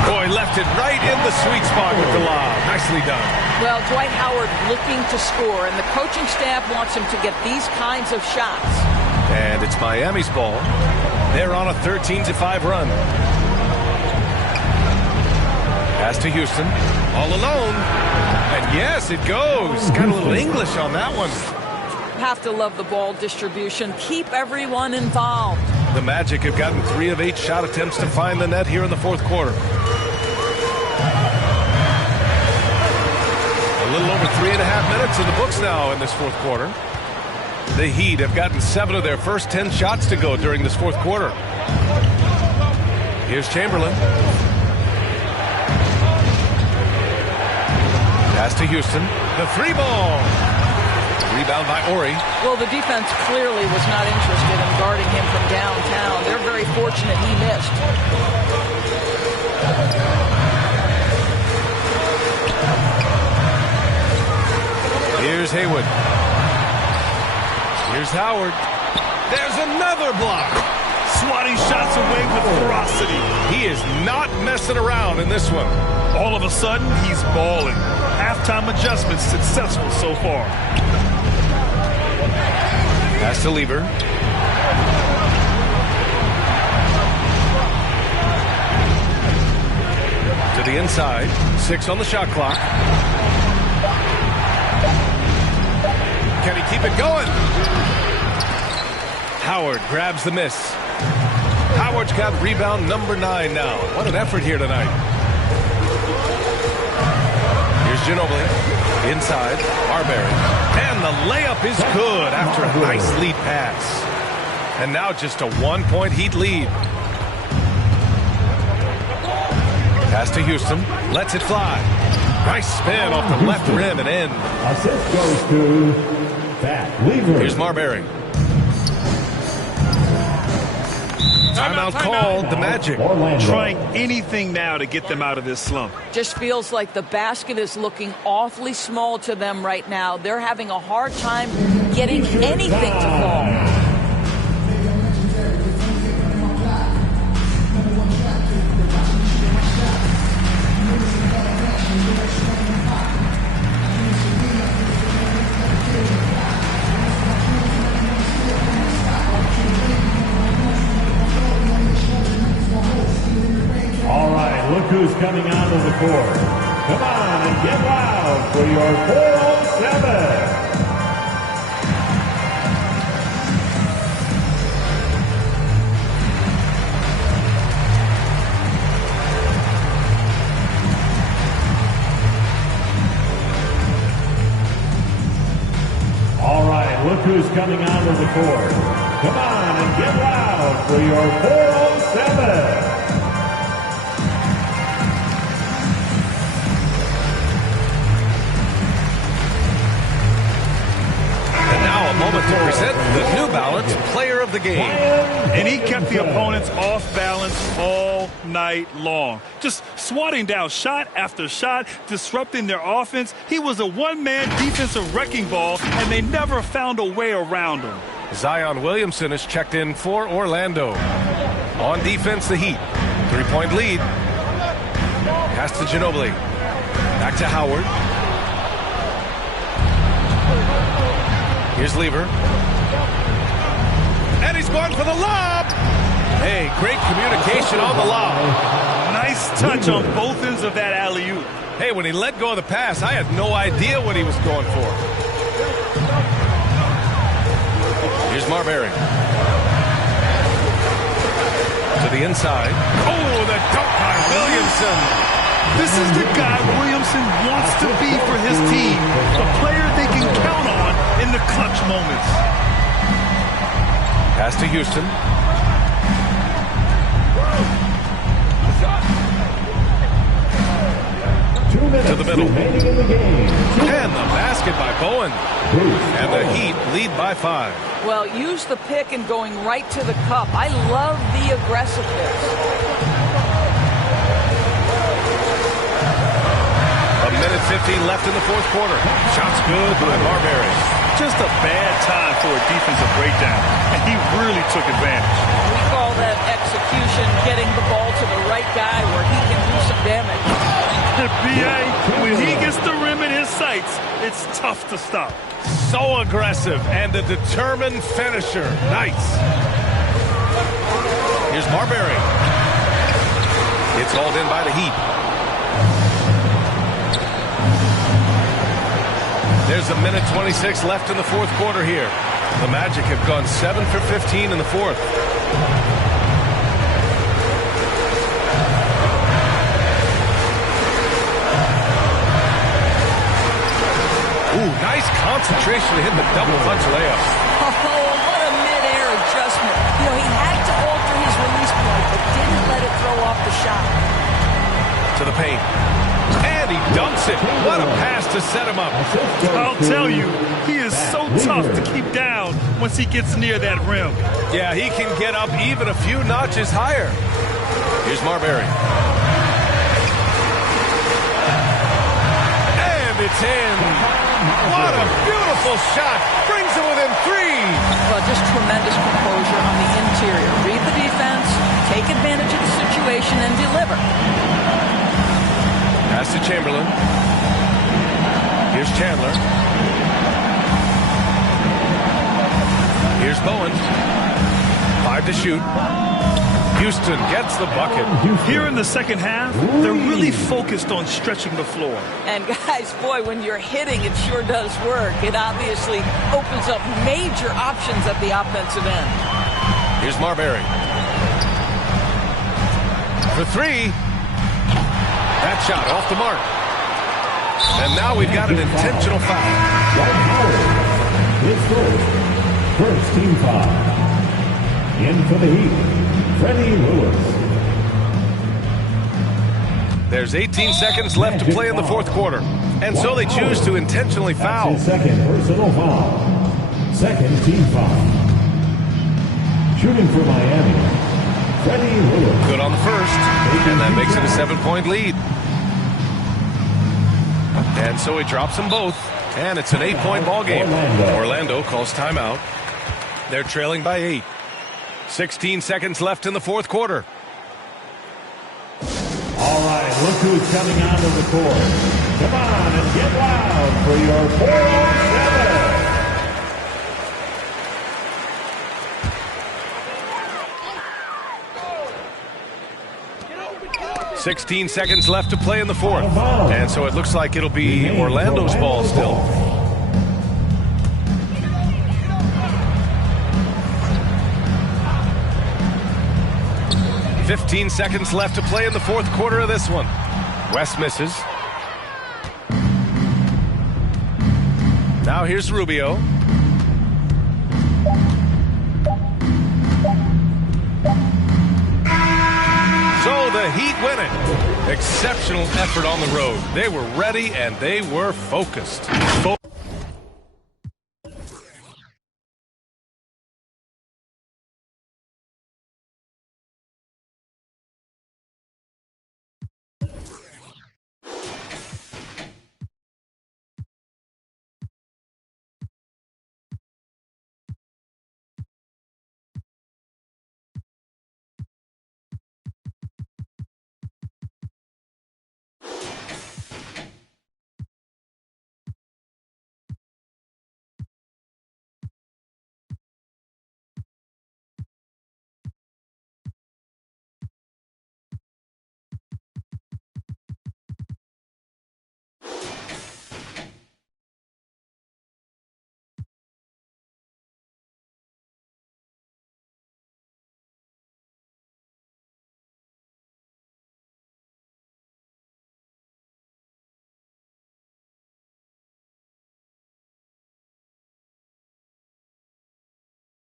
Boy, left it right in the sweet spot with the lob. Nicely done. Well, Dwight Howard looking to score, and the coaching staff wants him to get these kinds of shots. And it's Miami's ball. They're on a 13-5 run. Pass to Houston. All alone. And yes, it goes. Got a little English on that one. Have to love the ball distribution. Keep everyone involved. The Magic have gotten 3 of 8 shot attempts to find the net here in the fourth quarter. A little over 3.5 minutes in the books now in this fourth quarter. The Heat have gotten 7 of their first 10 shots to go during this fourth quarter. Here's Chamberlain. Pass to Houston. The 3-ball. Rebound by Ori. Well, the defense clearly was not interested in guarding him from downtown. They're very fortunate he missed. Here's Haywood. Here's Howard. There's another block. Swatting shots away with ferocity. He is not messing around in this one. All of a sudden, he's balling. Halftime adjustments successful so far. Pass to Lever. To the inside. 6 on the shot clock. Can he keep it going? Howard grabs the miss. Howard's got rebound number 9 now. What an effort here tonight. Here's Ginobili. Inside. Arbery. And the layup is good after a nice lead pass. And now just a 1-point Heat lead. Pass to Houston. Lets it fly. Nice spin off the left rim and in. Assist goes to Pat Lever. Here's Marbury. Timeout called. The Magic. Trying anything now to get them out of this slump. Just feels like the basket is looking awfully small to them right now. They're having a hard time getting anything to fall. All right, look who's coming onto the court. Come on and get loud for your 407. All right, look who's coming onto the court. Come on and get loud for your 407. Moment to present the New Balance Player of the Game. And he kept the opponents off balance all night long. Just swatting down shot after shot, disrupting their offense. He was a one-man defensive wrecking ball, and they never found a way around him. Zion Williamson is checked in for Orlando. On defense, the Heat. 3-point lead. Pass to Ginobili. Back to Howard. Here's Lever. And he's going for the lob. Hey, great communication on the lob. Nice touch on both ends of that alley-oop. Hey, when he let go of the pass, I had no idea what he was going for. Here's Marbury. To the inside. Oh, the dunk by Williamson. This is the guy Williamson wants to be for his team. A player they can count on in the clutch moments. Pass to Houston. to the middle. And the basket by Bowen. And the Heat lead by 5. Well, use the pick and going right to the cup. I love the aggressiveness. A minute 15 left in the fourth quarter. Shots good by Marbury. Just a bad time for a defensive breakdown, and he really took advantage. We call that execution, getting the ball to the right guy where he can do some damage. B.A., when he gets the rim in his sights, it's tough to stop. So aggressive and a determined finisher. Nice. Here's Marbury. It's hauled in by the Heat. There's a minute 26 left in the fourth quarter here. The Magic have gone 7 for 15 in the fourth. Ooh, nice concentration to hit the double clutch layup. Oh, what a mid-air adjustment. You know, he had to alter his release point, but didn't let it throw off the shot. To the paint. And he dumps it. What a pass to set him up. I'll tell you, he is so tough to keep down once he gets near that rim. Yeah, he can get up even a few notches higher. Here's Marbury. And it's in. What a beautiful shot. Brings it within 3. Well, just tremendous composure on the interior. Read the defense, take advantage of the situation, and deliver. Pass to Chamberlain. Here's Chandler. Here's Bowen. 5 to shoot. Houston gets the bucket. Here in the second half, they're really focused on stretching the floor. And guys, boy, when you're hitting, it sure does work. It obviously opens up major options at the offensive end. Here's Marbury. For 3. That shot off the mark. And now we've got an intentional foul. His first team foul. In for the Heat, Freddie Lewis. There's 18 seconds left to play in the fourth quarter. And so they choose to intentionally foul. That's his second personal foul. Second team foul. Shooting for Miami, Freddie Lewis. Good on the first. And that makes it a 7-point lead. And so he drops them both. And it's an 8-point ball game. Orlando calls timeout. They're trailing by 8. 16 seconds left in the fourth quarter. All right, look who's coming onto the court. Come on and get loud for your 407. 16 seconds left to play in the fourth. And so it looks like it'll be Orlando's ball still. "15 seconds left to play in the fourth quarter of this one. West misses. Now here's Rubio. So the Heat win it. Exceptional effort on the road. They were ready and they were focused.